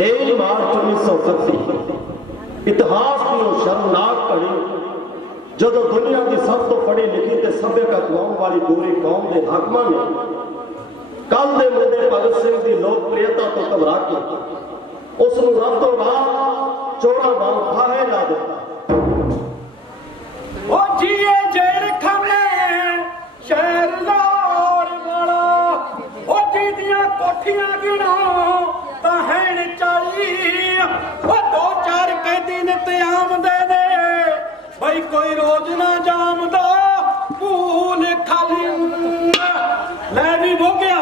23 मार्च 1930 इतिहास की वो शर्मनाक घड़ी जदों दुनिया की सब तो पढ़ी लिखी ते सभ्यता अखवाउण वाली गोरी कौम के हाकमां ने कल दे मुंडे भगत सिंह की लोकप्रियता तो घबरा के उसनूं रातों रात चोरा वांग फाहे ला दिता। ओ जीए जेल खाने शहर लाहौर वाला ओ जी दियां कोठियां गिनो तां हैन 40 ओ 2-4 कैदी ने ते आमदे ने भाई कोई रोज ना जामदा भूल खाली ले भी हो गया।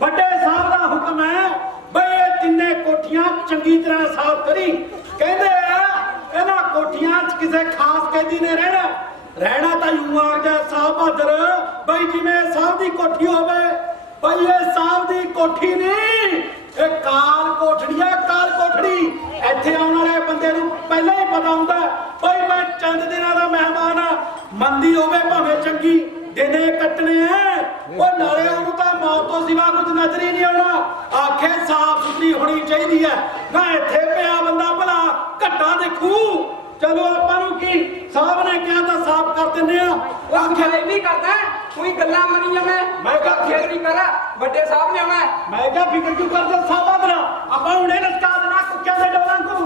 बड़े साहब दा हुक्म है भाई ये तिन्ने कोठियां चंगी तरह साफ करी कहंदे इन्हां कोठियां च किसे खास कैदी ने रहना तो यूं आ गया साहब बहादुर भाई जिवें साहब की कोठी होवे भाई ये साहब की कोठी नहीं ये काल कोठड़ी है काल कोठड़ी इत्थे आने वाले बंदे नूं पहले ही पता हुंदा भाई मैं चंद दिनां दा मेहमान आ मंदी होवे भावें चंगी दिने कटने हैं वो नाले उन्होंने तो मौत तो सिवा कुछ नजर ही नहीं आना आखे साफ सुथरी होनी चाहिए है ना इत्थे पिया बंदा भला घट्टा देखू चलो आपां नूं की साहब ने कहा था साफ कर दिंदे आ आखे भी करदा कोई गल्लां मनी जावे मैं कहा फिक्र नहीं कर बड़े साहब ने आना मैं क्या फिक्र क्यों करदे साहब तेरा आपां हुणे लटका देना कुत्तियां दे डोलां को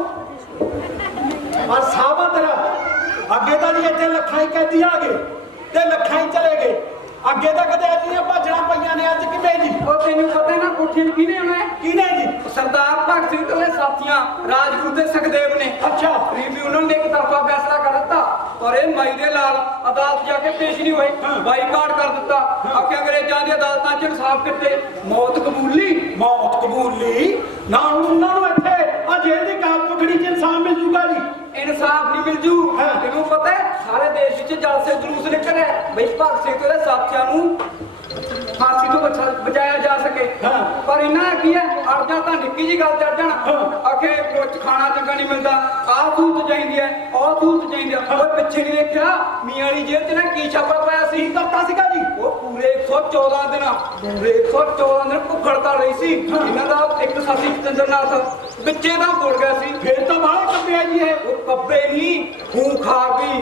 और साहब तेरा अगे तो जी इत्थे लखाई कैदी आ गए ते लखाई चले गए अगे तक कदे इतनी भाजना पईयां ने अज किवें जी ओ तैनूं पता ना कोठी किने आना किने जी सरदार भगत सिंह ते साथियां राजपूत ते सुखदेव ने अच्छा ट्रिब्यूनल ने एक तरफा फैसला कर दिता और ये माई लाल अदालत जाके पेश नहीं हुई बाईकाट कर दिता आके अंग्रेजां दी अदालतां च इंसाफ किते मौत कबूली ना उन्हां नूं इत्थे आ जेल दी काल कोठड़ी च इंसाफ मिल जूगा जी इंसाफ नहीं मिल जू तेनों पता है सारे देश विच जल से जुलूस निकल है भाई भगत सिंह ते साथियां नूं फांसी तो बचाया जा सके पर इन्ना की है अड़ जा तां निक्की जी गल चढ़ जाना आखे कुछ खाना चंगा नहीं मिलता आ सूत चाहिदी है और सूत चाहिदी है ओए पिछे नहीं देखा मियां वाली जेल च ना की छापा पाया सी करता सीगा जी वो पूरे 114 दिन भुख हड़ताल रही सी इन्हां दा एक साथी चंद्रनाथ बिच्चे दा बोल गया सी फिर तो बाहर कब्बे जी है वो कब्बे नहीं खून खा गई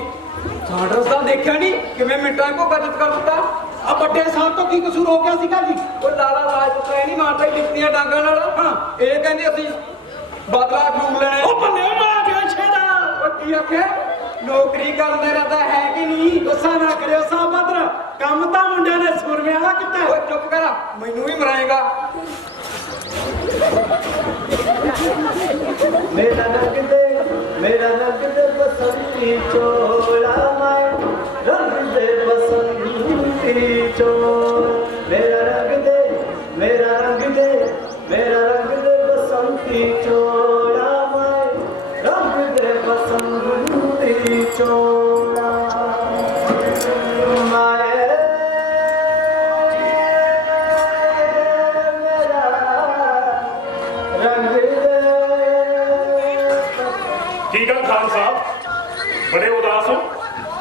साडा सा देखा नहीं किवें मिनटां को बचत कर दिता अब बड़े साहब तो की कसूर हो गया सीगा जी वो लाला लाजपत राय नहीं मारता लिपतियां डांगां नाल ਇਹ ਕਹਿੰਦੇ ਅਸੀਂ ਬਦਲਾ ਠੂਕ ਲੈਣਾ ਉਹ ਬੰਨੇ ਮਾਰ ਗਿਆ ਛੇੜਾ ਉਹ ਕੀ ਆਖਿਆ ਨੌਕਰੀ ਕਰਨ ਦਾ ਇਰਾਦਾ ਹੈ ਕਿ ਨਹੀਂ ਗੁੱਸਾ ਨਾ ਕਰਿਓ ਸਾਹਿਬ ਬਦਰ ਕੰਮ ਤਾਂ ਮੁੰਡਿਆਂ ਨੇ ਸੁਰਮਿਆਂ ਦਾ ਕੀਤਾ ਓਏ ਚੁੱਪ ਕਰ ਮੈਨੂੰ ਵੀ ਮਰਾਏਗਾ मेरा रंग दे बसंती चोला माए रंग दे बसंती चोला मेरा रंग दे बसंती चोला माए रंग दे बसंती चोला माए मेरा रंग की गल खान साहब बड़े उदास हो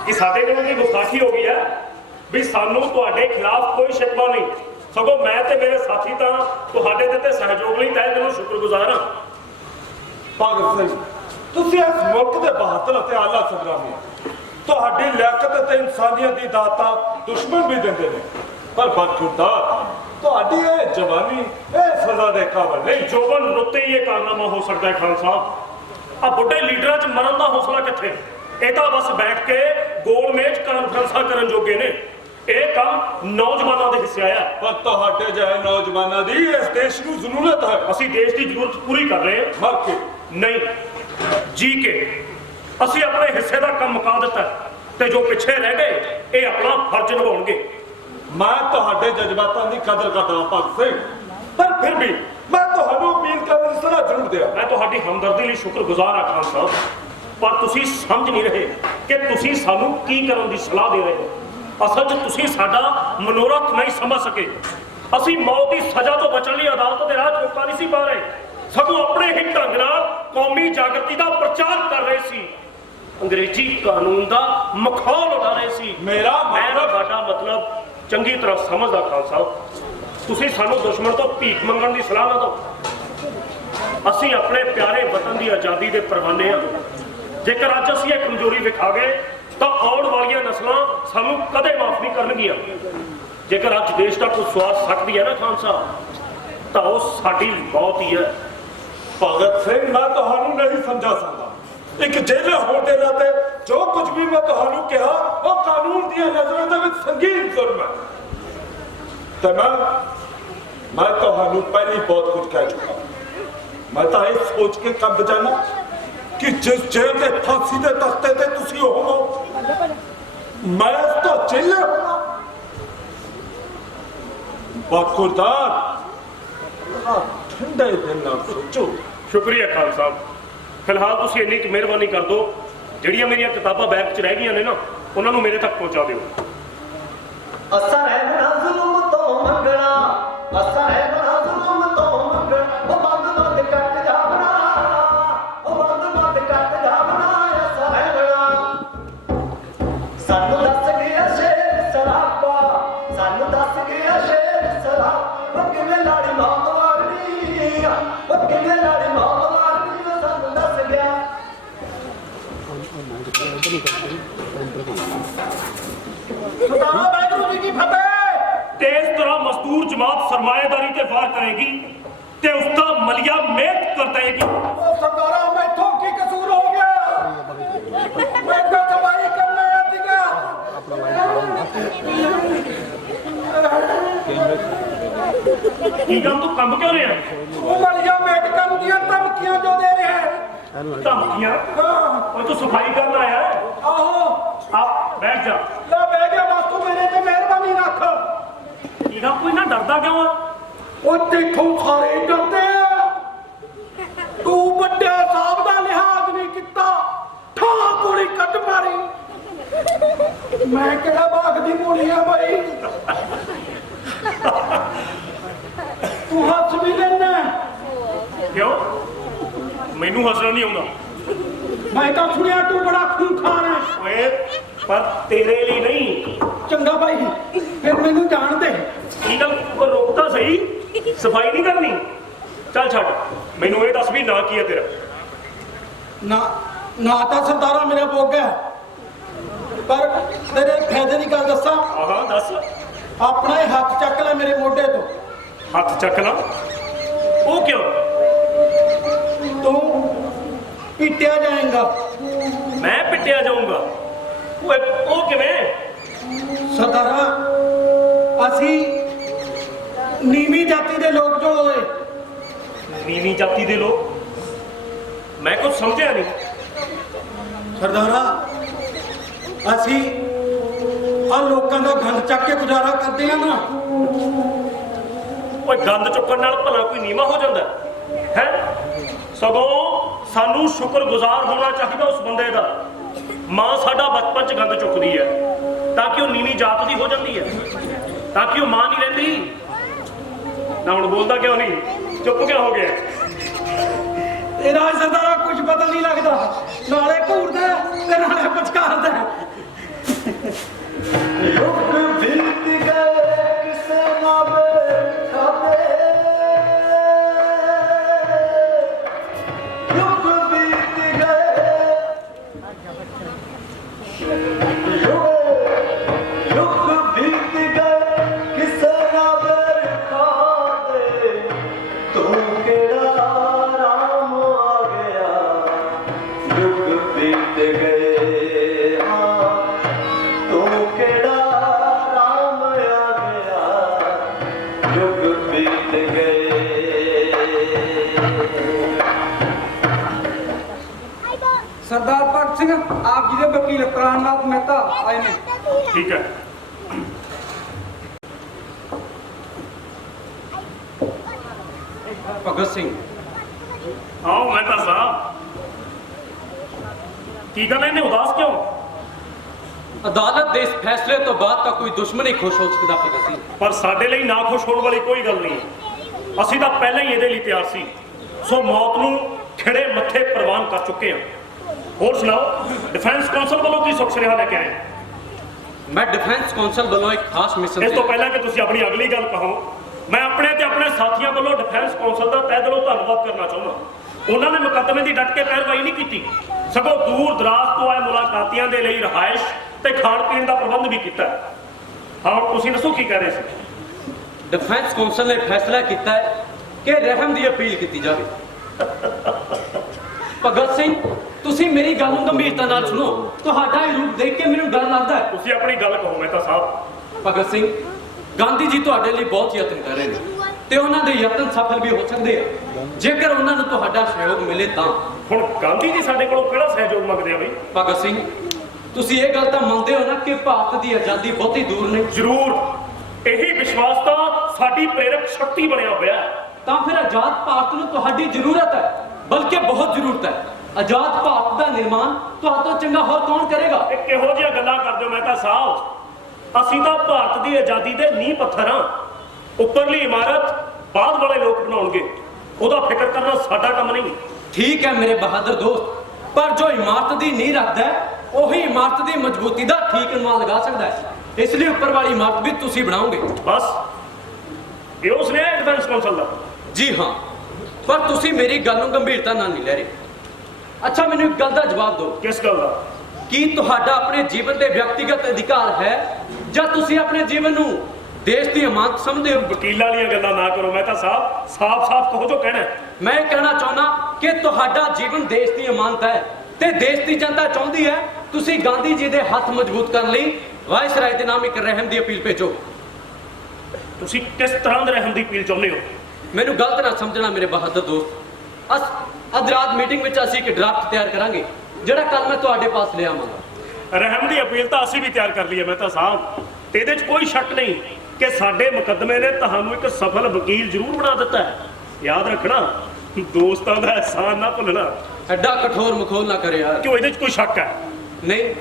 कि साडे कोलों दी गुस्ताखी हो गई है भी सानू तुहाडे खिलाफ कोई शिकवा नहीं सगों मैं ते मेरे साथी तां तुहाडे ते सहयोग लई तहे दिलों शुक्रगुजार हां। भगत सिंह तुसीं इस मुल्क दे बहादुर ते आला संग्रामी तुहाडी लियाकत ते इंसानियत दी दाता दुश्मन भी दिंदे ने पर बदखुरदार तुहाडी ये जवानी ये सजा दे काबिल नहीं। जोबन रुते ही ये कारनामा हो सकता है खान साहब आ बुढ़े लीडर च मरन का हौसला किथे ये तो बस बैठ के गोल मेज कॉन्फ्रेंसा करन जोगे ने ये काम नौजवानों के हिस्से आया पर तुहाडे जिहे नौजवानों दी इस देश नूं जरूरत है। असी देश की जरूरत पूरी कर रहे हैं मर के नहीं जी के असी अपने हिस्से का काम मुका दिता ते जो पिछे रह गए ये अपना फर्ज निभाउणगे। मैं तुहाडे जज्बातां दी कदर करदा भगत सिंह पर फिर भी मैं तुहानूं अपील करन दी सलाह जरूर दिया। मैं तुहाडी हमदर्दी लई शुक्रगुजार हां खान साहब पर तुसीं समझ नहीं रहे कि तुसीं सानूं की करन दी सलाह दे रहे हो। असल च तुसीं साडा मनोरथ नहीं समझ सके। असीं मौत की सज़ा तो बचण लई अदालत दे राह रोका नहीं सी पा रहे सगों अपने ही ढंग नाल कौमी जागृति का प्रचार कर रहे सी अंग्रेजी कानून का मखौल उठा रहे सी। मेरा मतलब चंगी तरह समझदा खान साहब तुसीं सानू दुश्मन तो भीख मंगण की सलाह ना दो ਅਸੀਂ ਆਪਣੇ ਪਿਆਰੇ ਵਤਨ ਦੀ ਆਜ਼ਾਦੀ ਦੇ ਪਰਵਾਨੇ ਹਾਂ। ਜੇਕਰ ਅੱਜ ਅਸੀਂ ਇਹ ਕਮਜ਼ੋਰੀ ਵਿਖਾ ਗਏ ਤਾਂ ਆਉਣ ਵਾਲੀਆਂ ਨਸਲਾਂ ਸਾਨੂੰ ਕਦੇ ਮਾਫ ਨਹੀਂ ਕਰਨਗੀਆਂ। ਜੇਕਰ ਅੱਜ ਦੇਸ਼ ਦਾ ਕੋਈ ਸਵਾਦ ਸਕਦੀ ਹੈ ਨਾ ਖਾਨ ਸਾਹਿਬ, ਤਾਂ ਉਹ ਸਾਡੀ ਮੌਤ ਹੀ ਹੈ। ਭਗਤ ਸਿੰਘ, ਮੈਂ ਤੁਹਾਨੂੰ ਨਹੀਂ ਸਮਝਾ ਸਕਦਾ। ਇੱਕ ਜੇਲਰ ਹੋਣ ਦੇ ਨਾਤੇ ਜੋ ਕੁਝ ਵੀ ਮੈਂ ਤੁਹਾਨੂੰ ਕਿਹਾ ਉਹ ਕਾਨੂੰਨ ਦੀਆਂ ਨਜ਼ਰਾਂ ਦੇ ਵਿੱਚ ਸੰਗੀਨ ਜ਼ੁਲਮ ਹੈ। ਤੇ ਮੈਂ ਤੁਹਾਨੂੰ ਪਹਿਲਾਂ ਹੀ ਬਹੁਤ ਕੁਝ ਕਹਿ ਚੁੱਕਾ। ਮੈਂ ਤਾਂ ਇਹ ਸੋਚ ਕੇ ਕੰਬ ਜਾਣਾ ਕਿ ਜਿਸ ਜੇਲ੍ਹ ਦੇ ਫਾਂਸੀ ਦੇ ਤਖਤੇ ਤੇ ਤੁਸੀਂ ਹੋਵੋ, ਮੈਂ ਇਸ ਤੋਂ ਜੇਲਰ ਹੋਵਾਂ। ਬਖੁਰਦਾਰ, ਠੰਡੇ ਦਿਲ ਨਾਲ ਸੋਚੋ। ਸ਼ੁਕਰੀਆ ਖਾਨ ਸਾਹਿਬ। ਫਿਲਹਾਲ ਤੁਸੀਂ ਇੰਨੀ ਕੁ ਮਿਹਰਬਾਨੀ ਕਰ ਦਿਓ, ਜਿਹੜੀਆਂ ਮੇਰੀਆਂ ਕਿਤਾਬਾਂ ਬੈਗ 'ਚ ਰਹਿ ਗਈਆਂ ਨੇ ਨਾ, ਉਹਨਾਂ ਨੂੰ ਮੇਰੇ ਤੱਕ ਪਹੁੰਚਾ ਦਿਓ। ਅਸਾਂ ਹੈ ਨਾ ਜ਼ੁਲਮ ਤੋਂ ਮੰਗਣਾ, ਅਸਾਂ ਹੈ ਨਾ ਜ਼ੁਲਮ ਤੋਂ ਮੰਗਣਾ, ਉਹ ਬੰਦ ਕੱਟ ਜਾਵਣਾ, ਉਹ ਬੰਦ ਕੱਟ ਜਾਵਣਾ, ਅਸਾਂ ਹੈ ਨਾ। ਸਾਨੂੰ ਦੱਸ ਗਿਆ ਸ਼ੇਰ ਸਰਾਪਾ, ਸਾਨੂੰ ਦੱਸ ਗਿਆ ਸ਼ੇਰ ਸਰਾਪ, ਉਹ ਕਿਵੇਂ ਲਾੜੀ ਮੌਤ ਮਾਰਨੀ, ਉਹ ਕਿਵੇਂ ਲਾੜੀ ਮੌਤ ਮਾਰਨੀ, ਉਹ ਸਾਨੂੰ ਦੱਸ ਗਿਆ। ਸਰਦਾਰਾ ਵਾਹਿਗੁਰੂ ਜੀ ਕੀ ਫਤਿਹ। ਤੇ ਇਸ ਤਰ੍ਹਾਂ ਮਜ਼ਦੂਰ ਜਮਾਤ ਸਰਮਾਏਦਾਰੀ ਤੇ ਵਾਰ ਕਰੇਗੀ ਤੇ ਉਸਦਾ ਮਲਿਆ ਮੇਟ ਕਰ ਦੇਗੀ। ਉਹ ਸਰਦਾਰਾ ਮੈਥੋਂ ਕੀ ਕਸੂਰ ਹੋ ਗਿਆ? ਮੈਂ ਤਾਂ ਸਫਾਈ ਕਰਨਾ ਆਤੀਗਾ। ਕੀ ਗੱਲ ਤੂੰ ਕੰਮ ਕਿਉਂ ਰਿਹਾ? ਉਹ ਮਲੀਆ ਮੇਟ ਕਰਨ ਦੀਆਂ ਧਮਕੀਆਂ ਜੋ ਦੇ ਰਿਹਾ ਹੈ। ਧਮਕੀਆਂ? ਹਾਂ, ਉਹ ਤੂੰ ਸਫਾਈ ਕਰਨ ਆਇਆ ਹੈ? ਆਹੋ। ਆ ਬੈਠ ਜਾ। ਲੈ ਬਹਿ ਗਿਆ, ਬਸ ਤੂੰ ਮੇਰੇ ਤੇ ਮਿਹਰਬਾਨੀ ਰੱਖ। ਕੀ ਗੱਲ ਕੋਈ ਨਾ ਡਰਦਾ ਕਿਉਂ ਆ? ਉਹ ਦੇਖੋ ਸਾਰੇ ਹੀ ਡਰਦੇ ਆ। ਤੂੰ ਵੱਡੇ ਸਾਹਿਬ ਦਾ ਲਿਹਾਜ਼ ਨਹੀਂ ਕੀਤਾ, ਠਾ ਗੋਲੀ ਕੱਢ ਮਾਰੀ। ਮੈਂ ਕਿਹੜਾ ਬਾਗ ਦੀ ਮੂਲੀ ਆ ਬਈ? ਤੂੰ ਹੱਸ ਵੀ ਲੈਣਾ। ਕਿਉਂ? ਮੈਨੂੰ ਹੱਸਣਾ ਨਹੀਂ ਆਉਂਦਾ। ਮੈਂ ਤਾਂ ਸੁਣਿਆ ਤੂੰ ਬੜਾ ਖੂਨਖਾਰ ਹੈ। ਓਏ ਪਰ ਤੇਰੇ ਲਈ ਨਹੀਂ। ਚੰਗਾ ਭਾਈ, ਫਿਰ ਮੈਨੂੰ ਜਾਣ ਦੇ। ਕੀ ਗੱਲ ਉਹ ਰੋਕਦਾ ਸਹੀ, ਸਫਾਈ ਨਹੀਂ ਕਰਨੀ? ਚੱਲ ਛੱਡ, ਮੈਨੂੰ ਇਹ ਦੱਸ ਵੀ ਨਾਂ ਕੀ ਹੈ ਤੇਰਾ? ਨਾ ਤਾਂ ਸਰਦਾਰਾ ਮੇਰਾ ਬੋਗਾ, ਪਰ ਤੇਰੇ ਫਾਇਦੇ ਦੀ ਗੱਲ ਦੱਸਾਂ। ਆਹਾਂ ਦੱਸ। ਆਪਣਾ ਇਹ ਹੱਥ ਚੱਕ ਲੈ ਮੇਰੇ ਮੋਢੇ ਤੋਂ। ਹੱਥ ਚੱਕ ਲਾ? ਉਹ ਕਿਉਂ? ਤੂੰ ਪਿੱਟਿਆ ਜਾਏਗਾ। ਮੈਂ ਪਿੱਟਿਆ ਜਾਊਂਗਾ? ਓਏ ਉਹ ਕਿਵੇਂ? ਸਰਦਾਰਾ, ਅਸੀਂ ਨੀਵੀਂ ਜਾਤੀ ਦੇ ਲੋਕ ਜੋ ਹੋਏ। ਨੀਵੀਂ ਜਾਤੀ ਦੇ ਲੋਕ? ਮੈਂ ਕੁਝ ਸਮਝਿਆ ਨਹੀਂ। ਸਰਦਾਰਾ, ਅਸੀਂ ਆ ਲੋਕਾਂ ਦਾ ਗੰਦ ਚੱਕ ਕੇ ਗੁਜ਼ਾਰਾ ਕਰਦੇ ਆ ਨਾ। ਓਏ ਗੰਦ ਚੁੱਕਣ ਨਾਲ ਭਲਾ ਕੋਈ ਨੀਵਾਂ ਹੋ ਜਾਂਦਾ ਹੈ? ਸਗੋਂ ਸਾਨੂੰ ਸ਼ੁਕਰਗੁਜ਼ਾਰ ਹੋਣਾ ਚਾਹੀਦਾ ਉਸ ਬੰਦੇ ਦਾ। ਮਾਂ ਸਾਡਾ ਬਚਪਨ ਚ ਗੰਦ ਚੁੱਕਦੀ ਹੈ ਤਾਂ ਕਿ ਉਹ ਨੀਵੀਂ ਜਾਤ ਦੀ ਹੋ ਜਾਂਦੀ ਹੈ, ਤਾਂ ਕਿ ਉਹ ਮਾਂ ਨਹੀਂ ਰਹਿੰਦੀ। ਨਾ ਹੁਣ ਬੋਲਦਾ ਕਿਉਂ ਨਹੀਂ? ਚੁੱਪ ਕਿਉਂ ਹੋ ਗਿਆ? ਇਹਦਾ ਸਰਦਾਰਾ ਕੁਝ ਪਤਾ ਨਹੀਂ ਲੱਗਦਾ, ਨਾਲੇ ਘੂਰਦਾ ਤੇ ਨਾਲੇ ਪੁਚਕਾਰਦਾ। ਯੁੱਗ ਬੀਤ ਗਏ ਕਿਸੇ ਨਾ ਬੈਠਾਵੇ, ਯੁੱਗ ਬੀਤ ਗਏ, ਯੁੱਗ ਬੀਤ ਗਏ ਕਿਸੇ ਨਾ ਬੈਠਾਵੇ, ਤੂੰ ਕਿਹੜਾ ਰਾਮ ਆ ਗਿਆ, ਯੁੱਗ ਬੀਤ ਗਏ। ਤੂੰ ਕਿਹੜਾ ਰਾਮ ਆ ਗਿਆ, ਯੁੱਗ ਬੀਤ ਗਏ। ਸਰਦਾਰ ਭਗਤ ਸਿੰਘ, ਆਪ ਜੀ ਦੇ ਵਕੀਲ ਪ੍ਰਾਣਨਾਥ ਮਹਿਤਾ ਆਏ ਨੇ। ਠੀਕ ਹੈ। ਭਗਤ ਸਿੰਘ, ਆਓ ਮਹਿਤਾ ਸਾਹਿਬ। ਕੀ ਗੱਲ ਇਹਨੇ ਉਦਾਸ ਕਿਉਂ? ਅਦਾਲਤ ਦੇ ਇਸ ਫੈਸਲੇ ਤੋਂ ਬਾਅਦ ਤਾਂ ਕੋਈ ਦੁਸ਼ਮਣ ਹੀ ਖੁਸ਼ ਹੋ ਸਕਦਾ ਭਗਤ ਸਿੰਘ। ਪਰ ਸਾਡੇ ਲਈ ਨਾ ਖੁਸ਼ ਹੋਣ ਵਾਲੀ ਕੋਈ ਗੱਲ ਨਹੀਂ। ਅਸੀਂ ਤਾਂ ਪਹਿਲਾਂ ਹੀ ਇਹਦੇ ਲਈ ਤਿਆਰ ਸੀ, ਸੋ ਮੌਤ ਨੂੰ ਖਿੜੇ ਮੱਥੇ ਪ੍ਰਵਾਨ ਕਰ ਚੁੱਕੇ ਹਾਂ। ਹੋਰ ਸੁਣਾਓ, ਡਿਫੈਂਸ ਕੌਂਸਲ ਵੱਲੋਂ ਕੀ ਸੁੱਖ ਸੁਨੇਹਾ ਲੈ ਕੇ ਆਏ? ਮੈਂ ਡਿਫੈਂਸ ਕੌਂਸਲ ਵੱਲੋਂ ਇੱਕ ਖਾਸ ਮਿਸ਼ਨ ਇਸ ਤੋਂ ਪਹਿਲਾਂ ਕਿ ਤੁਸੀਂ ਆਪਣੀ ਅਗਲੀ ਗੱਲ ਕਹੋ, ਮੈਂ ਆਪਣੇ ਤੇ ਆਪਣੇ ਸਾਥੀਆਂ ਵੱਲੋਂ ਡਿਫੈਂਸ ਕੌਂਸਲ ਦਾ ਤਹਿ ਦਿਲੋਂ ਧੰਨਵਾਦ ਕਰਨਾ ਚਾਹੁੰਦਾ। ਉਹਨਾਂ ਨੇ ਮੁਕੱਦਮੇ ਦੀ ਡਟ ਕੇ ਪੈਰਵਾਈ ਨਹੀਂ ਕੀਤੀ, ਸਗੋਂ ਦੂਰ ਦਰਾਜ਼ ਤੋਂ ਆਏ ਮੁਲਾਕਾਤੀਆਂ ਦੇ ਲਈ ਰਿਹਾਇਸ਼ ਤੇ ਖਾਣ ਪੀਣ ਦਾ ਪ੍ਰਬੰਧ ਵੀ ਕੀਤਾ। ਹਾਂ ਹੁਣ ਤੁਸੀਂ ਦੱਸੋ ਕੀ ਕਹਿ ਰਹੇ ਸੀ? ਡਿਫੈਂਸ ਕੌਂਸਲ ਨੇ ਫੈਸਲਾ ਕੀਤਾ ਹੈ ਕਿ ਰਹਿਮ ਦੀ ਅਪੀਲ ਕੀਤੀ ਜਾਵੇ। ਭਗਤ ਸਿੰਘ, ਤੁਸੀਂ ਮੇਰੀ ਗੱਲ ਨੂੰ ਗੰਭੀਰਤਾ ਨਾਲ ਸੁਣੋ। ਤੁਹਾਡਾ ਇਹ ਰੂਪ ਦੇਖ ਕੇ ਮੈਨੂੰ ਡਰ ਲੱਗਦਾ ਹੈ। ਤੁਸੀਂ ਆਪਣੀ ਗੱਲ ਕਹੋ ਮਹਿਤਾ ਸਾਹਿਬ। ਭਗਤ ਸਿੰਘ, ਗਾਂਧੀ ਜੀ ਤੁਹਾਡੇ ਲਈ ਬਹੁਤ ਯਤਨ ਕਰ ਰਹੇ ਨੇ ਤੇ ਉਹਨਾਂ ਦੇ ਯਤਨ ਸਫਲ ਵੀ ਹੋ ਸਕਦੇ ਆ ਜੇਕਰ ਉਹਨਾਂ ਨੂੰ ਤੁਹਾਡਾ ਸਹਿਯੋਗ ਮਿਲੇ ਤਾਂ। ਹੁਣ ਗਾਂਧੀ ਜੀ ਸਾਡੇ ਕੋਲੋਂ ਕਿਹੜਾ ਸਹਿਯੋਗ ਮੰਗਦੇ ਆ ਬਈ? ਭਗਤ ਸਿੰਘ, ਤੁਸੀਂ ਇਹ ਗੱਲ ਤਾਂ ਮੰਨਦੇ ਹੋ ਨਾ ਕਿ ਭਾਰਤ ਦੀ ਆਜ਼ਾਦੀ ਬਹੁਤੀ ਦੂਰ ਨਹੀਂ? ਜ਼ਰੂਰ, ਇਹੀ ਵਿਸ਼ਵਾਸ ਤਾਂ ਸਾਡੀ ਪ੍ਰੇਰਕ ਸ਼ਕਤੀ ਬਣਿਆ ਹੋਇਆ ਹੈ। ਤਾਂ ਫਿਰ ਆਜ਼ਾਦ ਭਾਰਤ ਨੂੰ ਤੁਹਾਡੀ ਜ਼ਰੂਰਤ ਹੈ, ਬਲਕਿ ਬਹੁਤ ਜ਼ਰੂਰਤ ਹੈ। ਆਜ਼ਾਦ ਭਾਰਤ ਦਾ ਨਿਰਮਾਣ ਤੁਹਾਤੋਂ ਚੰਗਾ ਹੋਰ ਕੌਣ ਕਰੇਗਾ? ਇਹ ਕਿਹੋ ਜਿਹੀਆਂ ਗੱਲਾਂ ਕਰਦੇ ਹੋ ਮਹਿਤਾ ਸਾਹਿਬ? ਅਸੀਂ ਤਾਂ ਭਾਰਤ ਦੀ ਆਜ਼ਾਦੀ ਦੇ ਨੀਂਹ ਪੱਥਰ ਹਾਂ। ਉੱਪਰਲੀ ਇਮਾਰਤ ਬਾਅਦ ਵਾਲੇ ਲੋਕ ਬਣਾਉਣਗੇ, ਉਹਦਾ ਫਿਕਰ ਕਰਨਾ ਸਾਡਾ ਕੰਮ ਨਹੀਂ। ਠੀਕ ਹੈ ਮੇਰੇ ਬਹਾਦਰ ਦੋਸਤ, ਪਰ ਜੋ ਇਮਾਰਤ ਦੀ ਨੀਂਹ ਰੱਖਦਾ ਹੈ ਉਹੀ ਇਮਾਰਤ ਦੀ ਮਜ਼ਬੂਤੀ ਦਾ ਠੀਕ ਅਨੁਮਾਨ ਲਗਾ ਸਕਦਾ ਹੈ। ਇਸ ਲਈ ਉੱਪਰ ਵਾਲੀ ਇਮਾਰਤ ਵੀ ਤੁਸੀਂ ਬਣਾਓਗੇ। ਬਸ ਇਹ ਉਸ ਨੇ ਡਿਫੈਂਸ ਕੌਂਸਲ ਦਾ। ਜੀ ਹਾਂ, ਪਰ ਤੁਸੀਂ ਮੇਰੀ ਗੱਲ ਨੂੰ ਗੰਭੀਰਤਾ ਨਾਲ ਨਹੀਂ ਲੈ ਰਹੇ। ਅੱਛਾ, ਮੈਨੂੰ ਇੱਕ ਗੱਲ ਦਾ ਜਵਾਬ ਦਿਓ। ਕਿਸ ਗੱਲ ਦਾ? ਕੀ ਤੁਹਾਡਾ ਆਪਣੇ ਜੀਵਨ ਦੇ ਵਿਅਕਤੀਗਤ ਅਧਿਕਾਰ ਹੈ ਜਾਂ ਤੁਸੀਂ ਆਪਣੇ ਜੀਵਨ ਨੂੰ ਦੇਸ਼ ਦੀ ਅਮਾਨਤ ਸਮਝਦੇ ਹੋ? ਵਕੀਲਾਂ ਵਾਲੀਆਂ ਗੱਲਾਂ ਨਾ ਕਰੋ ਮਹਿਤਾ ਸਾਹਿਬ, ਸਾਫ਼-ਸਾਫ਼ ਕਹੋ ਜੋ ਕਹਿਣਾ ਹੈ। ਮੈਂ ਇਹ ਕਹਿਣਾ ਚਾਹੁੰਦਾ ਕਿ ਤੁਹਾਡਾ ਜੀਵਨ ਦੇਸ਼ ਦੀ ਅਮਾਨਤ ਹੈ ਤੇ ਦੇਸ਼ ਦੀ ਜਨਤਾ ਚਾਹੁੰਦੀ ਹੈ ਤੁਸੀਂ ਗਾਂਧੀ ਜੀ ਦੇ ਹੱਥ ਮਜ਼ਬੂਤ ਕਰਨ ਲਈ ਵਾਇਸਰਾਏ ਦੇ ਨਾਮ ਇੱਕ ਰਹਿਮ ਦੀ ਅਪੀਲ ਭੇਜੋ। ਤੁਸੀਂ ਕਿਸ ਤਰ੍ਹਾਂ ਦੇ ਰਹਿਮ ਦੀ ਅਪੀਲ ਚਾਹੁੰਦੇ ਹੋ? ਮੈਨੂੰ ਗਲਤ ਨਾ ਸਮਝਣਾ ਮੇਰੇ ਬਹਾਦਰ ਦੋਸਤ। ਅੱਜ ਰਾਤ ਮੀਟਿੰਗ ਵਿੱਚ ਅਸੀਂ ਇੱਕ ਡਰਾਫਟ ਤਿਆਰ ਕਰਾਂਗੇ ਜਿਹੜਾ ਕੱਲ ਮੈਂ ਤੁਹਾਡੇ ਪਾਸ ਲੈ ਆਵਾਂਗਾ। ਰਹਿਮ ਦੀ ਅਪੀਲ ਤਾਂ ਅਸੀਂ ਵੀ ਤਿਆਰ ਕਰ ਲਈ ਹੈ ਮਹਿਤਾ ਸਾਹਿਬ, ਤੇ ਇਹਦੇ 'ਚ ਕੋਈ ਸ਼ੱਕ ਨਹੀਂ ਕਿ ਸਾਡੇ ਮੁਕੱਦਮੇ ਨੇ ਤੁਹਾਨੂੰ ਇੱਕ ਸਫਲ ਵਕੀਲ ਜ਼ਰੂਰ ਬਣਾ ਦਿੱਤਾ ਹੈ। ਯਾਦ ਰੱਖਣਾ, ਦੋਸਤਾਂ ਦਾ ਅਹਿਸਾਨ ਨਾ ਭੁੱਲਣਾ। ਐਡਾ ਕਠੋਰ ਮਖੌਲ ਨਾ ਕਰੇ ਯਾਰ। ਕਿਉਂ ਇਹਦੇ 'ਚ ਕੋਈ ਸ਼ੱਕ ਹੈ? ਨਹੀਂ,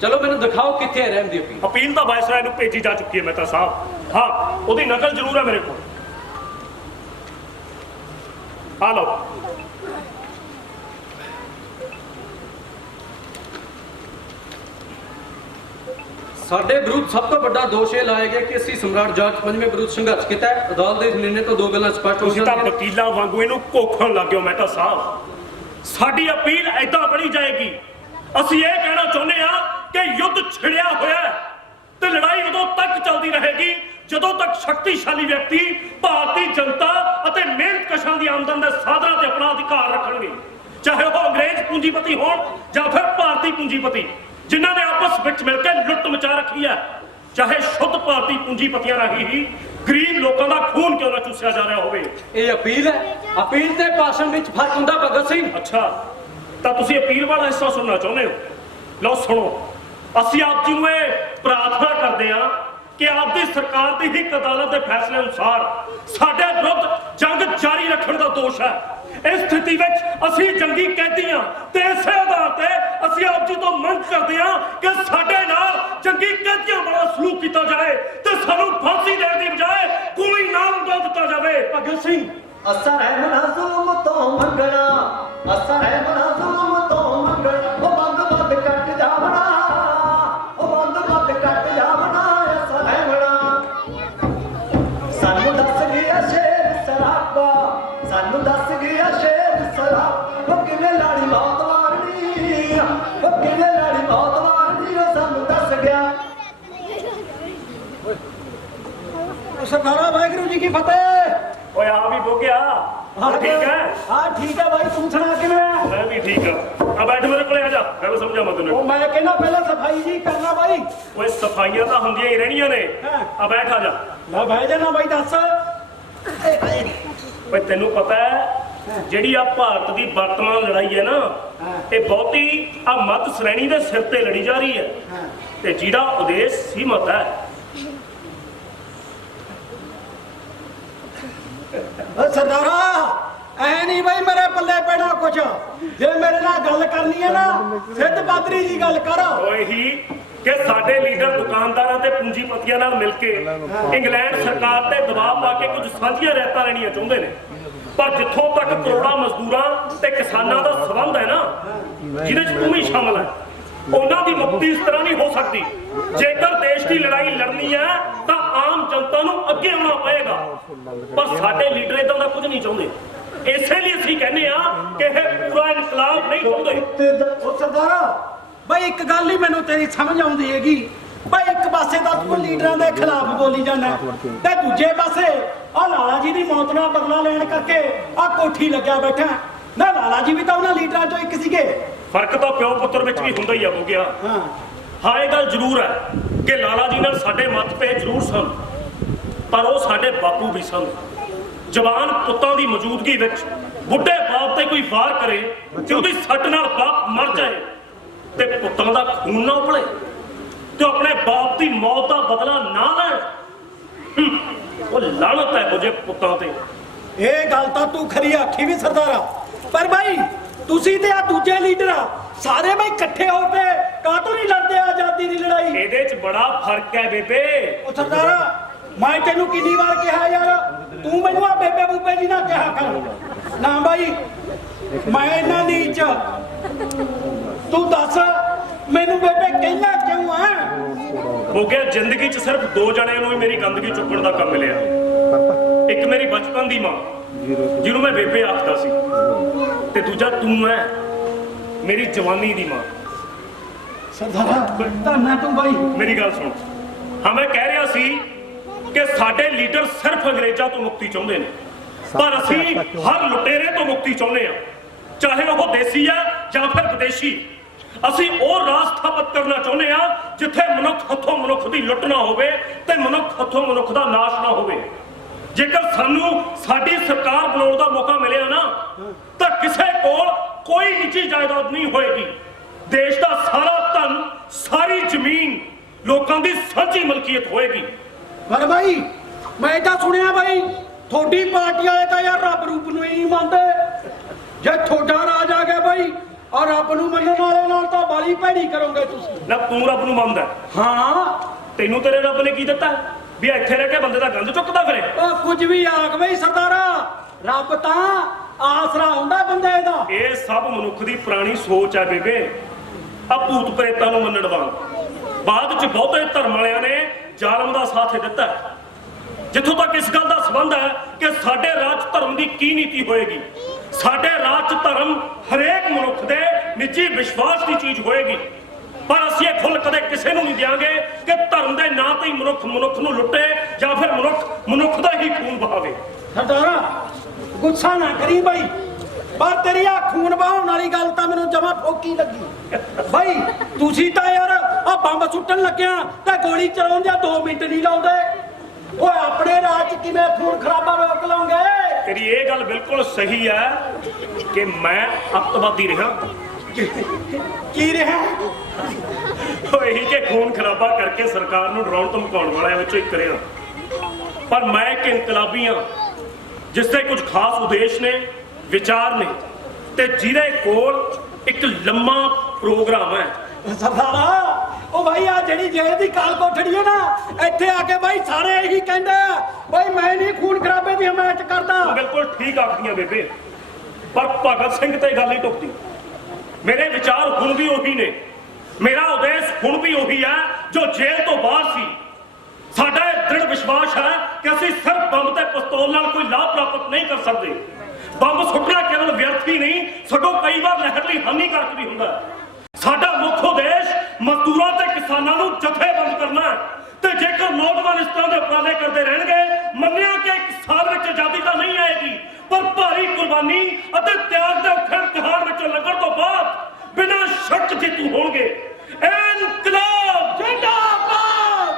ਚਲੋ ਮੈਨੂੰ ਦਿਖਾਓ ਕਿੱਥੇ ਹੈ ਰਹਿਮ ਦੀ ਅਪੀਲ। ਅਪੀਲ ਤਾਂ ਵਾਇਸਰਾਏ ਨੂੰ ਭੇਜੀ ਜਾ ਚੁੱਕੀ ਹੈ ਮਹਿਤਾ ਸਾਹਿਬ। ਹਾਂ, ਉਹਦੀ ਨਕਲ ਜ਼ਰੂਰ ਹੈ ਮੇਰੇ ਕੋਲ। ਆ ਲਓ। ਸਾਡੇ ਵਿਰੁੱਧ ਸਭ ਤੋਂ ਵੱਡਾ ਦੋਸ਼ ਇਹ ਲਾਇਆ ਗਿਆ ਕਿ ਅਸੀਂ ਸਮਰਾਟ ਜਾਰਜ ਪੰਜਵੇਂ ਵਿਰੁੱਧ ਸੰਘਰਸ਼ ਕੀਤਾ ਹੈ। ਅਦਾਲਤ ਦੇ ਨਿਰਣੇ ਤੋਂ ਦੋ ਗੱਲਾਂ ਸਪਸ਼ਟ ਹੋ ਤੁਸੀਂ ਤਾਂ ਜਾਂਦੀਆਂ। ਵਕੀਲਾਂ ਵਾਂਗੂ ਇਹਨੂੰ ਕੋਖਣ ਲੱਗ ਗਏ ਹੋ ਮਹਿਤਾ ਸਾਹਿਬ। ਸਾਡੀ ਅਪੀਲ ਏਦਾਂ ਬਣੀ ਜਾਏਗੀ, ਅਸੀਂ ਇਹ ਕਹਿਣਾ ਚਾਹੁੰਦੇ ਆ ਕਿ ਯੁੱਧ ਛਿੜਿਆ ਹੋਇਆ ਹੈ ਤੇ ਲੜਾਈ ਉਦੋਂ ਤੱਕ ਚੱਲਦੀ ਰਹੇਗੀ ਜਦੋਂ ਤੱਕ ਸ਼ਕਤੀਸ਼ਾਲੀ ਵਿਅਕਤੀ ਭਾਰਤੀ ਜਨਤਾ ਅਤੇ ਮਿਹਨਤਕਸ਼ਾਂ ਦੀ ਆਮਦਨ ਦੇ ਸਾਧਨਾਂ ਤੇ ਆਪਣਾ ਅਧਿਕਾਰ ਰੱਖਣਗੇ, ਚਾਹੇ ਉਹ ਅੰਗਰੇਜ਼ ਪੂੰਜੀਪਤੀ ਹੋਣ ਜਾਂ ਫਿਰ ਭਾਰਤੀ ਪੂੰਜੀਪਤੀ ਜਿਨ੍ਹਾਂ ਨੇ ਆਪਸ ਵਿੱਚ ਮਿਲ ਕੇ ਲੁੱਟ ਮਚਾ ਰੱਖੀ ਹੈ। ਚਾਹੇ ਸ਼ੁੱਧ ਭਾਰਤੀ ਪੂੰਜੀਪਤੀਆਂ ਰਾਹੀਂ ਹੀ ਗਰੀਬ ਲੋਕਾਂ ਦਾ ਖੂਨ ਕਿਉਂ ਨਾ ਚੂਸਿਆ ਜਾ ਰਿਹਾ ਹੋਵੇ। ਇਹ ਅਪੀਲ ਹੈ। ਅਪੀਲ ਤੇ ਭਾਸ਼ਣ ਵਿੱਚ ਫਰਕ ਹੁੰਦਾ ਭਗਤ ਸਿੰਘ। ਅੱਛਾ, ਤਾਂ ਤੁਸੀਂ ਅਪੀਲ ਵਾਲਾ ਹਿੱਸਾ ਸੁਣਨਾ ਚਾਹੁੰਦੇ ਹੋ? ਲਓ ਸੁਣੋ। ਅਸੀਂ ਆਪ ਜੀ ਨੂੰ ਇਹ ਪ੍ਰਾਰਥਨਾ ਕਰਦੇ ਹਾਂ ਕਿ ਆਪ ਦੀ ਸਰਕਾਰ ਦੀ ਹੀ ਅਦਾਲਤ ਦੇ ਫੈਸਲੇ ਅਨੁਸਾਰ ਸਾਡੇ ਵਿਰੁੱਧ ਜੰਗ ਜਾਰੀ ਰੱਖਣ ਦਾ ਦੋਸ਼ ਹੈ। ਇਸ ਸਥਿਤੀ ਵਿੱਚ ਅਸੀਂ ਜੰਗੀ ਕੈਦੀ ਹਾਂ ਤੇ ਇਸੇ ਆਧਾਰ ਤੇ ਅਸੀਂ ਆਪ ਜੀ ਤੋਂ ਮੰਗ ਕਰਦੇ ਹਾਂ ਕਿ ਸਾਡੇ ਨਾਲ ਜੰਗੀ ਕੈਦੀਆਂ ਵਾਲਾ ਸਲੂਕ ਕੀਤਾ ਜਾਏ ਤੇ ਸਾਨੂੰ ਫਾਂਸੀ ਦੇਣ ਦੀ ਬਜਾਏ ਗੋਲੀ ਨਾਲ ਉਡਾ ਦਿੱਤਾ ਜਾਵੇ। ਭਗਤ ਸਿੰਘ, ਅਸਰ ਹੈ ਮਨਾ ਜ਼ੁਲਮ ਤੋਂ ਮੰਗਣਾ, ਅਸਰ ਹੈ ਮਨਾ ਜ਼ੁਲਮ ਤੋਂ ਮੰਗਣਾ, ਉਹ ਬੰਦ ਕੱਟ ਜਾਵਣਾ, ਉਹ ਬੰਦ ਕੱਟ ਜਾਵਣਾ, ਅਸਰ ਹੈ ਮਨਾ। ਸਾਨੂੰ ਦੱਸ ਗਿਆ ਸ਼ੇਰ ਸਰਾਬਾ, ਸਾਨੂੰ ਦੱਸ ਗਿਆ ਸ਼ੇਰ ਸਰਾਬ, ਉਹ ਕਿਵੇਂ ਲਾੜੀ ਮੌਤ ਮਾਰਨੀ, ਉਹ ਕਿਵੇਂ ਲਾੜੀ ਮੌਤ ਮਾਰਨੀ, ਉਹ ਸਾਨੂੰ ਦੱਸ ਗਿਆ। ਸਰਦਾਰਾ ਵਾਹਿਗੁਰੂ ਜੀ ਕੀ ਫਤਿਹ। ਓਏ ਆ ਵੀ ਹੋ ਗਿਆ। ਠੀਕ ਹੈ? ਹਾਂ ਠੀਕ ਹੈ ਭਾਈ, ਤੂੰ ਸੁਣਾ ਕਿਵੇਂ ਆ? ਮੈਂ ਵੀ ਠੀਕ ਆ। ਆ ਬੈਠ ਮੇਰੇ ਕੋਲੇ, ਆ ਜਾ, ਮੈਂ ਸਮਝਾਵਾਂ ਤੈਨੂੰ। ਉਹ ਮੈਂ ਕਹਿੰਦਾ ਪਹਿਲਾਂ ਸਫਾਈ ਜੀ ਕਰਨਾ ਬਾਈ। ਓਏ ਸਫਾਈਆਂ ਤਾਂ ਹੁੰਦੀਆਂ ਹੀ ਰਹਿਣੀਆਂ ਨੇ। ਆ ਬੈਠ, ਆ ਜਾ। ਲੈ ਬਹਿ ਜਾਣਾ ਬਾਈ, ਦੱਸ। ਓਏ ਤੈਨੂੰ ਪਤਾ ਹੈ ਜਿਹੜੀ ਆ ਭਾਰਤ ਦੀ ਵਰਤਮਾਨ ਲੜਾਈ ਹੈ ਨਾ, ਇਹ ਬਹੁਤੀ ਆ ਮੱਧ ਸ਼੍ਰੇਣੀ ਦੇ ਸਿਰ ਤੇ ਲੜੀ ਜਾ ਰਹੀ ਹੈ ਤੇ ਜਿਹਦਾ ਉਦੇਸ਼ ਸੀਮਤ ਹੈ। ਸਰਦਾਰਾ ਐ ਨਹੀਂ ਬਾਈ ਮੇਰੇ ਪੱਲੇ ਪੈਣਾ ਕੁਛ। ਜੇ ਮੇਰੇ ਨਾਲ ਗੱਲ ਕਰਨੀ ਹੈ ਨਾ, ਸਿੱਧ ਪਾਦਰੀ ਜੀ ਗੱਲ ਕਰ। ਓਏ ਹੀ ਕਿ ਸਾਡੇ ਲੀਡਰ ਦੁਕਾਨਦਾਰਾਂ ਤੇ ਪੂੰਜੀਪਤੀਆਂ ਨਾਲ ਮਿਲ ਕੇ ਇੰਗਲੈਂਡ ਸਰਕਾਰ ਤੇ ਦਬਾਅ ਪਾ ਕੇ ਕੁਝ ਸਾਂਝੀਆਂ ਰਹਿਤਾਂ ਲੈਣੀਆਂ ਚਾਹੁੰਦੇ ਨੇ, ਪਰ ਜਿੱਥੋਂ ਤੱਕ ਕਰੋੜਾਂ ਮਜ਼ਦੂਰਾਂ ਤੇ ਕਿਸਾਨਾਂ ਦਾ ਸਬੰਧ ਹੈ ਨਾ, ਜਿਹਦੇ 'ਚ ਤੂੰ ਵੀ ਸ਼ਾਮਲ ਹੈ, ਉਹਨਾਂ ਦੀ ਮੁਕਤੀ ਇਸ ਤਰ੍ਹਾਂ ਨਹੀਂ ਹੋ ਸਕਦੀ। ਜੇਕਰ ਦੇਸ਼ ਦੀ ਲੜਾਈ ਲੜਨੀ ਹੈ ਤਾਂ ਆਮ ਜਨਤਾ ਨੂੰ ਅੱਗੇ ਆਉਣਾ ਪਏਗਾ, ਪਰ ਸਾਡੇ ਲੀਡਰ ਇਦਾਂ ਦਾ ਕੁਝ ਨਹੀਂ ਚਾਹੁੰਦੇ। ਇਸੇ ਲਈ ਅਸੀਂ ਕਹਿੰਦੇ ਆ ਕਿ ਇਹ ਪੂਰਾ ਇਨਕਲਾਬ ਨਹੀਂ ਚਾਹੁੰਦੇ। ਉਹ ਸਰਦਾਰਾ ਬਈ ਇੱਕ ਗੱਲ ਹੀ ਮੈਨੂੰ ਤੇਰੀ ਸਮਝ ਆਉਂਦੀ ਹੈਗੀ ਬਈ ਇੱਕ ਪਾਸੇ ਤਾਂ ਤੂੰ ਲੀਡਰਾਂ ਦੇ ਖਿਲਾਫ ਬੋਲੀ ਜਾਂਦਾ ਤੇ ਦੂਜੇ ਪਾਸੇ ਆ ਲਾਲਾ ਜੀ ਦੀ ਮੌਤ ਨਾਲ ਬਦਲਾ ਲੈਣ ਕਰਕੇ ਆ ਕੋਠੀ ਲੱਗਿਆ ਬੈਠਾ ਨਾ। ਲਾਲਾ ਜੀ ਵੀ ਤਾਂ ਉਹਨਾਂ ਲੀਡਰਾਂ ਚੋਂ ਇੱਕ ਸੀਗੇ। ਫਰਕ ਤਾਂ ਪਿਓ ਪੁੱਤਰ ਵਿੱਚ ਵੀ ਹੁੰਦਾ ਹੀ ਆ ਹੋ ਗਿਆ। ਹਾਂ ਇਹ ਗੱਲ ਜ਼ਰੂਰ ਹੈ ਕਿ ਲਾਲਾ ਜੀ ਨਾਲ ਸਾਡੇ ਮਤਭੇਦ ਜ਼ਰੂਰ ਸਨ, ਪਰ ਉਹ ਸਾਡੇ ਬਾਪੂ ਵੀ ਸਨ। ਜਵਾਨ ਪੁੱਤਾਂ ਦੀ ਮੌਜੂਦਗੀ ਵਿੱਚ ਬੁੱਢੇ ਬਾਪ ਤੇ ਕੋਈ ਵਾਰ ਕਰੇ ਤੇ ਉਹਦੀ ਸੱਟ ਨਾਲ ਬਾਪ ਮਰ ਜਾਏ ਤੇ ਪੁੱਤਾਂ ਦਾ ਖੂਨ ਨਾ ਉਬਲੇ ਤੇ ਆਪਣੇ ਬਾਪ ਦੀ ਮੌਤ ਦਾ ਬਦਲਾ ਨਾ ਲੈਣ। ਉਹ ਲਾਹਨਤ ਹੈ ਮੁਝੇ ਪੁੱਤਾਂ ਤੇ। ਇਹ ਗੱਲ ਤਾਂ ਤੂੰ ਖਰੀ ਆਖੀ ਵੀ ਸਰਦਾਰਾ, ਪਰ ਭਾਈ ਤੁਸੀਂ ਤੇ ਆ ਦੂਜੇ ਲੀਡਰ ਸਾਰੇ ਬਈ ਇਕੱਠੇ ਹੋ ਕੇ ਕਾਹਤੋਂ ਨਹੀਂ ਲੜਦੇ ਆਜ਼ਾਦੀ ਦੀ ਲੜਾਈ? ਇਹਦੇ 'ਚ ਬੜਾ ਫਰਕ ਹੈ ਬੇਬੇ। ਉਹ ਸਰਦਾਰਾ ਮੈਂ ਤੈਨੂੰ ਕਿੰਨੀ ਵਾਰ ਕਿਹਾ ਯਾਰ ਤੂੰ ਮੈਨੂੰ ਆ ਬੇਬੇ ਬੂਬੇ ਜੀ ਨਾ ਕਿਹਾ ਕਰ ਨਾ ਬਾਈ। ਮੈਂ ਇਹਨਾਂ ਨੀਚ ਤੂੰ ਦੱਸ ਮੈਨੂੰ ਬੇਬੇ ਕਹਿਣਾ ਕਿਉਂ ਆ? ਹੋ ਗਿਆ ਜ਼ਿੰਦਗੀ 'ਚ ਸਿਰਫ ਦੋ ਜਣਿਆਂ ਨੂੰ ਹੀ ਮੇਰੀ ਗੰਦਗੀ ਚੁੱਕਣ ਦਾ ਕੰਮ ਮਿਲਿਆ। ਇੱਕ ਮੇਰੀ ਬਚਪਨ ਦੀ ਮਾਂ ਜਿਹਨੂੰ ਮੈਂ ਬੇਬੇ ਆਖਦਾ ਸੀ, ਤੇ ਦੂਜਾ ਤੂੰ ਹੈ ਮੇਰੀ ਜਵਾਨੀ ਦੀ ਮਾਂ। ਸਰਦਾਰਾ ਧੰਨਾ ਤੂੰ ਬਾਈ। ਮੇਰੀ ਗੱਲ ਸੁਣ। ਹਾਂ ਮੈਂ ਕਹਿ ਰਿਹਾ ਸੀ ਕਿ ਸਾਡੇ ਲੀਡਰ ਸਿਰਫ ਅੰਗਰੇਜ਼ਾਂ ਤੋਂ ਮੁਕਤੀ ਚਾਹੁੰਦੇ ਨੇ, ਪਰ ਅਸੀਂ ਹਰ ਲੁਟੇਰੇ ਤੋਂ ਮੁਕਤੀ ਚਾਹੁੰਦੇ ਆ, ਚਾਹੇ ਉਹ ਦੇਸੀ ਆ ਜਾਂ ਫਿਰ ਵਿਦੇਸ਼ੀ। ਅਸੀਂ ਉਹ ਰਾਜ ਸਥਾਪਿਤ ਕਰਨਾ ਚਾਹੁੰਦੇ ਆ ਜਿੱਥੇ ਮਨੁੱਖ ਹੱਥੋਂ ਮਨੁੱਖ ਦੀ ਲੁੱਟ ਨਾ ਹੋਵੇ ਤੇ ਮਨੁੱਖ ਹੱਥੋਂ ਮਨੁੱਖ ਦਾ ਨਾਸ਼ ਨਾ ਹੋਵੇ। ਜੇਕਰ ਸਾਨੂੰ ਸਾਡੀ ਸਰਕਾਰ ਬਣਾਉਣ ਦਾ ਮੌਕਾ ਮਿਲਿਆ ਨਾ ਤਾਂ ਕਿਸੇ ਕੋਲ ਕੋਈ ਨਿੱਜੀ ਜਾਇਦਾਦ ਨਹੀਂ ਹੋਏਗੀ। ਦੇਸ਼ ਦਾ ਸਾਰਾ ਧਨ, ਸਾਰੀ ਜ਼ਮੀਨ ਲੋਕਾਂ ਦੀ ਸਾਂਝੀ ਮਲਕੀਅਤ ਹੋਏਗੀ। ਪਰ ਬਾਈ ਮੈਂ ਤਾਂ ਸੁਣਿਆ ਬਾਈ ਤੁਹਾਡੀ ਪਾਰਟੀ ਵਾਲੇ ਤਾਂ ਯਾਰ ਰੱਬ ਰੂਪ ਨੂੰ ਹੀ ਨਹੀਂ ਮੰਨਦੇ। ਜੇ ਤੁਹਾਡਾ ਰਾਜ ਆ ਗਿਆ ਬਾਈ ਔਰ ਰੱਬ ਨੂੰ ਮੰਨਣ ਵਾਲੇ ਨਾਲ ਤਾਂ ਬਾਲੀ ਭੈੜੀ ਕਰੋਗੇ ਤੁਸੀਂ। ਨਾ ਤੂੰ ਰੱਬ ਨੂੰ ਮੰਨਦਾ? ਹਾਂ। ਤੈਨੂੰ ਤੇਰੇ ਰੱਬ ਨੇ ਕੀ ਦਿੱਤਾ ਵੀ ਇੱਥੇ ਰਹਿ ਕੇ ਬੰਦੇ ਦਾ ਗੰਦ ਚੁੱਕਦਾ ਫਿਰੇ? ਉਹ ਕੁਝ ਵੀ ਆਖ ਬਈ ਸਰਦਾਰਾ, ਰੱਬ ਤਾਂ ਆਸਰਾ ਹੁੰਦਾ ਬੰਦੇ ਦਾ। ਇਹ ਸਭ ਮਨੁੱਖ ਦੀ ਪੁਰਾਣੀ ਸੋਚ ਹੈ ਬੇਬੇ, ਆ ਭੂਤ ਪ੍ਰੇਤਾਂ ਨੂੰ ਮੰਨਣ ਵਾਂਗ। ਬਾਅਦ ਚ ਬਹੁਤੇ ਧਰਮ ਵਾਲਿਆਂ ਨੇ ਜ਼ਾਲਮ ਦਾ ਸਾਥ ਦਿੱਤਾ। ਜਿੱਥੋਂ ਤੱਕ ਇਸ ਗੱਲ ਦਾ ਸੰਬੰਧ ਹੈ ਕਿ ਸਾਡੇ ਰਾਜ ਧਰਮ ਦੀ ਕੀ ਨੀਤੀ ਹੋਏਗੀ। ਸਾਡੇ ਰਾਜ ਚ ਧਰਮ ਹਰੇਕ ਮਨੁੱਖ ਦੇ ਨਿੱਜੀ ਵਿਸ਼ਵਾਸ ਦੀ ਚੀਜ਼ ਹੋਏਗੀ, ਪਰ ਅਸੀਂ ਇਹ ਖੁੱਲ੍ਹ ਕਦੇ ਕਿਸੇ ਨੂੰ ਨਹੀਂ ਦਿਆਂਗੇ ਕਿ ਧਰਮ ਦੇ ਨਾਂ ਤੇ ਹੀ ਮਨੁੱਖ ਨੂੰ ਲੁੱਟੇ ਜਾਂ ਫਿਰ ਮਨੁੱਖ ਦਾ ਹੀ ਖੂਨ ਬਹਾਵੇ। ਸਰਦਾਰਾ ਗੁੱਸਾ ਨਾ ਕਰੀ ਬਾਈ, ਪਰ ਤੇਰੀ ਆ ਖੂਨ ਬਹਾਉਣ ਵਾਲੀ ਗੱਲ ਤਾਂ ਮੈਨੂੰ ਜਮਾ ਫੋਕੀ ਲੱਗੀ। ਬਾਈ ਤੁਸੀਂ ਤਾਂ ਯਾਰ ਆ ਬੰਬ ਸੁੱਟਣ ਲੱਗਿਆ ਤੇ ਗੋਲੀ ਚਲਾਉਣ ਦੇ 2 ਮਿੰਟ ਨਹੀਂ ਲਾਉਂਦੇ। ਓਏ ਆਪਣੇ ਰਾਜ 'ਚ ਕਿਵੇਂ ਖੂਨ ਖਰਾਬਾ ਰੋਕ ਲਓਗੇ? ਤੇਰੀ ਇਹ ਗੱਲ ਬਿਲਕੁਲ ਸਹੀ ਹੈ ਕਿ ਮੈਂ ਅੱਤਵਾਦੀ ਰਿਹਾ। ਕੀ ਰਿਹਾ? ਉਹ ਇਹੀ ਕਿ ਖੂਨ ਖਰਾਬਾ ਕਰਕੇ ਸਰਕਾਰ ਨੂੰ ਡਰਾਉਣ ਧਮਕਾਉਣ ਵਾਲਿਆਂ ਵਿੱਚੋਂ ਇੱਕ ਰਿਹਾ। ਪਰ ਮੈਂ ਇੱਕ ਇਨਕਲਾਬੀ ਹਾਂ ਜਿਸ ਦੇ ਕੁਝ ਖਾਸ ਉਦੇਸ਼ ਨੇ, ਵਿਚਾਰ ਨੇ ਤੇ ਜਿਹਦੇ ਕੋਲ ਇੱਕ ਲੰਮਾ ਪ੍ਰੋਗਰਾਮ ਹੈ। ਸਰਦਾਰਾ ਉਹ ਭਾਈ ਆ ਜਿਹੜੀ ਜੇਲ੍ਹ ਦੀ ਕਾਲ ਕੋਠੜੀ ਹੈ ਨਾ, ਇੱਥੇ ਆ ਕੇ ਭਾਈ ਸਾਰੇ ਇਹੀ ਕਹਿੰਦੇ ਆ ਭਾਈ ਮੈਂ ਨਹੀਂ ਖੂਨ ਖਰਾਬੇ ਦੀ ਹਮਾਇਤ ਕਰਦਾ। ਤੂੰ ਬਿਲਕੁਲ ਠੀਕ ਆਖਦੀਆਂ ਬੇਬੇ, ਪਰ ਭਗਤ ਸਿੰਘ ਤੇ ਗੱਲ ਹੀ ਟੁੱਕਦੀ। ਮੇਰੇ ਵਿਚਾਰ ਹੁਣ ਵੀ ਉਹੀ ਨੇ, ਮੇਰਾ ਉਦੇਸ਼ ਹੁਣ ਵੀ ਉਹੀ ਹੈ ਜੋ ਜੇਲ੍ਹ ਤੋਂ ਬਾਹਰ ਸੀ। ਸਾਡਾ ਇਹ ਦ੍ਰਿੜ ਵਿਸ਼ਵਾਸ ਹੈ ਕਿ ਅਸੀਂ ਸਿਰਫ ਬੰਬ ਤੇ ਪਿਸਤੌਲ ਨਾਲ ਕੋਈ ਲਾਭ ਪ੍ਰਾਪਤ ਨਹੀਂ ਕਰ ਸਕਦੇ। ਬੰਬ ਸੁੱਟਣਾ ਕੇਵਲ ਵਿਅਰਥ ਹੀ ਨਹੀਂ, ਸਗੋਂ ਕਈ ਵਾਰ ਲਹਿਰ ਲਈ ਹਾਨੀਕਾਰਕ ਵੀ ਹੁੰਦਾ। ਸਾਡਾ ਮੁੱਖ ਉਦੇਸ਼ ਮਜ਼ਦੂਰਾਂ ਤੇ ਕਿਸਾਨਾਂ ਨੂੰ ਜਥੇਬੰਦ ਕਰਨਾ ਹੈ ਤੇ ਜੇਕਰ ਨੌਜਵਾਨ ਇਸ ਤਰ੍ਹਾਂ ਦੇ ਉਪਰਾਲੇ ਕਰਦੇ ਰਹਿਣਗੇ, ਮੰਨਿਆ ਕਿ ਇੱਕ ਸਾਲ ਵਿੱਚ ਆਜ਼ਾਦੀ ਤਾਂ ਨਹੀਂ ਆਏਗੀ, ਪਰ ਭਾਰੀ ਕੁਰਬਾਨੀ ਅਤੇ ਤਿਆਗ ਦੇ ਔਖੇ ਇਮਤਿਹਾਨ ਵਿੱਚੋਂ ਲੰਘਣ ਤੋਂ ਬਾਅਦ ਬਿਨਾਂ ਸ਼ੱਕ ਜੇਤੂ ਹੋਣਗੇ। ਇਨਕਲਾਬ ਜਿੰਦਾਬਾਦ।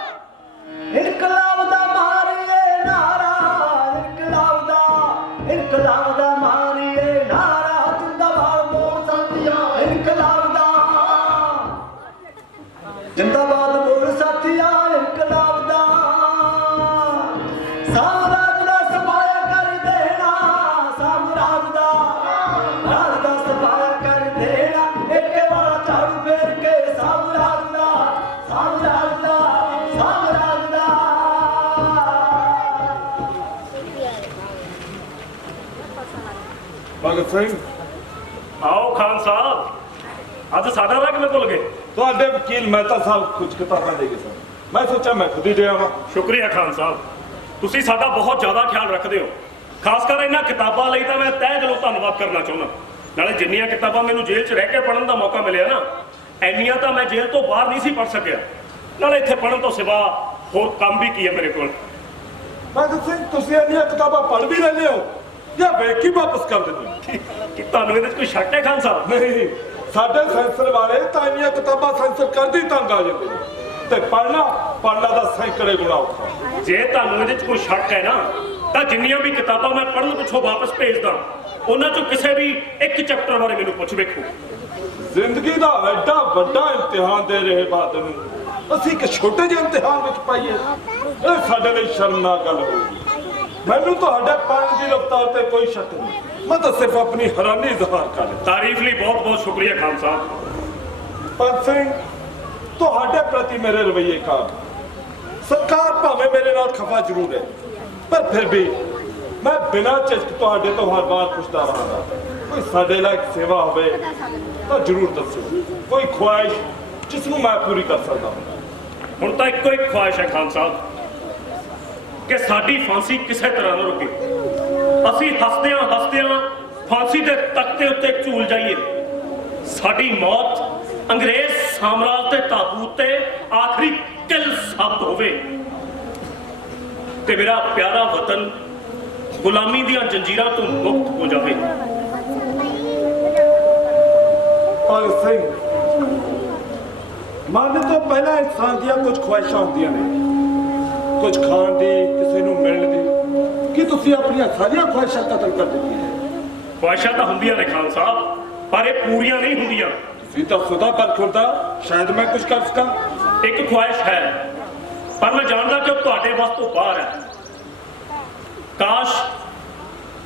ਇਨਕਲਾਬ ਦਾ ਮਾਰੀਏ ਨਾਰਾ, ਇਨਕਲਾਬ ਦਾ ਮਾਰੀਏ ਨਾਰਾ, ਜਿੰਦਾਬਾਦ ਬੋਲ ਸਾਥੀਆ ਇਨਕਲਾਬ ਦਾ, ਜਿੰਦਾਬਾਦ ਬੋਲ ਸਾਥੀਆ ਇਨਕਲਾਬ ਦਾ। ਸਾਮਰਾਜ ਦਾ ਸਫਾਇਆ ਕਰ ਦੇਣਾ, ਸਾਮਰਾਜ ਦਾ ਰਾਜ ਦਾ ਸਫਾਇਆ ਕਰ ਦੇਣਾ, ਇੱਕ ਵਾਰ ਝਾੜੂ ਫੇਰ ਕੇ ਸਾਮਰਾਜ ਦਾ, ਸਾਮਰਾਜ ਦਾ, ਸਾਮਰਾਜ ਦਾ। ਭਗਤ ਸਿੰਘ ਆਓ ਖਾਨ ਸਾਹਿਬ, ਅੱਜ ਸਾਡਾ ਰਾਹ ਕਿਵੇਂ ਭੁੱਲ ਗਏ? ਤੁਹਾਡੇ ਵਕੀਲ ਮਹਿਤਾ ਸਾਹਿਬ ਕੁਝ ਕਿਤਾਬਾਂ ਦੇ ਗਏ ਸਨ, ਮੈਂ ਸੋਚਿਆ ਮੈਂ ਖੁਦ ਹੀ ਦੇ ਆਵਾਂ। ਸ਼ੁਕਰੀਆ ਖਾਨ ਸਾਹਿਬ, ਤੁਸੀਂ ਸਾਡਾ ਬਹੁਤ ਜ਼ਿਆਦਾ ਖਿਆਲ ਰੱਖਦੇ ਹੋ। ਖਾਸ ਕਰ ਇਹਨਾਂ ਕਿਤਾਬਾਂ ਲਈ ਤਾਂ ਮੈਂ ਤਹਿ ਦਿਲੋਂ ਧੰਨਵਾਦ ਕਰਨਾ ਚਾਹੁੰਦਾ। ਨਾਲੇ ਜਿੰਨੀਆਂ ਕਿਤਾਬਾਂ ਮੈਨੂੰ ਜੇਲ੍ਹ 'ਚ ਰਹਿ ਕੇ ਪੜ੍ਹਨ ਦਾ ਮੌਕਾ ਮਿਲਿਆ ਨਾ, ਇੰਨੀਆਂ ਤਾਂ ਮੈਂ ਜੇਲ੍ਹ ਤੋਂ ਬਾਹਰ ਨਹੀਂ ਸੀ ਪੜ੍ਹ ਸਕਿਆ। ਨਾਲੇ ਇੱਥੇ ਪੜ੍ਹਨ ਤੋਂ ਸਿਵਾ ਹੋਰ ਕੰਮ ਵੀ ਕੀ ਹੈ ਮੇਰੇ ਕੋਲ। ਭਗਤ ਸਿੰਘ, ਤੁਸੀਂ ਇੰਨੀਆਂ ਕਿਤਾਬਾਂ ਪੜ੍ਹ ਵੀ ਲੈਂਦੇ ਹੋ ਜਾਂ ਵੇਖ ਕੇ ਵਾਪਸ ਕਰ ਦਿੰਦੇ ਹੋ? ਕਿ ਤੁਹਾਨੂੰ ਇਹਦੇ 'ਚ ਕੋਈ ਸ਼ੱਕ ਹੈ ਖਾਨ ਸਾਹਿਬ? ਨਹੀਂ, ਸਾਡੇ ਸੈਂਸਰ ਵਾਲੇ ਤਾਂ ਇੰਨੀਆਂ ਕਿਤਾਬਾਂ ਸੈਂਸਰ ਕਰਦੇ ਹੀ ਤੰਗ ਆ ਜਾਂਦੇ ਨੇ, ਤੇ ਪੜ੍ਹਨਾ ਦਾ ਸੈਂਕੜੇ ਗੁਣਾ ਔਖਾ। ਜੇ ਤੁਹਾਨੂੰ ਇਹਦੇ 'ਚ ਕੋਈ ਸ਼ੱਕ ਹੈ ਨਾ, ਤਾਂ ਜਿੰਨੀਆਂ ਵੀ ਕਿਤਾਬਾਂ ਮੈਂ ਪੜ੍ਹਨ ਪਿੱਛੋਂ ਵਾਪਸ ਭੇਜਦਾ, ਉਹਨਾਂ 'ਚੋਂ ਕਿਸੇ ਵੀ ਇੱਕ ਚੈਪਟਰ ਬਾਰੇ ਮੈਨੂੰ ਪੁੱਛ ਵੇਖੋ। ਜ਼ਿੰਦਗੀ ਦਾ ਐਡਾ ਵੱਡਾ ਇਮਤਿਹਾਨ ਦੇ ਰਹੇ ਬਾਦਲ ਨੂੰ ਅਸੀਂ ਇੱਕ ਛੋਟੇ ਜਿਹੇ ਇਮਤਿਹਾਨ ਵਿੱਚ ਪਾਈਏ, ਇਹ ਸਾਡੇ ਲਈ ਸ਼ਰਮਨਾਕ ਗੱਲ ਹੋਊਗੀ। ਮੈਨੂੰ ਤੁਹਾਡੇ ਪੜ੍ਹਨ ਦੀ ਰਫ਼ਤਾਰ ਤੇ ਕੋਈ ਸ਼ੱਕ ਨਹੀਂ, ਮੈਂ ਤਾਂ ਸਿਰਫ ਆਪਣੀ ਹੈਰਾਨੀ ਜ਼ਾਹਰ ਕਰ ਰਿਹਾ। ਤਾਰੀਫ ਲਈ ਬਹੁਤ ਬਹੁਤ ਸ਼ੁਕਰੀਆ ਖਾਨ ਸਾਹਿਬ। ਭਗਤ ਸਿੰਘ, ਤੁਹਾਡੇ ਪ੍ਰਤੀ ਮੇਰੇ ਰਵੱਈਏ ਕਾਰਨ ਸਰਕਾਰ ਭਾਵੇਂ ਮੇਰੇ ਨਾਲ ਖਫਾ ਜ਼ਰੂਰ ਹੈ, ਪਰ ਫਿਰ ਵੀ ਮੈਂ ਬਿਨਾਂ ਝਿਜਕ ਤੁਹਾਡੇ ਤੋਂ ਹਰ ਵਾਰ ਪੁੱਛਦਾ ਰਹਾਂਗਾ, ਕੋਈ ਸਾਡੇ ਲਾਇਕ ਸੇਵਾ ਹੋਵੇ ਤਾਂ ਜ਼ਰੂਰ ਦੱਸੋ, ਕੋਈ ਖੁਆਇਸ਼ ਜਿਸ ਨੂੰ ਮੈਂ ਪੂਰੀ ਕਰ ਸਕਦਾ ਹਾਂ। ਹੁਣ ਤਾਂ ਇੱਕੋ ਇੱਕ ਖੁਆਇਸ਼ ਹੈ ਖਾਨ ਸਾਹਿਬ ਕਿ ਸਾਡੀ ਫਾਂਸੀ ਕਿਸੇ ਤਰ੍ਹਾਂ ਨਾ ਰੁਕੇ। ਅਸੀਂ ਹੱਸਦਿਆਂ ਫਾਂਸੀ ਦੇ ਤਖਤੇ ਉੱਤੇ ਝੂਲ ਜਾਈਏ। ਸਾਡੀ ਮੌਤ ਅੰਗਰੇਜ਼ ਸਾਮਰਾਜ ਦੇ ਤਾਬੂਤ ਤੇ ਆਖਰੀ ਕਿਲ ਸਾਬਤ ਹੋਵੇ ਤੇ ਮੇਰਾ ਪਿਆਰਾ ਵਤਨ ਗੁਲਾਮੀ ਦੀਆਂ ਜੰਜੀਰਾਂ ਤੋਂ ਮੁਕਤ ਹੋ ਜਾਵੇ। ਭਗਤ ਸਿੰਘ, ਮਰਨ ਤੋਂ ਪਹਿਲਾਂ ਇਨਸਾਨ ਦੀਆਂ ਕੁਝ ਖੁਆਇਸ਼ਾਂ ਹੁੰਦੀਆਂ ਨੇ, ਕੁਝ ਖਾਣ ਦੀ, ਕਿਸੇ ਨੂੰ ਮਿਲਣ ਦੀ। ਕੀ ਤੁਸੀਂ ਆਪਣੀਆਂ ਸਾਰੀਆਂ ਖੁਆਇਸ਼ਾਂ ਕਤਲ ਕਰ ਦਿੱਤੀਆਂ? ਖੁਆਇਸ਼ਾਂ ਤਾਂ ਹੁੰਦੀਆਂ ਨੇ ਖਾਨ ਸਾਹਿਬ, ਪਰ ਇਹ ਪੂਰੀਆਂ ਨਹੀਂ ਹੁੰਦੀਆਂ। ਤੁਸੀਂ ਤਾਂ ਸੁਦਾ ਪਰ ਖੁਰਦਾ, ਸ਼ਾਇਦ ਮੈਂ ਕੁਝ ਕਰ ਸਕਾਂ। ਇੱਕ ਖੁਆਇਸ਼ ਹੈ, ਪਰ ਮੈਂ ਜਾਣਦਾ ਕਿ ਉਹ ਤੁਹਾਡੇ ਵੱਸ ਤੋਂ ਬਾਹਰ ਹੈ। ਕਾਸ਼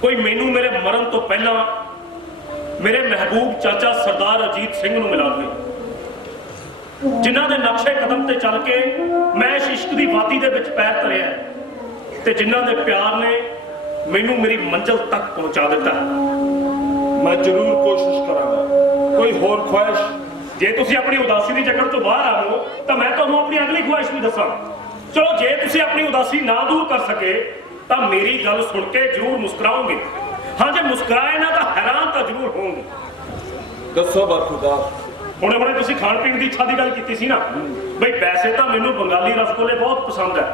ਕੋਈ ਮੈਨੂੰ ਮੇਰੇ ਮਰਨ ਤੋਂ ਪਹਿਲਾਂ ਮੇਰੇ ਮਹਿਬੂਬ ਚਾਚਾ ਸਰਦਾਰ ਅਜੀਤ ਸਿੰਘ ਨੂੰ ਮਿਲਾ ਦੇ, ਜਿਨ੍ਹਾਂ ਦੇ ਨਕਸ਼ੇ ਕਦਮ ਤੇ ਚੱਲ ਕੇ ਮੈਂ ਇਸ ਇਸ਼ਕ ਦੀ ਵਾਦੀ ਦੇ ਵਿੱਚ ਪੈਰ ਧਰਿਆ ਤੇ ਜਿਨ੍ਹਾਂ ਦੇ ਪਿਆਰ ਨੇ ਮੈਨੂੰ ਮੇਰੀ ਮੰਜ਼ਿਲ ਤੱਕ ਪਹੁੰਚਾ ਦਿੱਤਾ। ਮੈਂ ਜ਼ਰੂਰ ਕੋਸ਼ਿਸ਼ ਕਰਾਂਗਾ। ਕੋਈ ਹੋਰ ਖੁਆਇਸ਼? ਜੇ ਤੁਸੀਂ ਆਪਣੀ ਉਦਾਸੀ ਦੀ ਜਕੜ ਤੋਂ ਬਾਹਰ ਆਵੋ ਤਾਂ ਮੈਂ ਤੁਹਾਨੂੰ ਆਪਣੀ ਅਗਲੀ ਖੁਆਇਸ਼ ਵੀ ਦੱਸਾਂ। ਚਲੋ, ਜੇ ਤੁਸੀਂ ਆਪਣੀ ਉਦਾਸੀ ਨਾ ਦੂਰ ਕਰ ਸਕੇ ਤਾਂ ਮੇਰੀ ਗੱਲ ਸੁਣ ਕੇ ਜ਼ਰੂਰ ਮੁਸਕਰਾਓਗੇ। ਹਾਂ, ਜੇ ਮੁਸਕਰਾਏ ਨਾ ਤਾਂ ਹੈਰਾਨ ਤਾਂ ਜ਼ਰੂਰ ਹੋਵੋਗੇ। ਦੱਸੋ ਬਰਖੁਦਾ। ਹੁਣੇ ਤੁਸੀਂ ਖਾਣ ਪੀਣ ਦੀ ਇੱਛਾ ਦੀ ਗੱਲ ਕੀਤੀ ਸੀ ਨਾ, ਬਈ ਵੈਸੇ ਤਾਂ ਮੈਨੂੰ ਬੰਗਾਲੀ ਰਸਗੁੱਲੇ ਬਹੁਤ ਪਸੰਦ ਹੈ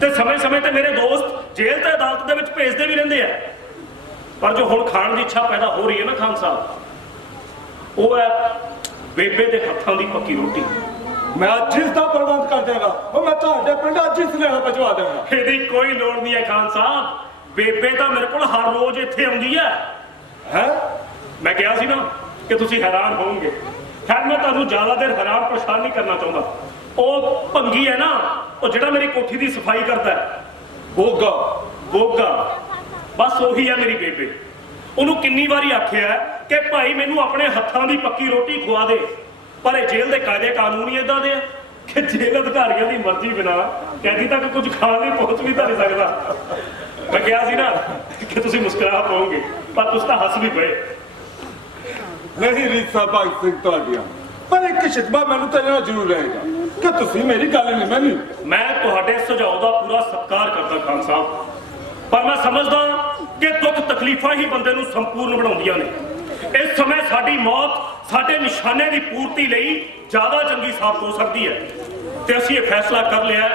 ਤੇ ਸਮੇਂ-ਸਮੇਂ ਤੇ ਮੇਰੇ ਦੋਸਤ ਜੇਲ੍ਹ ਤੇ ਅਦਾਲਤ ਦੇ ਵਿੱਚ ਭੇਜਦੇ ਵੀ ਰਹਿੰਦੇ ਆ। ਪਰ ਜੋ ਹੁਣ ਖਾਣ ਦੀ ਇੱਛਾ ਪੈਦਾ ਹੋ ਰਹੀ ਹੈ ਨਾ ਖਾਨ ਸਾਹਿਬ, ਉਹ ਹੈ ਬੇਬੇ ਦੇ ਹੱਥਾਂ ਦੀ ਪੱਕੀ ਰੋਟੀ। ਮੈਂ ਅੱਜ ਇਸ ਦਾ ਪ੍ਰਬੰਧ ਕਰ ਦਿਆਂਗਾ। ਉਹ ਮੈਂ ਤੁਹਾਡੇ ਪਿੰਡ ਅੱਜ ਹੀ ਸੁਨੇਹਾ ਭਜਵਾ ਦੇਵਾਂਗਾ। ਇਹਦੀ ਕੋਈ ਲੋੜ ਨਹੀਂ ਹੈ ਖਾਨ ਸਾਹਿਬ। ਬੇਬੇ ਤਾਂ ਮੇਰੇ ਕੋਲ ਹਰ ਰੋਜ਼ ਇੱਥੇ ਆਉਂਦੀ ਹੈ। ਮੈਂ ਕਿਹਾ ਸੀ ਨਾ ਕਿ ਤੁਸੀਂ ਹੈਰਾਨ ਹੋਵੋਗੇ। ਖੈਰ, ਮੈਂ ਤੁਹਾਨੂੰ ਜ਼ਿਆਦਾ ਦੇਰ ਹੈਰਾਨ ਪਰੇਸ਼ਾਨ ਨਹੀਂ ਕਰਨਾ ਚਾਹੁੰਦਾ। ਉਹ ਭੰਗੀ ਹੈ ਨਾ, ਉਹ ਜਿਹੜਾ ਮੇਰੀ ਕੋਠੀ ਦੀ ਸਫਾਈ ਕਰਦਾ ਹੈ, ਬੋਗਾ, ਬਸ ਉਹੀ ਹੈ ਮੇਰੀ ਬੇਬੇ। ਉਹਨੂੰ ਕਿੰਨੀ ਵਾਰੀ ਆਖਿਆ ਕਿ ਭਾਈ ਮੈਨੂੰ ਆਪਣੇ ਹੱਥਾਂ ਦੀ ਪੱਕੀ ਰੋਟੀ ਖਵਾ ਦੇ, ਪਰ ਇਹ ਜੇਲ੍ਹ ਦੇ ਕਾਇਦੇ ਕਾਨੂੰਨ ਹੀ ਇਦਾਂ ਦੇ ਆ ਕਿ ਜੇਲ੍ਹ ਅਧਿਕਾਰੀਆਂ ਦੀ ਮਰਜ਼ੀ ਬਿਨਾਂ ਕੈਦੀ ਤੱਕ ਕੁਝ ਖਾਣ ਲਈ ਪਹੁੰਚ ਵੀ ਤਾਂ ਨਹੀਂ ਸਕਦਾ। ਮੈਂ ਕਿਹਾ ਸੀ ਨਾ ਕਿ ਤੁਸੀਂ ਮੁਸਕਰਾ ਪਾਓਗੇ, ਪਰ ਤੁਸੀਂ ਤਾਂ ਹੱਸ ਵੀ ਪਏ। ਨਹੀਂ ਰੀਸਾ ਭਗਤ ਸਿੰਘ ਤੁਹਾਡੀਆਂ, ਪਰ ਇੱਕ ਸ਼ਿਕਵਾ ਮੈਨੂੰ ਤਾਂ ਇਹਨਾਂ ਜ਼ਰੂਰ ਰਹੇਗਾ ਕਿ ਤੁਸੀਂ ਮੇਰੀ ਗੱਲ ਨਹੀਂ ਮੰਨੀ। ਮੈਂ ਤੁਹਾਡੇ ਸੁਝਾਅ ਦਾ ਪੂਰਾ ਸਤਿਕਾਰ ਕਰਦਾ ਖਾਨ ਸਾਹਿਬ, ਪਰ ਮੈਂ ਸਮਝਦਾ ਕਿ ਦੁੱਖ ਤਕਲੀਫਾਂ ਹੀ ਬੰਦੇ ਨੂੰ ਸੰਪੂਰਨ ਬਣਾਉਂਦੀਆਂ ਨੇ। ਇਸ ਸਮੇਂ ਸਾਡੀ ਮੌਤ ਸਾਡੇ ਨਿਸ਼ਾਨੇ ਦੀ ਪੂਰਤੀ ਲਈ ਜ਼ਿਆਦਾ ਚੰਗੀ ਸਾਬਤ ਹੋ ਸਕਦੀ ਹੈ ਤੇ ਅਸੀਂ ਇਹ ਫੈਸਲਾ ਕਰ ਲਿਆ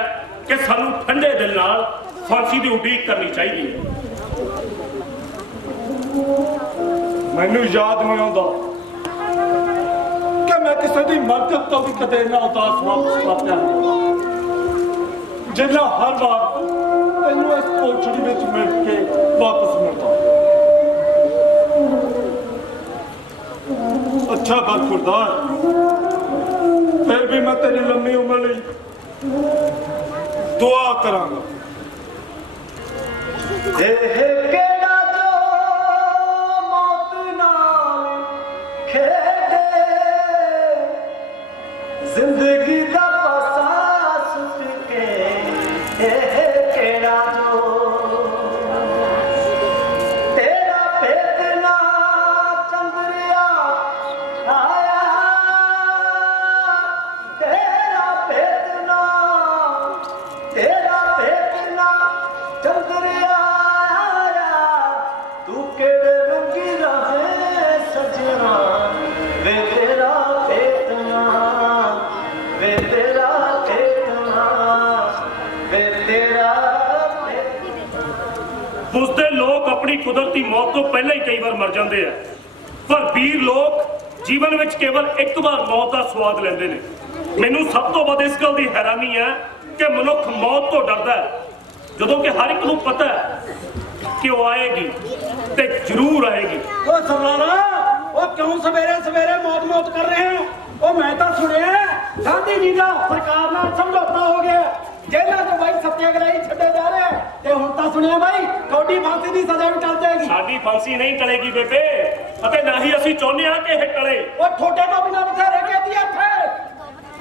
ਕਿ ਸਾਨੂੰ ਠੰਡੇ ਦਿਲ ਨਾਲ ਫਾਂਸੀ ਦੀ ਉਡੀਕ ਕਰਨੀ ਚਾਹੀਦੀ ਹੈ। ਮੈਨੂੰ ਯਾਦ ਨਹੀਂ ਆਉਂਦਾ ਕਿ ਮੈਂ ਕਿਸੇ ਦੀ ਮਰਜ਼ਤ ਤੋਂ ਵੀ ਕਦੇ ਇੰਨਾ ਉਦਾਸ ਵਾਪਸ ਵਾਪਿਆ ਜਿੰਨਾ ਹਰ ਵਾਰ ਤੈਨੂੰ ਇਸ ਕੋਠੜੀ ਵਿੱਚ ਮਿਲ ਕੇ ਵਾਪਸ ਮਿਲਦਾ। ਅੱਛਾ ਬਰਖੁਰਦਾਰ, ਫਿਰ ਵੀ ਮੈਂ ਤੇਰੀ ਲੰਮੀ ਉਮਰ ਲਈ ਦੁਆ ਕਰਾਂਗਾ। ਕਿਹੜਾ ਜੋ ਮੌਤ ਨਾਲ ਖੇਡੇ, ਜ਼ਿੰਦਗੀ ਦਾ ਪਾਸਾ ਸੁੱਟ ਕੇ, ਕਿਹੜਾ ਜੋ ਤੇਰਾ ਭੇਤ ਨਾ ਚੰਦਰਿਆ ਆਇਆ, ਤੇਰਾ ਭੇਤ ਨਾ ਚੰਦਰਿਆ ਆਇਆ, ਆਪਣੀ ਕੁਦਰਤੀ ਮੌਤ ਤੋਂ ਪਹਿਲਾਂ ਹੀ ਕਈ ਵਾਰ ਮਰ ਜਾਂਦੇ ਆ, ਪਰ ਵੀਰ ਲੋਕ ਜੀਵਨ ਵਿੱਚ ਕੇਵਲ ਇੱਕ ਵਾਰ ਮੌਤ ਦਾ ਸਵਾਦ ਲੈਂਦੇ ਨੇ। ਮੈਨੂੰ ਸਭ ਤੋਂ ਵੱਧ ਇਸ ਗੱਲ ਦੀ ਹੈਰਾਨੀ ਹੈ ਕਿ ਮਨੁੱਖ ਮੌਤ ਤੋਂ ਡਰਦਾ ਹੈ, ਜਦੋਂ ਕਿ ਹਰ ਇੱਕ ਨੂੰ ਪਤਾ ਹੈ ਕਿ ਉਹ ਆਏਗੀ ਤੇ ਜ਼ਰੂਰ ਆਏਗੀ। ਓ ਸਰਦਾਰਾ, ਉਹ ਕਿਉਂ ਸਵੇਰੇ ਸਵੇਰੇ ਮੌਤ ਕਰ ਰਹੇ ਹੋ? ਉਹ ਮੈਂ ਤਾਂ ਸੁਣਿਆ ਗਾਂਧੀ ਜੀ ਦਾ ਸਰਕਾਰ ਨਾਲ ਸਮਝੌਤਾ ਹੋ ਗਿਆ, ਜੇਲ੍ਹਾਂ 'ਚ ਬਾਈ ਸੱਤਿਆਗ੍ਰਹੀ ਛੱਡੇ ਜਾ ਰਹੇ, ਤੇ ਹੁਣ ਤਾਂ ਸੁਣਿਆ ਬਾਈ ਤੁਹਾਡੀ ਫਾਂਸੀ ਦੀ ਸਜ਼ਾ ਵੀ ਟਲ ਜਾਏਗੀ। ਸਾਡੀ ਫਾਂਸੀ ਨਹੀਂ ਟਲੇਗੀ ਬੇਬੇ, ਅਤੇ ਨਾ ਹੀ ਅਸੀਂ ਚਾਹੁੰਦੇ ਹਾਂ ਕਿ ਇਹ ਟਲੇ। ਉਹ ਠੋਡੇ ਤੋਂ ਬਿਨਾਂ ਬਥੇਰੇ ਕਹਿੰਦੀ ਇੱਥੇ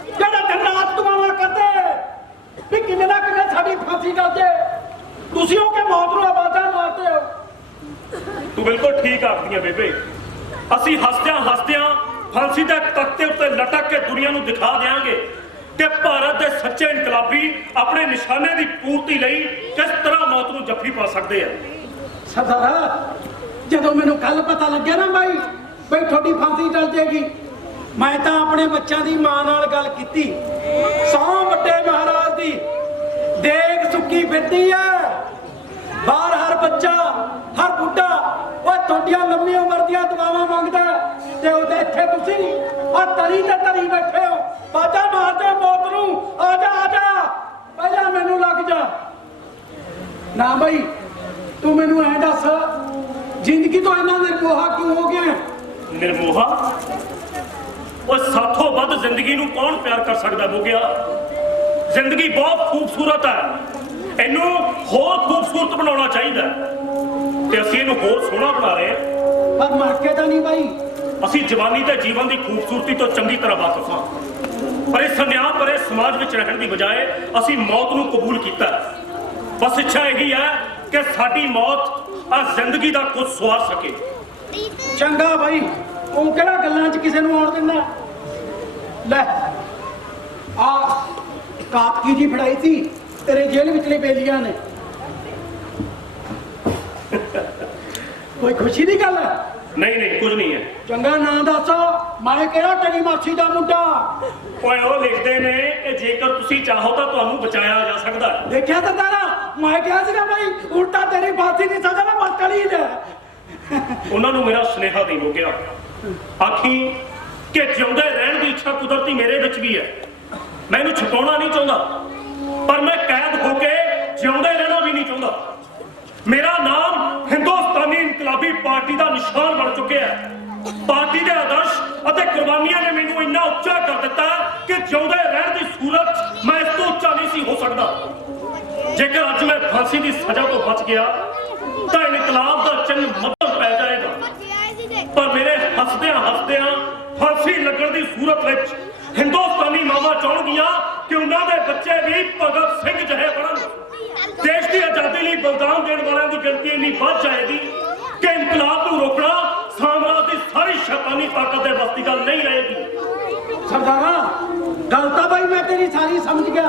ਜਿਹੜੇ ਦਿਨ ਰਾਤ ਦੁਆਵਾਂ ਕਰਦੇ ਵੀ ਕਿੰਨੇ ਨਾ ਕਿੰਨੇ ਸਾਡੀ ਫਾਂਸੀ ਟਲ ਜੇ। ਤੁਸੀਂ ਉਹ ਕਿ ਮੌਤ ਨੂੰ ਆਵਾਜ਼ਾਂ ਮਾਰਦੇ ਹੋ। ਤੂੰ ਬਿਲਕੁਲ ਠੀਕ ਆਖਦੀ ਹੈ ਬੇਬੇ। ਅਸੀਂ ਹੱਸਦਿਆਂ ਫਾਂਸੀ ਦੇ ਤਖਤੇ ਉੱਤੇ ਲਟਕ ਕੇ ਦੁਨੀਆ ਨੂੰ ਦਿਖਾ ਦਿਆਂਗੇ ਕਿ ਭਾਰਤ ਦੇ ਸੱਚੇ ਇਨਕਲਾਬੀ ਆਪਣੇ ਨਿਸ਼ਾਨੇ ਦੀ ਪੂਰਤੀ ਲਈ ਕਿਸ ਤਰ੍ਹਾਂ ਮੌਤ ਨੂੰ ਜੱਫੀ ਪਾ ਸਕਦੇ ਆ। ਸਰਦਾਰਾ, ਜਦੋਂ ਮੈਨੂੰ ਕੱਲ ਪਤਾ ਲੱਗਿਆ ਨਾ ਬਾਈ ਬਈ ਤੁਹਾਡੀ ਫਾਂਸੀ ਟਲ ਜੇਗੀ, ਮੈਂ ਤਾਂ ਆਪਣੇ ਬੱਚਿਆਂ ਦੀ ਮਾਂ ਨਾਲ ਗੱਲ ਕੀਤੀ। ਸੌ ਵੱਡੇ ਮਹਾਰਾਜ ਦੀ ਦੇਖ ਸੁੱਕੀ ਫਿਰਦੀ ਐ, ਬਾਹਰ ਹਰ ਬੱਚਾ ਹਰ ਬੁੱਢਾ ਉਹ ਤੁਹਾਡੀਆਂ ਲੰਮੀ ਉਮਰ ਦੀਆਂ ਦੁਆਵਾਂ ਮੰਗਦਾ, ਤੇ ਉਹਦੇ ਇੱਥੇ ਤੁਸੀਂ ਆ ਤਰੀ ਤੇ ਤਰੀ ਬੈਠੇ ਹੋ, ਬਾਜਾ ਮਾਰਦੇ ਮੌਤ ਨੂੰ, ਆ ਜਾ ਪਹਿਲਾਂ ਮੈਨੂੰ ਲੱਗ ਜਾ। ਨਾ ਬਈ ਤੂੰ ਮੈਨੂੰ ਐਂ ਦੱਸ, ਜ਼ਿੰਦਗੀ ਤੋਂ ਇਹਨਾਂ ਨਿਰਮੋਹਾ ਕਿਉਂ ਹੋ ਗਿਆ? ਨਿਰਮੋਹਾ? ਉਹ ਸਾਥੋਂ ਵੱਧ ਜ਼ਿੰਦਗੀ ਨੂੰ ਕੌਣ ਪਿਆਰ ਕਰ ਸਕਦਾ ਬੋਗਿਆ? ਜ਼ਿੰਦਗੀ ਬਹੁਤ ਖੂਬਸੂਰਤ ਹੈ, ਇਹਨੂੰ ਹੋਰ ਖੂਬਸੂਰਤ ਬਣਾਉਣਾ ਚਾਹੀਦਾ, ਤੇ ਅਸੀਂ ਇਹਨੂੰ ਹੋਰ ਸੋਹਣਾ ਬਣਾ ਰਹੇ ਹਾਂ। ਪਰ ਮਰ ਕੇ ਤਾਂ ਨਹੀਂ ਬਾਈ। ਅਸੀਂ ਜਵਾਨੀ ਤੇ ਜੀਵਨ ਦੀ ਖੂਬਸੂਰਤੀ ਤੋਂ ਚੰਗੀ ਤਰ੍ਹਾਂ ਵਾਕਿਫ ਹਾਂ, ਪਰ ਇਸ ਸੰਨਿਆਹ ਭਰੇ ਸਮਾਜ ਵਿੱਚ ਰਹਿਣ ਦੀ ਬਜਾਏ ਅਸੀਂ ਮੌਤ ਨੂੰ ਕਬੂਲ ਕੀਤਾ। ਬਸ ਇੱਛਾ ਇਹੀ ਹੈ ਕਿ ਸਾਡੀ ਮੌਤ ਆ ਜ਼ਿੰਦਗੀ ਦਾ ਕੁਝ ਸਵਾਰ ਸਕੇ। ਚੰਗਾ ਬਾਈ, ਉਹ ਕਿਹੜਾ ਗੱਲਾਂ 'ਚ ਕਿਸੇ ਨੂੰ ਆਉਣ ਦਿੰਦਾ? ਲੈ ਆ ਕਾਪਕੀ ਜੀ ਫੜਾਈ ਸੀ ਤੇਰੇ ਜੇਲ੍ਹ ਵਿਚਲੇ ਬੇਲੀਆਂ ਨੇ, ਕੋਈ ਖੁਸ਼ੀ ਦੀ ਗੱਲ ਹੈ? ਨਹੀਂ ਕੁਝ ਨਹੀਂ ਹੈ। ਚੰਗਾ ਨਾਂ ਦੱਸ, ਮੈਂ ਕਿਹੜਾ ਤੇਰੀ ਮਾਸੀ ਦਾ ਮੁੰਡਾ? ਓਏ ਉਹ ਲਿਖਦੇ ਨੇ ਕਿ ਜੇਕਰ ਤੁਸੀਂ ਚਾਹੋ ਤਾਂ ਤੁਹਾਨੂੰ ਬਚਾਇਆ ਜਾ ਸਕਦਾ ਹੈ। ਦੇਖਿਆ ਤਾਂ ਤਾਰਾ, ਮੈਂ ਕਿਹਾ ਸੀ ਨਾ ਬਾਈ ਉਲਟਾ ਤੇਰੀ ਫਾਂਸੀ ਦੀ ਸਜ਼ਾ ਨਾ ਬਰਕਲੀ ਦੇ। ਉਹਨਾਂ ਨੂੰ ਮੇਰਾ ਸੁਨੇਹਾ ਦੇ ਗਿਆ, ਆਖੀ ਕਿ ਜਿਉਂਦੇ ਰਹਿਣ ਦੀ ਇੱਛਾ ਕੁਦਰਤੀ ਮੇਰੇ ਵਿੱਚ ਵੀ ਹੈ। ਮੈਂ ਇਹਨੂੰ ਛੁਪਾਉਣਾ ਨਹੀਂ ਚਾਹੁੰਦਾ, ਪਰ ਮੈਂ ਕੈਦ ਹੋ ਕੇ ਜਿਉਂਦੇ ਰਹਿਣਾ ਵੀ ਨਹੀਂ ਚਾਹੁੰਦਾ। ਮੇਰਾ ਨਾਮ ਹਿੰਦੁਸਤਾਨੀ ਇਨਕਲਾਬੀ ਪਾਰਟੀ ਦਾ ਨਿਸ਼ਾਨ ਬਣ ਚੁੱਕਿਆ ਹੈ। ਪਾਰਟੀ ਦੇ ਆਦਰਸ਼ ਅਤੇ ਕੁਰਬਾਨੀਆਂ ਨੇ ਮੈਨੂੰ ਇੰਨਾ ਉੱਚਾ ਕਰ ਦਿੱਤਾ ਕਿ ਜਿਉਂਦੇ ਰਹਿਣ ਦੀ ਸੂਰਤ ਮੈਂ ਇਸ ਤੋਂ ਉੱਚਾ ਨਹੀਂ ਸੀ ਹੋ ਸਕਦਾ। ਜੇਕਰ ਅੱਜ ਮੈਂ ਫਾਂਸੀ ਦੀ ਸਜ਼ਾ ਤੋਂ ਬਚ ਗਿਆ ਤਾਂ ਇਨਕਲਾਬ ਦਾ ਚਿੰਨ੍ਹ ਮੱਧਮ ਪੈ ਜਾਏਗਾ, ਪਰ ਮੇਰੇ ਹੱਸਦਿਆਂ ਫਾਂਸੀ ਲੱਗਣ ਦੀ ਸੂਰਤ ਵਿੱਚ ਹਿੰਦੁਸਤਾਨੀ ਮਾਵਾਂ ਚਾਹੁੰਦੀਆਂ ਕਿ ਉਹਨਾਂ ਦੇ ਬੱਚੇ ਵੀ ਭਗਤ ਸਿੰਘ ਜਿਹੇ ਬਣਨ। ਦੇਸ਼ ਦੀ ਆਜ਼ਾਦੀ ਲਈ ਬਲੀਦਾਨ ਦੇਣ ਵਾਲਿਆਂ ਦੀ ਗਿਣਤੀ ਇੰਨੀ ਵੱਧ ਜਾਏਗੀ ਕਿ ਇਨਕਲਾਬ ਨੂੰ ਰੋਕਣਾ ਸਾਮਰਾਜ ਦੀ ਸਾਰੀ ਸ਼ੈਤਾਨੀ ਤਾਕਤ ਦੇ ਵੱਸ ਦੀ ਗੱਲ ਨਹੀਂ ਰਹੇਗੀ। ਸਰਦਾਰਾ, ਗੱਲ ਤਾਂ ਬਾਈ ਮੈਂ ਤੇਰੀ ਸਾਰੀ ਸਮਝ ਗਿਆ,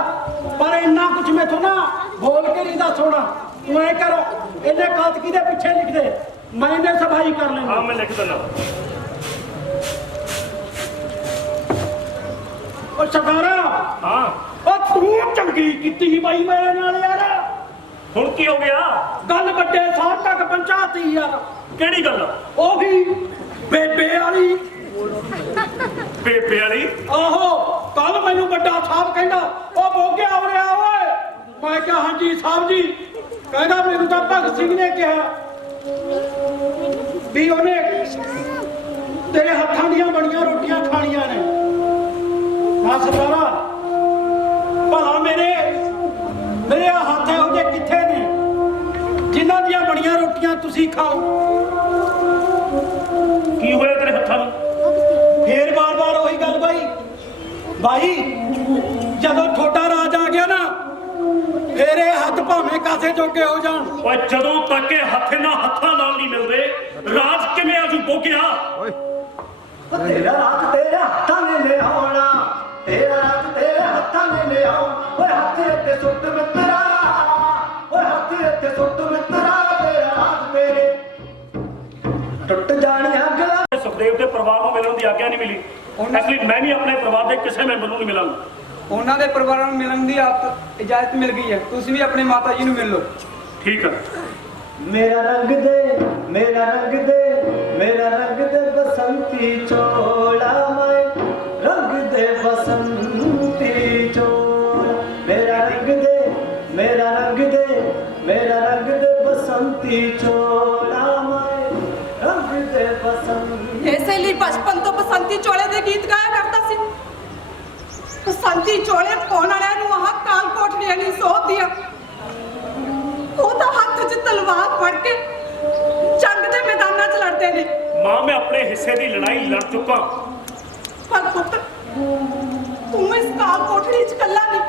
ਪਰ ਇੰਨਾ ਕੁਝ ਮੈਥੋਂ ਨਾ ਬੋਲ ਕੇ ਨਹੀਂ ਦੱਸ ਹੋਣਾ। ਤੂੰ ਐ ਕਰ, ਇਹਨੇ ਕਾਤਕੀ ਦੇ ਪਿੱਛੇ ਲਿਖ ਦੇ, ਮੈਂ ਇਹਨੇ ਸਫਾਈ ਕਰ ਲੈਂਦਾ। ਹਾਂ, ਮੈਂ ਲਿਖ ਦਿੰਦਾ। ਉਹ ਸਰਦਾਰਾ, ਹਾਂ, ਉਹ ਤੂੰ ਚੰਗੀ ਕੀਤੀ ਬਾਈ ਮੇਰੇ ਨਾਲ ਯਾਰ। ਹੁਣ ਕੀ ਹੋ ਗਿਆ? ਗੱਲ ਵੱਡੇ ਸਾਹਿਬ ਤੱਕ ਪਹੁੰਚਾਤੀ ਯਾਰ। ਕਿਹੜੀ ਗੱਲ? ਉਹ ਵੀ ਬੇਬੇ ਵਾਲੀ। ਬੇਬੇ ਵਾਲੀ? ਆਹੋ, ਕੱਲ ਮੈਨੂੰ ਵੱਡਾ ਸਾਹਿਬ ਕਹਿੰਦਾ ਉਹ ਬੋਗਿਆ ਹੋ ਰਿਹਾ ਓਏ। ਮੈਂ ਕਿਹਾ ਹਾਂਜੀ ਸਾਹਿਬ ਜੀ। ਕਹਿੰਦਾ ਮੈਨੂੰ ਤਾਂ ਭਗਤ ਸਿੰਘ ਨੇ ਕਿਹਾ ਵੀ ਉਹਨੇ ਤੇਰੇ ਹੱਥਾਂ ਦੀਆਂ ਬਣੀਆਂ ਰੋਟੀਆਂ ਖਾਣੀਆਂ ਨੇ। ਹਾਂ ਸਰਦਾਰਾ, ਭਲਾ ਮੇਰੇ ਹੱਥ ਇਹੋ ਜਿਹੇ ਕਿੱਥੇ ਨੇ ਜਿਨ੍ਹਾਂ ਦੀਆਂ ਬਣੀਆਂ ਰੋਟੀਆਂ ਤੁਸੀਂ ਖਾਓ? ਕੀ ਹੋਇਆ ਤੇਰੇ ਹੱਥਾਂ ਨੂੰ? ਫੇਰ ਬਾਰ-ਬਾਰ ਉਹੀ ਗੱਲ ਬਾਈ, ਜਦੋਂ ਤੁਹਾਡਾ ਰਾਜ ਆ ਗਿਆ ਨਾ ਫੇਰ ਇਹ ਹੱਥ ਭਾਵੇਂ ਕਾਸੇ ਜੋਗੇ ਹੋ ਜਾਣ। ਓਏ ਜਦੋਂ ਤੱਕ ਇਹ ਹੱਥਾਂ ਨਾਲ ਨਹੀਂ ਮਿਲਦੇ ਰਾਜ ਕਿਵੇਂ ਆਜੂ ਬੋਗਿਆ? ਤੇਰਾ ਰਾਜ ਤੇਰੇ ਹੱਥਾਂ ਨੇ ਲਿਆਉਣਾ, ਤੇਰਾ ਰਾਜ ਤੇਰੇ ਹੱਥਾਂ ਨੇ ਲਿਆਉਣਾ। ਓਏ ਹੱਥ ਇੱਥੇ ਸੁੱਟ ਮਿੱਤਰਾ, ਓਏ ਹੱਥ ਇੱਥੇ ਸੁੱਟ ਮਿੱਤਰਾ, ਤੇਰਾ ਰਾਜ ਤੇਰੇ ਟੁੱਟ ਜਾਣੀਆਂ ਗੱਲਾਂ। ਸੁਖਦੇਵ ਦੇ ਪਰਿਵਾਰ ਨੂੰ ਮਿਲਣ ਦੀ ਆਗਿਆ ਨਹੀਂ ਮਿਲੀ, ਇਸ ਲਈ ਮੈਂ ਵੀ ਆਪਣੇ ਪਰਿਵਾਰ ਦੇ ਕਿਸੇ ਮੈਂਬਰ ਨੂੰ ਨਹੀਂ ਮਿਲਾਂਗਾ। ਉਹਨਾਂ ਦੇ ਪਰਿਵਾਰਾਂ ਨੂੰ ਮਿਲਣ ਦੀ ਇਜਾਜ਼ਤ ਮਿਲ ਗਈ ਹੈ, ਤੁਸੀਂ ਵੀ ਆਪਣੇ ਮਾਤਾ ਜੀ ਨੂੰ ਮਿਲ ਲਓ। ਠੀਕ ਹੈ, मेरा रंग दे मेरा रंग दे मेरा रंग दे बसंती चोला मैं रंग दे बसंती चोला मेरा रंग दे मेरा रंग दे मेरा रंग दे बसंती चोला मैं रंग दे बसंती। ਇਸੇ ਲਈ ਬਚਪਨ ਤੋਂ ਬਸੰਤੀ ਚੋਲੇ ਦੇ ਗੀਤ ਗਾਇਆ ਕਰਦਾ ਸੀ। ਬਸੰਤੀ ਚੋਲੇ ਪਾਉਣ ਵਾਲਿਆਂ ਨੂੰ ਆਹ ਕਾਲ ਕੋਠੜੀਆਂ ਨਹੀਂ ਸੋਧਦੀਆਂ। ਉਹ ਤਾਂ ਹੱਥ 'ਚ ਤਲਵਾਰ ਫੜ ਕੇ ਜੰਗ ਦੇ ਮੈਦਾਨਾਂ 'ਚ ਲੜਦੇ ਨੇ। ਮਾਂ ਮੈਂ ਆਪਣੇ ਹਿੱਸੇ ਦੀ ਲੜਾਈ ਲੜ ਚੁੱਕਾ। ਪਰ ਪੁੱਤ ਤੂੰ ਇਸ ਕਾਲ ਕੋਠੜੀ 'ਚ ਇਕੱਲਾ ਨਹੀਂ,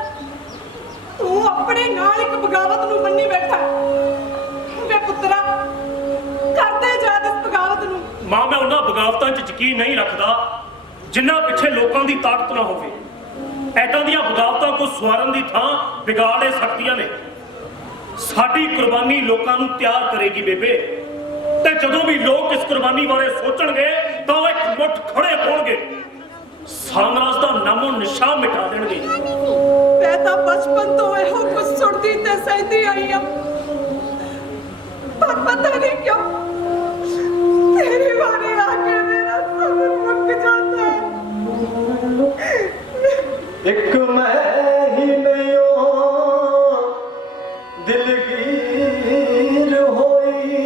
ਤੂੰ ਆਪਣੇ ਨਾਲ ਇੱਕ ਬਗਾਵਤ ਨੂੰ ਮੰਨੀ ਬੈਠਾ। ਵੇ ਪੁੱਤਰਾ ਕਰਦੇ ਜਾ ਇਸ ਬਗਾਵਤ ਨੂੰ। ਮਾਂ ਮੈਂ ਉਹਨਾਂ ਬਗਾਵਤਾਂ 'ਚ ਯਕੀਨ ਨਹੀਂ ਰੱਖਦਾ ਜਿਨ੍ਹਾਂ ਪਿੱਛੇ ਲੋਕਾਂ ਦੀ ਤਾਕਤ ਨਾ ਹੋਵੇ। ਐਦਾਂ ਦੀਆਂ ਬਗਾਵਤਾਂ ਕੋ ਸਵਾਰਨ ਦੀ ਥਾਂ ਵਿਗਾੜ ਇਹ ਸਕਦੀਆਂ ਨੇ। ਸਾਡੀ ਕੁਰਬਾਨੀ ਲੋਕਾਂ ਨੂੰ ਤਿਆਰ ਕਰੇਗੀ ਬੇਬੇ, ਤੇ ਜਦੋਂ ਵੀ ਲੋਕ ਇਸ ਕੁਰਬਾਨੀ ਬਾਰੇ ਸੋਚਣਗੇ ਤਾਂ ਉਹ ਇੱਕ ਮੁੱਠ ਖੜੇ ਹੋਣਗੇ, ਸਾਮਰਾਜ ਦਾ ਨਾਮੋ ਨਿਸ਼ਾਨ ਮਿਟਾ ਦੇਣਗੇ। ਮੈਂ ਤਾਂ ਬਚਪਨ ਤੋਂ ਇਹੋ ਕੁਝ ਸੁਣਦੀ ਤੇ ਸਹਿੰਦੀ ਆਈ ਆ, ਪਰ ਪਤਾ ਨਹੀਂ ਕਿਉਂ ਤੇਰੇ ਬਾਰੇ ਆ ਕੇ ਮੇਰਾ ਸਬਰ ਮੁੱਕ ਜਾਂਦਾ ਹੈ। एक मैं ही नहीं हो दिलगीर होई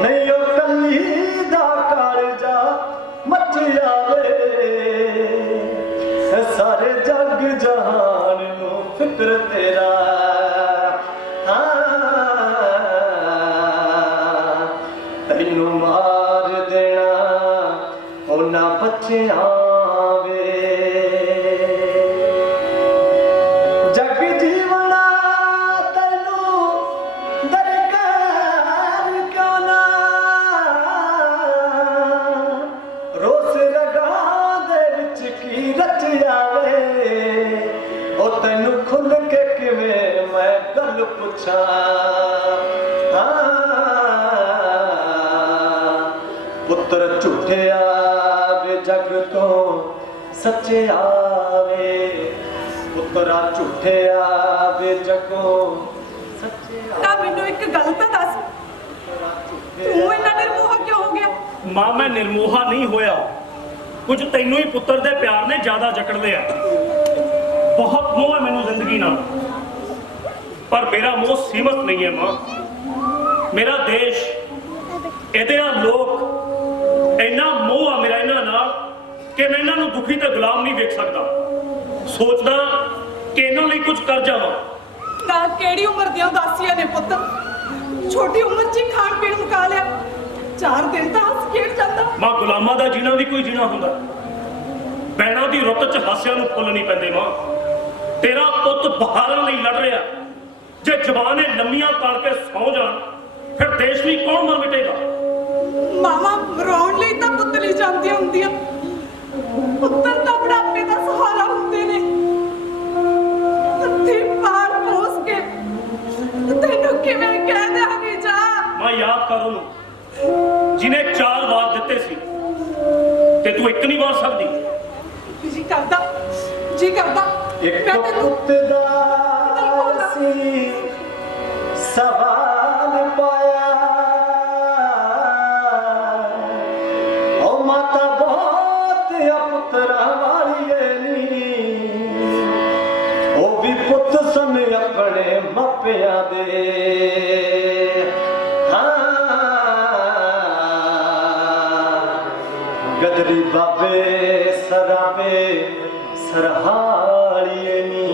नहीं हो कली दा कालजा मच आवे सारे जग जहान नु फिक्र तेरा तैनू मार देना होना बचिया पुत्र झूठे आवे जग तो सच्चे आवे पुत्रा झूठे आवे जगों सच्चे ਨਾ ਮੈਨੂੰ ਇੱਕ ਗੱਲ ਤਾਂ ਦੱਸ, ਤੂੰ ਇੰਨਾ ਨਿਰਮੋਹਾ ਕਿਉਂ ਹੋ ਗਿਆ? ਮਾਂ ਮੈਂ ਨਿਰਮੋਹਾ ਨਹੀਂ ਹੋਇਆ, ਕੁਝ ਤੈਨੂੰ ਹੀ ਪੁੱਤਰ ਦੇ ਪਿਆਰ ਨੇ ਜ਼ਿਆਦਾ ਜਕੜ ਲਿਆ। ਬਹੁਤ ਮੋਹ ਹੈ ਮੈਨੂੰ ਜ਼ਿੰਦਗੀ ਨਾਲ, ਪਰ ਮੇਰਾ ਮੋਹ ਸੀਮਤ ਨਹੀਂ ਹੈ ਮਾਂ। ਮੇਰਾ ਦੇਸ਼, ਇਹਦੇ ਨਾਲ ਲੋਕ, ਇੰਨਾ ਮੋਹ ਆ ਮੇਰਾ ਇਹਨਾਂ ਨਾਲ ਕਿ ਮੈਂ ਇਹਨਾਂ ਨੂੰ ਦੁਖੀ ਤੇ ਗੁਲਾਮ ਨਹੀਂ ਵੇਖ ਸਕਦਾ। ਸੋਚਦਾ ਕਿ ਇਹਨਾਂ ਲਈ ਕੁਝ ਕਰ ਜਾਵਾਂ। ਨਾ ਕਿਹੜੀ ਉਮਰ ਦੀਆਂ ਉਦਾਸੀਆਂ ਨੇ ਪੁੱਤ, ਛੋਟੀ ਉਮਰ 'ਚ ਹੀ ਖਾਣ ਪੀਣ ਮੁਕਾ ਲਿਆ, 4 ਦਿਨ ਤਾਂ ਹੱਸ ਖੇਡ ਜਾਂਦਾ। ਮਾਂ ਗੁਲਾਮਾਂ ਦਾ ਜੀਣਾ ਵੀ ਕੋਈ ਜੀਣਾ ਹੁੰਦਾ, ਬੈਣਾ ਦੀ ਰੁੱਤ 'ਚ ਹਾਸਿਆਂ ਨੂੰ ਫੁੱਲ ਨਹੀਂ ਪੈਂਦੇ। ਮਾਂ ਤੇਰਾ ਪੁੱਤ ਬਹਾਰਾਂ ਲਈ ਲੜ ਰਿਹਾ, ਜੇ ਜਵਾਨੇ ਲੰਮੀਆਂ ਤਲ ਕੇ ਸੌ ਜਾਣ ਫਿਰ ਦੇਸ਼ ਲਈ ਕੌਣ ਮਰ ਮਿਟੇਗਾ? ਮਾਵਾਂ ਮਰਾਉਣ ਲਈ ਤਾਂ ਪੁੱਤ ਲਈ ਜਾਂਦੀਆਂ ਹੁੰਦੀਆਂ, ਪੁੱਤਰ ਤਾਂ ਬੁਢਾਪੇ ਦਾ ਸਹਾਰਾ ਹੁੰਦੇ ਨੇ। ਹੱਥੀਂ ਪਾਲ ਪੋਸ ਕੇ ਤੈਨੂੰ ਕਿਵੇਂ ਕਹਿ ਦਿਆਂਗੀ ਜਾ। ਮਾਂ ਯਾਦ ਕਰ ਉਹਨੂੰ ਜਿਹਨੇ 4 ਵਾਰ ਦਿੱਤੇ ਸੀ ਤੇ ਤੂੰ ਇੱਕ ਨਹੀਂ ਵਾਰ ਸਕਦੀ। ਜੀ ਕਰਦਾ एक पुत दा सी सवाल पाया ओ माता बहुत पुत्रा वाली नी ओ भी पुत सन अपने मापिया दे। गदरी बाबे सराबे सरहालिए नी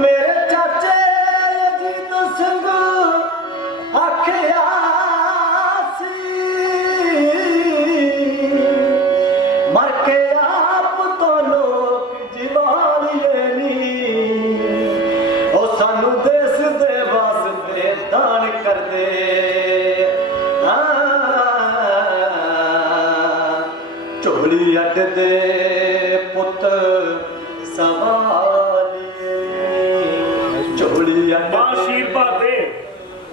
मेरे चाचे अजीत सिंह आखिया मर के आप तो लोग जीवालिए नी ओ सानू देश दे वास्ते दान कर दे। झोली अड दे पुत सवालिए झोली अड ਮਾਂ ਆਸ਼ੀਰਵਾਦ ਦੇ,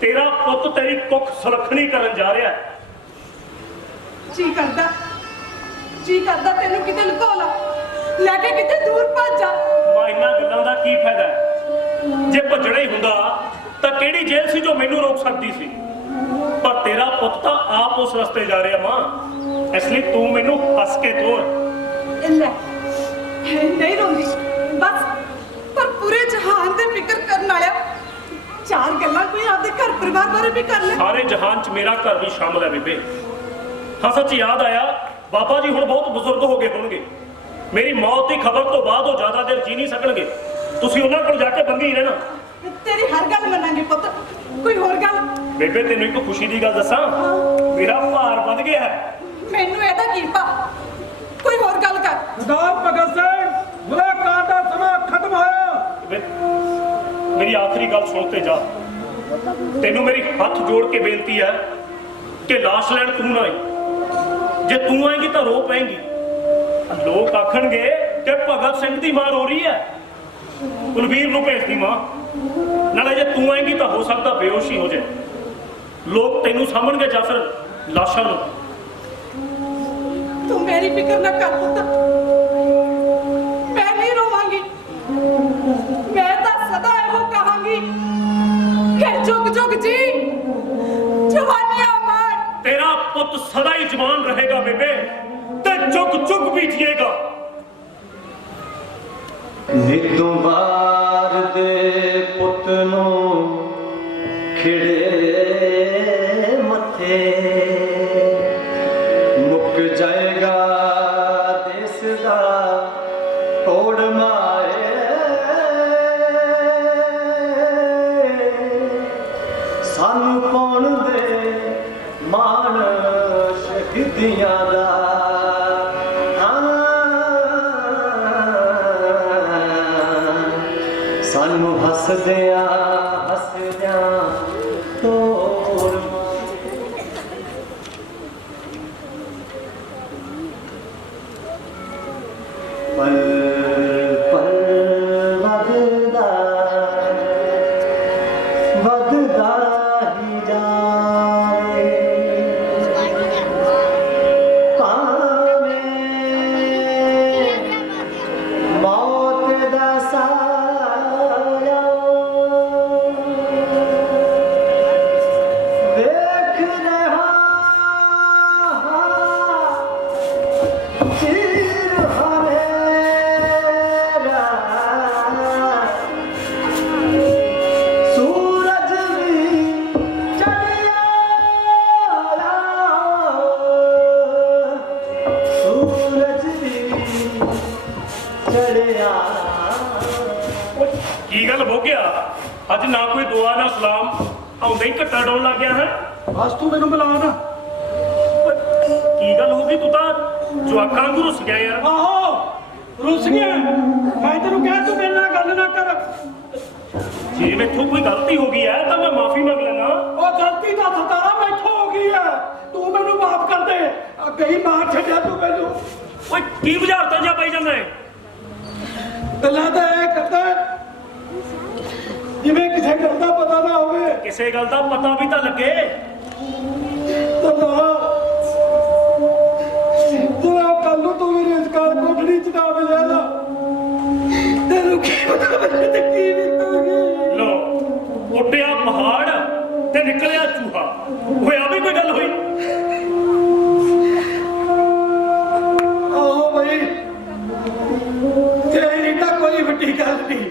ਤੇਰਾ ਪੁੱਤ ਤੇਰੀ ਕੁੱਖ ਸੁਲੱਖਣੀ ਕਰਨ ਜਾ ਰਿਹਾ ਹੈ। ਜੀ ਕਰਦਾ ਤੈਨੂੰ ਕਿਤੇ ਲੁਕਾ ਲਾ, ਲੈ ਕੇ ਕਿਤੇ ਦੂਰ ਭੱਜ ਜਾ। ਮਾਂ ਇਹਨਾਂ ਗੱਲਾਂ ਦਾ ਕੀ ਫਾਇਦਾ ਹੈ? ਜੇ ਭੱਜਣਾ ਹੀ ਹੁੰਦਾ ਤਾਂ ਕਿਹੜੀ ਜੇਲ੍ਹ ਸੀ ਜੋ ਮੈਨੂੰ ਰੋਕ ਸਕਦੀ ਸੀ। ਪਰ ਤੇਰਾ ਪੁੱਤ ਤਾਂ ਆਪ ਉਸ ਰਸਤੇ ਜਾ ਰਿਹਾ ਮਾਂ, ਇਸ ਲਈ ਤੂੰ ਮੈਨੂੰ ਹੱਸ ਕੇ ਤੋਰ। ਲੈ ਨਹੀਂ ਰੋਂਦੀ ਬਸ, ਪਰ ਪੂਰੇ ਜਹਾਨ ਦੇ ਫਿਕਰ ਕਰਨ ਵਾਲਿਆ ਚਾਰ ਗੱਲਾਂ ਕੋਈ ਆਪਦੇ ਘਰ ਪਰਿਵਾਰ ਬਾਰੇ ਵੀ ਕਰ ਲੈ। ਸਾਰੇ ਜਹਾਨ 'ਚ ਮੇਰਾ ਘਰ ਵੀ ਸ਼ਾਮਲ ਹੈ ਬੇਬੇ। ਹਾਂ ਸੱਚ ਯਾਦ ਆਇਆ, ਬਾਬਾ ਜੀ ਹੁਣ ਬਹੁਤ ਬਜ਼ੁਰਗ ਹੋ ਗਏ ਹੋਣਗੇ। ਮੇਰੀ ਮੌਤ ਦੀ ਖਬਰ ਤੋਂ ਬਾਅਦ ਉਹ ਜ਼ਿਆਦਾ ਦੇਰ ਜੀ ਨਹੀਂ ਸਕਣਗੇ। ਤੁਸੀਂ ਉਹਨਾਂ ਕੋਲ ਜਾ ਕੇ ਬੰਗੀ ਰਹਿਣਾ। ਤੇਰੀ ਹਰ ਗੱਲ ਮੰਨਾਂਗੇ ਪੁੱਤ। ਕੋਈ ਹੋਰ ਗੱਲ? ਬੇਬੇ ਤੈਨੂੰ ਇੱਕ ਖੁਸ਼ੀ ਦੀ ਗੱਲ ਦੱਸਾਂ, ਮੇਰਾ ਭਾਰ ਵੱਧ ਗਿਆ ਹੈ। ਮੈਨੂੰ ਇਹਦਾ ਕੀ ਪਾ, ਕੋਈ ਹੋਰ ਗੱਲ ਕਰ। ਸਰਦਾਰ ਭਗਤ ਸਿੰਘ, ਮੁਲਾਕਾਤ ਦਾ ਸਮਾਂ ਖਤਮ ਹੋਇਆ। ਮੇਰੀ ਆਖਰੀ ਗੱਲ ਸੁਣ ਤੇ ਜਾ। ਤੈਨੂੰ ਮੇਰੀ ਹੱਥ ਜੋੜ ਕੇ ਬੇਨਤੀ ਹੈ ਕਿ ਲਾਸ਼ ਲੈਣ ਤੂੰ ਨਾ ਆਈ। ਜੇ ਤੂੰ ਆਏਂਗੀ ਤਾਂ ਰੋ ਪਏਂਗੀ। ਲੋਕ ਆਖਣਗੇ ਕਿ ਭਗਤ ਸਿੰਘ ਦੀ ਮਾਂ ਰੋ ਰਹੀ ਹੈ, ਕੁਲਵੀਰ ਨੂੰ ਭੇਜਦੀ ਮਾਂ। ਨਾਲੇ ਜੇ ਤੂੰ ਆਏਂਗੀ ਤਾਂ ਹੋ ਸਕਦਾ ਬੇਹੋਸ਼ੀ ਹੋ ਜਾਏ। ਲੋਕ ਤੈਨੂੰ ਸਾਹਮਣਗੇ ਜਾਂ ਫਿਰ ਲਾਸ਼ਾਂ ਨੂੰ। ਤੂੰ ਮੇਰੀ ਫਿਕਰ ਨਾ ਕਰ ਪੁੱਤ, ਮੈਂ ਨਹੀਂ ਰੋਵਾਂਗੀ। ਮੈਂ ਤਾਂ ਸਦਾ ਇਹੋ ਕਹਾਂਗੀ ਕਿ ਜੁਗ ਜੁਗ ਜੀ ਜਵਾਨੀਆਂ ਮਾਰ। ਤੇਰਾ ਪੁੱਤ ਸਦਾ ਹੀ ਜਵਾਨ ਰਹੇਗਾ ਬੇਬੇ, ਤੇ ਜੁਗ ਜੁਗ ਵੀ ਜੀਏਗਾ। ਨਿਤੋਂ ਵਾਰ ਦੇ ਪੁੱਤ ਨੂੰ ਖਿੜੇ ਮੱਥੇ ਮੁੱਕ ਜਾਏਗਾ ਦੇਸ ਦਾ ਤੋੜ ਮਾਏ। ਸਾਨੂੰ ਪਾਉਣ ਦੇ ਮਾਣ ਸ਼ਹੀਦੀਆਂ ਦਾ। ਸਾਨੂੰ ਹੱਸਦਿਆਂ ਹੱਸਦਿਆਂ ਤੋੜ ਪਲ ਪਲ ਵੱਧਦਾ ਵੱਧਦਾ ਹੀ ਜਾਏ। ਭਾਵੇਂ ਮੌਤ ਦਾ ਸਾਇਆ ਵੇਖ ਰਿਹਾ ਚਿਰ ਹਨੇਰਾ। ਸੂਰਜ ਵੀ ਚੜ੍ਹਿਆ ਸੂਰਜ ਵੀ ਚੜ੍ਹਿਆ। ਕੀ ਗੱਲ ਹੋ ਗਿਆ? ਅੱਜ ਨਾ ਕੋਈ ਦੁਆ ਨਾ ਸਲਾਮ, ਆਉਂਦੇ ਹੀ ਘੱਟਾ ਡਾਉਣ ਲੱਗ ਗਿਆ ਹੈ। ਬਸ ਤੂੰ ਮੈਨੂੰ ਬੁਲਾ ਨਾ। ਕੀ ਗੱਲ ਹੋ ਗਈ? ਤੂੰ ਤਾਂ ਜਵਾਕਾਂ ਵਾਂਗੂ ਰੁੱਸ ਗਿਆ ਯਾਰ। ਆਹੋ ਰੁੱਸ ਗਿਆ। ਮੈਂ ਤੈਨੂੰ ਕਿਹਾ ਤੂੰ ਮੇਰੇ ਨਾਲ ਗੱਲ ਨਾ ਕਰ। ਜੇ ਮੈਥੋਂ ਕੋਈ ਗਲਤੀ ਹੋ ਗਈ ਹੈ ਤਾਂ ਮੈਂ ਮਾਫੀ ਮੰਗ ਲੈਣਾ। ਉਹ ਗਲਤੀ ਤਾਂ ਸਤਾਰਾ ਮੈਥੋਂ ਹੋ ਗਈ ਹੈ, ਤੂੰ ਮੈਨੂੰ ਮਾਫ ਕਰ ਦੇ। ਅੱਗੇ ਹੀ ਮਾਰ ਛੱਡਿਆ ਤੂੰ ਮੈਨੂੰ। ਓਏ ਕੀ ਬੁਝਾਰਤਾਂ ਜਾਂ ਪਾਈ ਜਾਂਦਾ ਹੈ? ਗੱਲਾਂ ਤਾਂ ਇਹ ਕਰਦਾ ਜਿਵੇਂ ਕਿਸੇ ਗੱਲ ਦਾ ਪਤਾ ਨਾ ਹੋਵੇ। ਕਿਸੇ ਗੱਲ ਦਾ ਪਤਾ ਵੀ ਤਾਂ ਲੱਗੇ। ਤੇਰਾ ਕੱਲ ਨੂੰ ਤੂੰ ਮੇਰੇ ਰੁਜ਼ਗਾਰ ਕੋਠੜੀ ਚ ਨਾ ਮਿਲਿਆ ਨਾ, ਤੈਨੂੰ ਕੀ ਪਤਾ ਮੇਰੇ ਤੇ ਕੀ ਬੀਤੂਗੀ। ਲੋ ਉੱਡਿਆ ਪਹਾੜ ਤੇ ਨਿਕਲਿਆ ਚੂਹਾ, ਹੋਇਆ ਵੀ ਕੋਈ ਗੱਲ ਹੋਈ? ਆਹੋ ਬਈ, ਤੇਰੀ ਤਾਂ ਕੋਈ ਵੱਡੀ ਗੱਲ ਨਹੀਂ।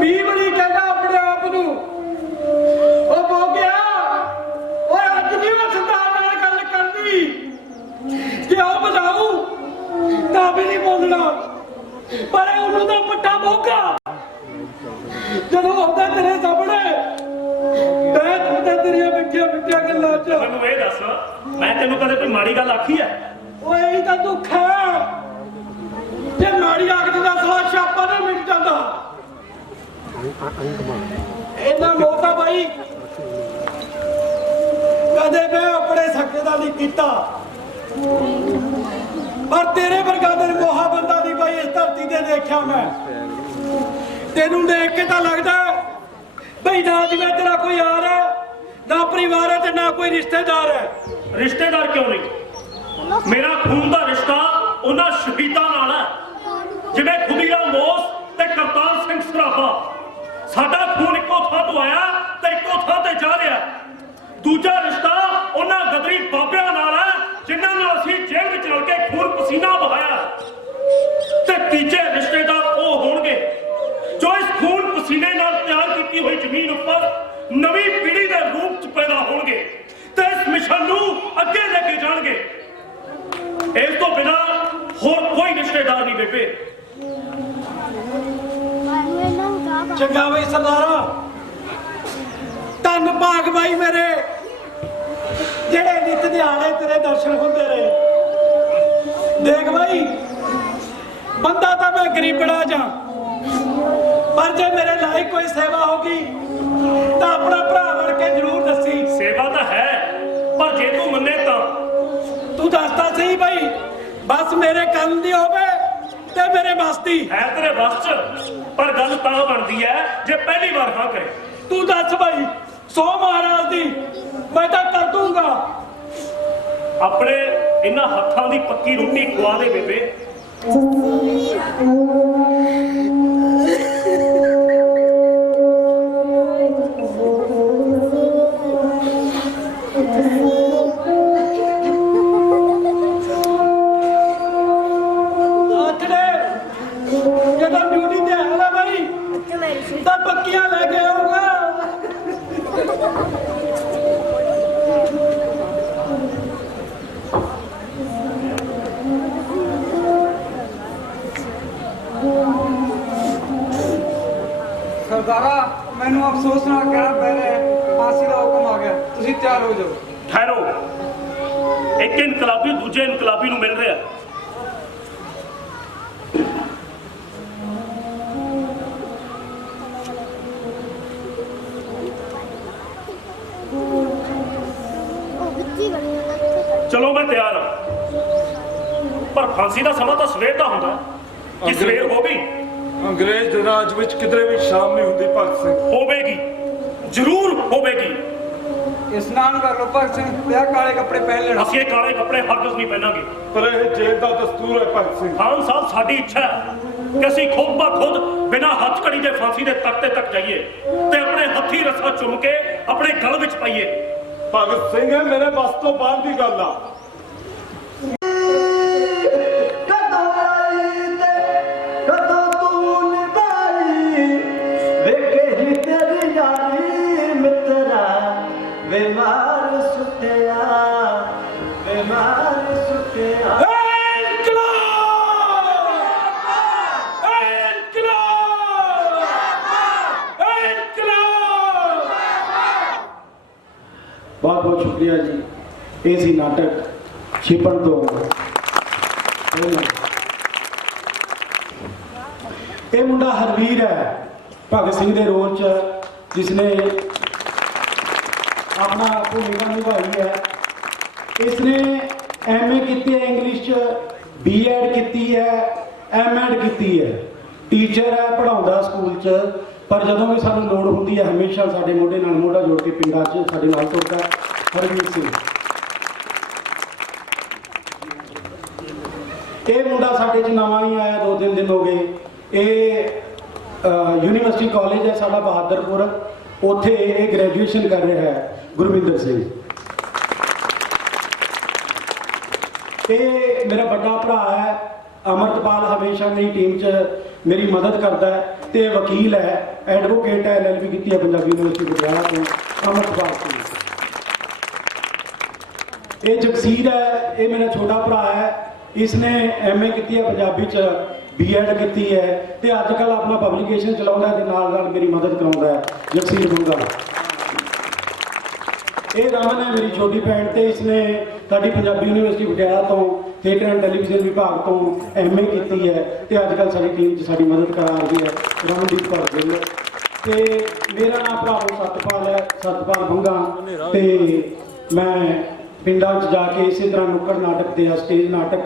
ਵੀ ਬੜੀ ਕਹਿੰਦਾ ਆਪਣੇ ਆਪ ਨੂੰ। ਉਹ ਹੋ ਗਿਆ ਓਏ, ਅੱਜ ਨਹੀਂ ਮੈਂ ਸਰਦਾਰ ਨਾਲ ਗੱਲ ਕਰਨੀ। ਜੇ ਉਹ ਬਜਾਊ ਤਾਂ ਵੀ ਨਹੀਂ ਬੋਲਣਾ, ਪਰ ਉਹਨੂੰ ਤਾਂ ਪੱਟਾ ਮੋਗਾ ਜਦੋਂ ਆਉਂਦਾ ਤੇਰੇ ਸਾਹਮਣੇ। ਮੈਂ ਖੁਦਾ ਤੇਰੀਆਂ ਮਿੱਠੀਆਂ ਮਿੱਠੀਆਂ ਗੱਲਾਂ ਚ। ਮੈਨੂੰ ਇਹ ਦੱਸ, ਮੈਂ ਤੈਨੂੰ ਕਦੇ ਕੋਈ ਮਾੜੀ ਗੱਲ ਆਖੀ ਹੈ? ਓਏ ਇਹ ਤਾਂ ਦੁੱਖ ਹੈ, ਜੇ ਮਾੜੀ ਆਖਦੀ ਦਾ ਸਲਾ ਛਾਪਾ ਨਾ ਮਿਟ ਜਾਂਦਾ। ਇਹਨਾਂ ਮੋਤਾ ਬਾਈ ਕਦੇ ਮੈਂ ਆਪਣੇ ਸੱਕੇ ਦਾ ਨਹੀਂ ਕੀਤਾ, ਪਰ ਤੇਰੇ ਵਰਗਾ ਨਿਰਮੋਹਾ ਬੰਦਾ ਨਹੀਂ ਬਾਈ ਇਸ ਧਰਤੀ ਤੇ ਦੇਖਿਆ ਮੈਂ। ਤੈਨੂੰ ਦੇਖ ਕੇ ਤਾਂ ਲੱਗਦਾ ਬਈ ਨਾ ਜਿਵੇਂ ਤੇਰਾ ਕੋਈ ਯਾਰ ਹੈ, ਨਾ ਪਰਿਵਾਰ ਹੈ, ਤੇ ਨਾ ਕੋਈ ਰਿਸ਼ਤੇਦਾਰ ਹੈ। ਰਿਸ਼ਤੇਦਾਰ ਕਿਉਂ ਨਹੀਂ? ਮੇਰਾ ਖੂਨ ਦਾ ਰਿਸ਼ਤਾ ਉਹਨਾਂ ਸ਼ਹੀਦਾਂ ਨਾਲ ਹੈ, ਜਿਵੇਂ ਖੁਦੀਰਾਮ ਬੋਸ ਤੇ ਕਰਤਾਰ ਸਿੰਘ ਭਰਾਵਾ ਸਾਡਾ ਖੂਨ ਇੱਕੋ ਥਾਂ ਤੋਂ ਆਇਆ ਤੇ ਇੱਕੋ ਥਾਂ ਤੇ ਜਾ ਰਿਹਾ। ਦੂਜਾ ਰਿਸ਼ਤਾ ਉਹਨਾਂ ਗਦਰੀ ਬਾਬਿਆਂ ਨਾਲ ਹੈ ਜਿਨ੍ਹਾਂ ਨਾਲ ਅਸੀਂ ਜੇਲ੍ਹ ਵਿੱਚ ਰਲ ਕੇ ਖੂਨ ਪਸੀਨਾ ਬਹਾਇਆ, ਤੇ ਤੀਜੇ ਰਿਸ਼ਤੇਦਾਰ ਉਹ ਹੋਣਗੇ ਜੋ ਇਸ ਖੂਨ ਪਸੀਨੇ ਨਾਲ ਤਿਆਰ ਕੀਤੀ ਹੋਈ ਜ਼ਮੀਨ ਉੱਪਰ ਨਵੀਂ ਪੀੜ੍ਹੀ ਦੇ ਰੂਪ 'ਚ ਪੈਦਾ ਹੋਣਗੇ ਤੇ ਇਸ ਮਿਸ਼ਨ ਨੂੰ ਅੱਗੇ ਲੈ ਕੇ ਜਾਣਗੇ। ਇਸ ਤੋਂ ਬਿਨਾਂ ਹੋਰ ਕੋਈ ਰਿਸ਼ਤੇਦਾਰ ਨਹੀਂ ਬੇਬੇ। ਚੰਗਾ ਬਈ ਸਰਦਾਰਾ, ਧੰਨ ਭਾਗ ਬਾਈ ਮੇਰੇ ਜਿਹੜੇ ਨਿੱਤ ਦਿਹਾੜੇ ਤੇਰੇ ਦਰਸ਼ਨ ਹੁੰਦੇ ਰਹੇ। ਦੇਖ ਬਾਈ, ਬੰਦਾ ਤਾਂ ਮੈਂ ਗਰੀਬੜਾ ਜਾ, ਪਰ ਜੇ ਮੇਰੇ ਲਾਇਕ ਕੋਈ ਸੇਵਾ ਹੋਗੀ ਤਾਂ ਆਪਣਾ ਭਰਾ ਬਣ ਕੇ ਜ਼ਰੂਰ ਦੱਸੀ। ਸੇਵਾ ਤਾਂ ਹੈ, ਪਰ ਜੇ ਤੂੰ ਮੰਨੇ ਤਾਂ ਤੂੰ ਦੱਸਦਾ ਸਹੀ ਬਾਈ, ਬਸ ਮੇਰੇ ਕੰਮ ਦੀ ਹੋਵੇ ਤੇ ਮੇਰੇ ਬਸ ਦੀ। ਹੈ ਤੇਰੇ ਵੱਸ 'ਚ, ਪਰ ਗੱਲ ਤਾਂ ਬਣਦੀ ਹੈ ਜੇ ਪਹਿਲੀ ਵਾਰ ਹਾਂ ਕਰੇ। ਤੂੰ ਦੱਸ ਬਾਈ, ਸੋ ਮਹਾਰਾਜ ਦੀ ਮੈਂ ਤਾਂ ਕਰ ਦੂੰਗਾ। ਆਪਣੇ ਇਹਨਾਂ ਹੱਥਾਂ ਦੀ ਪੱਕੀ ਰੋਟੀ ਖਵਾ ਦੇ ਬੇਬੇ। ਜਦੋਂ ਡਿਊਟੀ ਤੇ ਆਉਂਦਾ ਬਾਈ ਤਾਂ ਪੱਕੀਆਂ ਲੈ ਕੇ ਆਊਗਾ। ਸਰਦਾਰਾ, ਮੈਨੂੰ ਅਫਸੋਸ ਨਾਲ ਕਹਿਣਾ ਪੈ ਰਿਹਾ ਹੈ, ਫਾਂਸੀ ਦਾ ਹੁਕਮ ਆ ਗਿਆ, ਤੁਸੀਂ ਤਿਆਰ ਹੋ ਜਾਓ। ਠਹਿਰੋ, ਇੱਕ ਇਨਕਲਾਬੀ ਦੂਜੇ ਇਨਕਲਾਬੀ ਨੂੰ ਮਿਲ ਰਿਹਾ। ਚਲੋ ਮੈਂ ਤਿਆਰ ਹਾਂ, ਪਰ ਫਾਂਸੀ ਦਾ ਸਮਾਂ ਤਾਂ ਸਵੇਰ ਦਾ ਹੁੰਦਾ। ਕਿ ਸਵੇਰ ਹੋ ਗਈ? ਅੰਗਰੇਜ਼ ਦੇ ਰਾਜ ਵਿੱਚ ਕਿਧਰੇ ਵੀ ਸ਼ਾਮ ਨਹੀਂ ਹੁੰਦੀ ਭਗਤ ਸਿੰਘ। ਹੋਵੇਗੀ, ਜ਼ਰੂਰ ਹੋਵੇਗੀ। ਇਸ਼ਨਾਨ ਕਰ ਲਓ ਭਗਤ ਸਿੰਘ, ਤੇ ਆਹ ਕਾਲੇ ਕੱਪੜੇ ਪਹਿਨ ਲੈਣਾ। ਅਸੀਂ ਇਹ ਕਾਲੇ ਕੱਪੜੇ ਹਰਗਜ਼ ਨਹੀਂ ਪਹਿਨਾਂਗੇ। ਪਰ ਇਹ ਜੇਲ੍ਹ ਦਾ ਦਸਤੂਰ ਹੈ ਭਗਤ ਸਿੰਘ। ਖਾਨ ਸਾਹਿਬ, ਸਾਡੀ ਇੱਛਾ ਹੈ ਕਿ ਅਸੀਂ ਖੁਦ ਬ ਖੁਦ ਬਿਨਾਂ ਹੱਥ ਘੜੀ ਦੇ ਫਾਂਸੀ ਦੇ ਤਖਤੇ ਤੱਕ ਜਾਈਏ ਤੇ ਆਪਣੇ ਹੱਥੀ ਰੱਸਾ ਚੁੰਮ ਕੇ ਆਪਣੇ ਗਲ ਵਿੱਚ ਪਾਈਏ। ਭਗਤ ਸਿੰਘ, ਇਹ ਮੇਰੇ ਬਸ ਤੋਂ ਬਾਹਰ ਦੀ ਗੱਲ ਆ। ਕਦੋਂ ਆਈ ਤੇ ਕਦੋਂ ਤੂੰ ਨਿਭਾਈ, ਵੇਖੇ ਹੀ ਤੇਰੀ ਯਾਰੀ ਮਿੱਤਰਾ, ਬਿਮਾਰ ਸੁੱਤਿਆ, ਬਿਮਾਰ ਸੁੱਤਿਆ। बहुत बहुत शुक्रिया जी। ये सी नाटक छिपण तो ये मुंडा हरवीर है भगत सिंह के रोल च, जिसने अपना भूमिका निभाई है। इसने MA की है इंग्लिश च, B.Ed की है, M.Ed की है, टीचर है, पढ़ाਉਂਦਾ स्कूल च। पर ਜਦੋਂ भी ਸਾਨੂੰ ਲੋੜ ਹੁੰਦੀ ਹੈ ਹਮੇਸ਼ਾ ਸਾਡੇ ਮੋਢੇ ਨਾਲ ਮੋਢਾ ਜੋੜ ਕੇ ਪਿੰਡਾਂ 'ਚ ਸਾਡੇ ਨਾਲ ਤੁਰਦਾ ਹਰਵੀਰ ਸਿੰਘ। ਇਹ ਮੁੰਡਾ ਸਾਡੇ 'ਚ ਨਵਾਂ ਹੀ ਆਇਆ, 2-3 ਦਿਨ ਹੋ ਗਏ। ਇਹ ਯੂਨੀਵਰਸਿਟੀ ਕਾਲਜ ਹੈ ਸਾਡਾ ਬਹਾਦਰਪੁਰ, ਉੱਥੇ ਇਹ ਗ੍ਰੈਜੂਏਸ਼ਨ ਕਰ ਰਿਹਾ ਹੈ, ਗੁਰਵਿੰਦਰ ਸਿੰਘ। ਇਹ ਮੇਰਾ ਵੱਡਾ ਭਰਾ ਹੈ ਅਮਰਤਪਾਲ, ਹਮੇਸ਼ਾ ਮੇਰੀ ਟੀਮ 'ਚ ਮੇਰੀ ਮਦਦ ਕਰਦਾ ਹੈ ਤੇ ਵਕੀਲ ਹੈ, ਐਡਵੋਕੇਟ ਹੈ, LLB ਕੀਤੀ ਹੈ ਪੰਜਾਬੀ ਯੂਨੀਵਰਸਿਟੀ ਪਟਿਆਲਾ ਤੋਂ, ਅਮਰਤਪਾਲ ਸਿੰਘ। ਇਹ ਜਗਸੀਰ ਹੈ, ਇਹ ਮੇਰਾ ਛੋਟਾ ਭਰਾ ਹੈ, ਇਸਨੇ MA ਕੀਤੀ ਹੈ ਪੰਜਾਬੀ 'ਚ, B.Ed ਕੀਤੀ ਹੈ ਤੇ ਅੱਜ ਕੱਲ੍ਹ ਆਪਣਾ ਪਬਲੀਕੇਸ਼ਨ ਚਲਾਉਂਦਾ ਹੈ ਤੇ ਨਾਲ ਨਾਲ ਮੇਰੀ ਮਦਦ ਕਰਾਉਂਦਾ ਹੈ, ਜਗਸੀਰ ਬੰਗਾ। ਇਹ ਰਮਨ ਹੈ ਮੇਰੀ ਛੋਟੀ ਭੈਣ, ਤੇ ਇਸਨੇ ਸਾਡੀ ਪੰਜਾਬੀ ਯੂਨੀਵਰਸਿਟੀ ਪਟਿਆਲਾ ਤੋਂ ਥੀਏਟਰ ਐਂਡ ਟੈਲੀਵਿਜ਼ਨ ਵਿਭਾਗ ਤੋਂ MA ਕੀਤੀ ਹੈ ਤੇ ਅੱਜ ਕੱਲ੍ਹ ਸਾਡੀ ਟੀਮ 'ਚ ਸਾਡੀ ਮਦਦ ਕਰਾ ਰਹੀ ਹੈ, ਰਮਨਦੀਪ ਕੌਰ ਗਿੱਲ। ਤੇ ਮੇਰਾ ਨਾਮ ਭਰਾਵੋ ਸਤਪਾਲ ਹੈ, ਸਤਪਾਲ ਬੰਗਾ। ਤੇ ਮੈਂ ਪਿੰਡਾਂ 'ਚ ਜਾ ਕੇ ਇਸੇ ਤਰ੍ਹਾਂ ਨੁੱਕੜ ਨਾਟਕ ਤੇ ਸਟੇਜ ਨਾਟਕ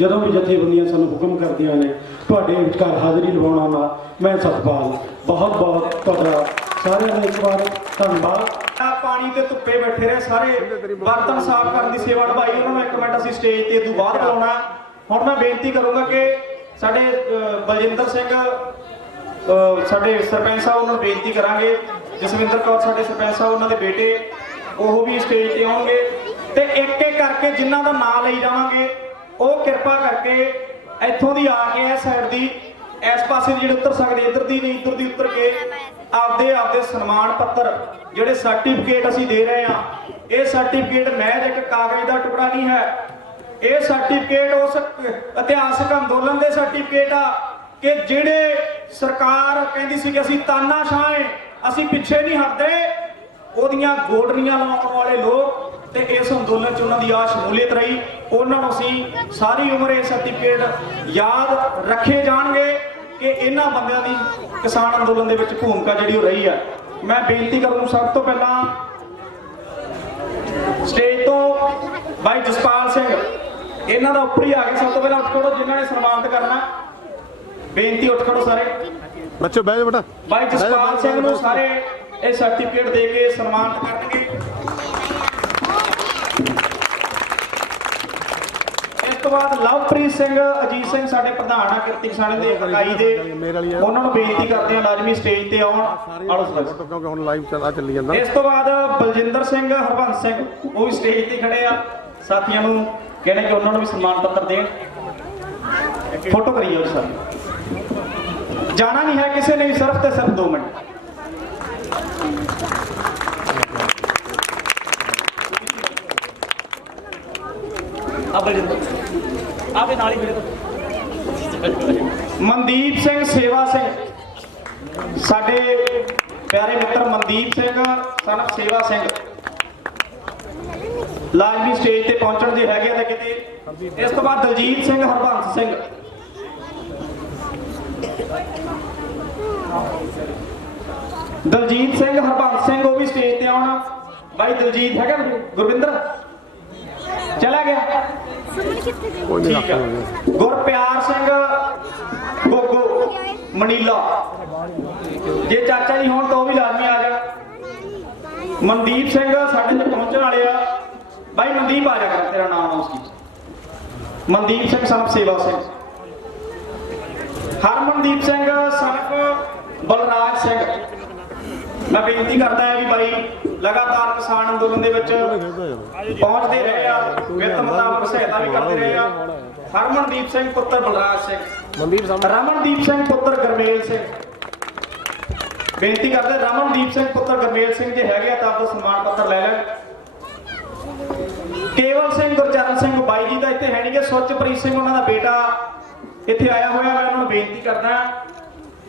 ਜਦੋਂ ਵੀ ਜਥੇਬੰਦੀਆਂ ਸਾਨੂੰ ਹੁਕਮ ਕਰਦੀਆਂ ਨੇ ਤੁਹਾਡੇ ਵਿਚਕਾਰ ਹਾਜ਼ਰੀ ਲਵਾਉਣ ਆਉਣਾ। ਮੈਂ ਸਤਪਾਲ, ਬਹੁਤ ਬਹੁਤ ਤੁਹਾਡਾ ਸਾਰਿਆਂ ਦਾ ਇੱਕ ਵਾਰ ਧੰਨਵਾਦ। ਪਾਣੀ ਤੇ ਧੁੱਪੇ ਬੈਠੇ ਰਹੇ ਸਾਰੇ, ਬਰਤਨ ਸਾਫ਼ ਕਰਨ ਦੀ ਸੇਵਾ ਨਿਭਾਈ। ਉਹਨਾਂ ਨੂੰ ਇੱਕ ਮਿੰਟ ਅਸੀਂ ਸਟੇਜ ਤੇ ਤੋਂ ਬਾਹਰ ਬੁਲਾਉਣਾ। ਹੁਣ ਮੈਂ ਬੇਨਤੀ ਕਰੂੰਗਾ ਕਿ ਸਾਡੇ ਬਲਜਿੰਦਰ ਸਿੰਘ ਸਾਡੇ ਸਰਪੰਚ ਸਾਹਿਬ ਉਹਨਾਂ ਨੂੰ ਬੇਨਤੀ ਕਰਾਂਗੇ, ਜਸਵਿੰਦਰ ਕੌਰ ਸਾਡੇ ਸਰਪੰਚ ਸਾਹਿਬ ਉਹਨਾਂ ਦੇ ਬੇਟੇ ਉਹ ਵੀ ਸਟੇਜ ਤੇ ਆਉਣਗੇ ਤੇ ਇੱਕ ਇੱਕ ਕਰਕੇ ਜਿਨ੍ਹਾਂ ਦਾ ਨਾਮ ਲਈ ਜਾਵਾਂਗੇ ਉਹ ਕਿਰਪਾ ਕਰਕੇ ਇੱਥੋਂ ਦੀ ਆ ਕੇ ਇਸ ਸਾਈਡ ਦੀ ਇਸ ਪਾਸੇ ਦੀ ਜਿਹੜੇ ਉੱਤਰ ਸਕਦੇ, ਇੱਧਰ ਦੀ ਨਹੀਂ ਇੱਧਰ ਦੀ ਉੱਤਰ ਕੇ ਆਪਦੇ ਸਨਮਾਨ ਪੱਤਰ ਜਿਹੜੇ ਸਰਟੀਫਿਕੇਟ ਅਸੀਂ ਦੇ ਰਹੇ ਹਾਂ, ਇਹ ਸਰਟੀਫਿਕੇਟ ਮਹਿਜ਼ ਇੱਕ ਕਾਗਜ਼ ਦਾ ਟੁਕੜਾ ਨਹੀਂ ਹੈ, ਇਹ ਸਰਟੀਫਿਕੇਟ ਉਸ ਇਤਿਹਾਸਕ ਅੰਦੋਲਨ ਦੇ ਸਰਟੀਫਿਕੇਟ ਆ ਕਿ ਜਿਹੜੇ ਸਰਕਾਰ ਕਹਿੰਦੀ ਸੀ ਕਿ ਅਸੀਂ ਤਾਨਾਸ਼ਾਹ ਏ, ਅਸੀਂ ਪਿੱਛੇ ਨਹੀਂ ਹਟਦੇ, ਉਹਦੀਆਂ ਗੋਡਰੀਆਂ ਲਾਉਣ ਵਾਲੇ ਲੋਕ ਤੇ ਇਸ ਅੰਦੋਲਨ 'ਚ ਉਹਨਾਂ ਦੀ ਆ ਸ਼ਮੂਲੀਅਤ ਰਹੀ, ਉਹਨਾਂ ਨੂੰ ਅਸੀਂ ਸਾਰੀ ਉਮਰ ਇਹ ਸਰਟੀਫਿਕੇਟ ਯਾਦ ਰੱਖੇ ਜਾਣਗੇ ਕਿ ਇਹਨਾਂ ਬੰਦਿਆਂ ਦੀ ਕਿਸਾਨ ਅੰਦੋਲਨ ਦੇ ਵਿੱਚ ਭੂਮਿਕਾ ਜਿਹੜੀ ਉਹ ਰਹੀ ਹੈ। ਮੈਂ ਬੇਨਤੀ ਕਰੂੰ ਸਭ ਤੋਂ ਪਹਿਲਾਂ ਸਟੇਜ ਤੋਂ ਬਾਈ ਜਸਪਾਲ ਸਿੰਘ, ਇਹਨਾਂ ਦਾ ਉੱਪਰ ਹੀ ਆ ਕੇ ਸਭ ਤੋਂ ਪਹਿਲਾਂ ਉੱਠ ਖੜੋ ਜਿਨ੍ਹਾਂ ਨੇ ਸਨਮਾਨਿਤ ਕਰਨਾ, ਬੇਨਤੀ ਉੱਠ ਖੜੋ ਸਾਰੇ ਬੱਚੇ ਬਹਿ ਜਾ ਬੇਟਾ। ਬਾਈ ਜਸਪਾਲ ਸਿੰਘ ਨੂੰ ਸਾਰੇ ਇਹ ਸਰਟੀਫਿਕੇਟ ਦੇ ਕੇ ਸਨਮਾਨਿਤ ਕਰਨਗੇ। ਇਸ ਤੋਂ ਬਾਅਦ ਲਵਪ੍ਰੀਤ ਸਿੰਘ, ਅਜੀਤ ਸਿੰਘ ਸਾਡੇ ਪ੍ਰਧਾਨ ਆ ਕਿਰਤੀ ਕਿਸਾਨੀ ਦੇ ਇਕਾਈ ਦੇ, ਉਹਨਾਂ ਨੂੰ ਬੇਨਤੀ ਕਰਦੇ ਆ ਲਾਜ਼ਮੀ ਸਟੇਜ ਤੇ ਆਉਣ। ਕਿਉਂਕਿ ਹੁਣ ਲਾਈਵ ਚੱਲੀ ਜਾਂਦਾ। ਇਸ ਤੋਂ ਬਾਅਦ ਬਲਜਿੰਦਰ ਸਿੰਘ, ਹਰਬੰਸ ਸਿੰਘ ਉਹ ਵੀ ਸਟੇਜ ਤੇ ਖੜੇ ਆ, ਸਾਥੀਆਂ ਨੂੰ ਕਹਿੰਦੇ ਕਿ ਉਹਨਾਂ ਨੂੰ ਵੀ ਸਨਮਾਨ ਪੱਤਰ ਦੇਣ। ਫੋਟੋ ਕਰੀ ਜਾਓ ਸਰ, ਜਾਣਾ ਨਹੀਂ ਹੈ ਕਿਸੇ ਨੇ, ਸਿਰਫ ਤੇ ਸਿਰਫ 2 ਮਿੰਟ। ਆਪੇ ਨਾਲ ਹੀ ਮੇਰੇ ਮਨਦੀਪ ਸਿੰਘ, ਸੇਵਾ ਸਿੰਘ, ਸਾਡੇ ਪਿਆਰੇ ਮਿੱਤਰ ਮਨਦੀਪ ਸਿੰਘ ਸਨ ਸੇਵਾ ਸਿੰਘ ਲਾਜ਼ਮੀ ਸਟੇਜ ਤੇ ਪਹੁੰਚਣ ਜੇ ਹੈਗੇ ਤਾਂ ਕਿਤੇ। ਇਸ ਤੋਂ ਬਾਅਦ ਦਲਜੀਤ ਸਿੰਘ, ਹਰਬੰਸ ਸਿੰਘ, ਦਲਜੀਤ ਸਿੰਘ, ਹਰਬੰਸ ਸਿੰਘ ਉਹ ਵੀ ਸਟੇਜ ਤੇ ਆਉਣ। ਬਾਈ ਦਲਜੀਤ ਹੈਗਾ, ਗੁਰਵਿੰਦਰ ਚਲਾ ਗਿਆ, ਠੀਕ ਆ। ਗੁਰਪਿਆਰ ਸਿੰਘ ਗੋਗੋ ਮਨੀਲਾ, ਜੇ ਚਾਚਾ ਜੀ ਹੋਣ ਤਾਂ ਉਹ ਵੀ ਲਾਜ਼ਮੀ ਆ ਜਾ। ਮਨਦੀਪ ਸਿੰਘ ਸਾਡੇ ਤੇ ਪਹੁੰਚਣ ਵਾਲੇ ਆ, ਬਾਈ ਮਨਦੀਪ ਆ ਜਾ ਕਰ, ਤੇਰਾ ਨਾਮ ਉਸ ਦੀ। ਮਨਦੀਪ ਸਿੰਘ ਸਨਫ ਸੇਵਾ ਸਿੰਘ, ਹਰਮਨਦੀਪ ਸਿੰਘ ਸਨਫ ਬਲਰਾਜ ਸਿੰਘ। ਮੈਂ ਬੇਨਤੀ ਕਰਦਾ ਹਾਂ ਵੀ ਬਾਈ ਲਗਾਤਾਰ ਕਿਸਾਨ ਅੰਦੋਲਨ ਦੇ ਵਿੱਚ ਪਹੁੰਚਦੇ ਰਹੇ ਆ, ਵਿੱਤ ਮੁਤਾਬਕ ਸਹਾਇਤਾ ਵੀ ਕਰਦੇ ਰਹੇ ਆ। ਹਰਮਨਦੀਪ ਸਿੰਘ ਪੁੱਤਰ ਬਲਰਾਜ ਸਿੰਘ, ਰਮਨਦੀਪ ਸਿੰਘ ਪੁੱਤਰ ਗਰਮੇਲ ਸਿੰਘ, ਬੇਨਤੀ ਕਰਦੇ ਰਮਨਦੀਪ ਸਿੰਘ ਪੁੱਤਰ ਗਰਮੇਲ ਸਿੰਘ ਜੇ ਹੈਗੇ ਆ ਤਾਂ ਆਪਦਾ ਸਨਮਾਨ ਪੱਤਰ ਲੈ ਲੈਣ। ਕੇਵਲ ਸਿੰਘ, ਗੁਰਚਰਨ ਸਿੰਘ ਬਾਈ ਜੀ ਦਾ ਇੱਥੇ ਹੈ ਨਹੀਂ ਗੇ, ਸੁੱਚਪ੍ਰੀਤ ਸਿੰਘ ਉਹਨਾਂ ਦਾ ਬੇਟਾ ਇੱਥੇ ਆਇਆ ਹੋਇਆ, ਮੈਂ ਉਹਨਾਂ ਨੂੰ ਬੇਨਤੀ ਕਰਦਾ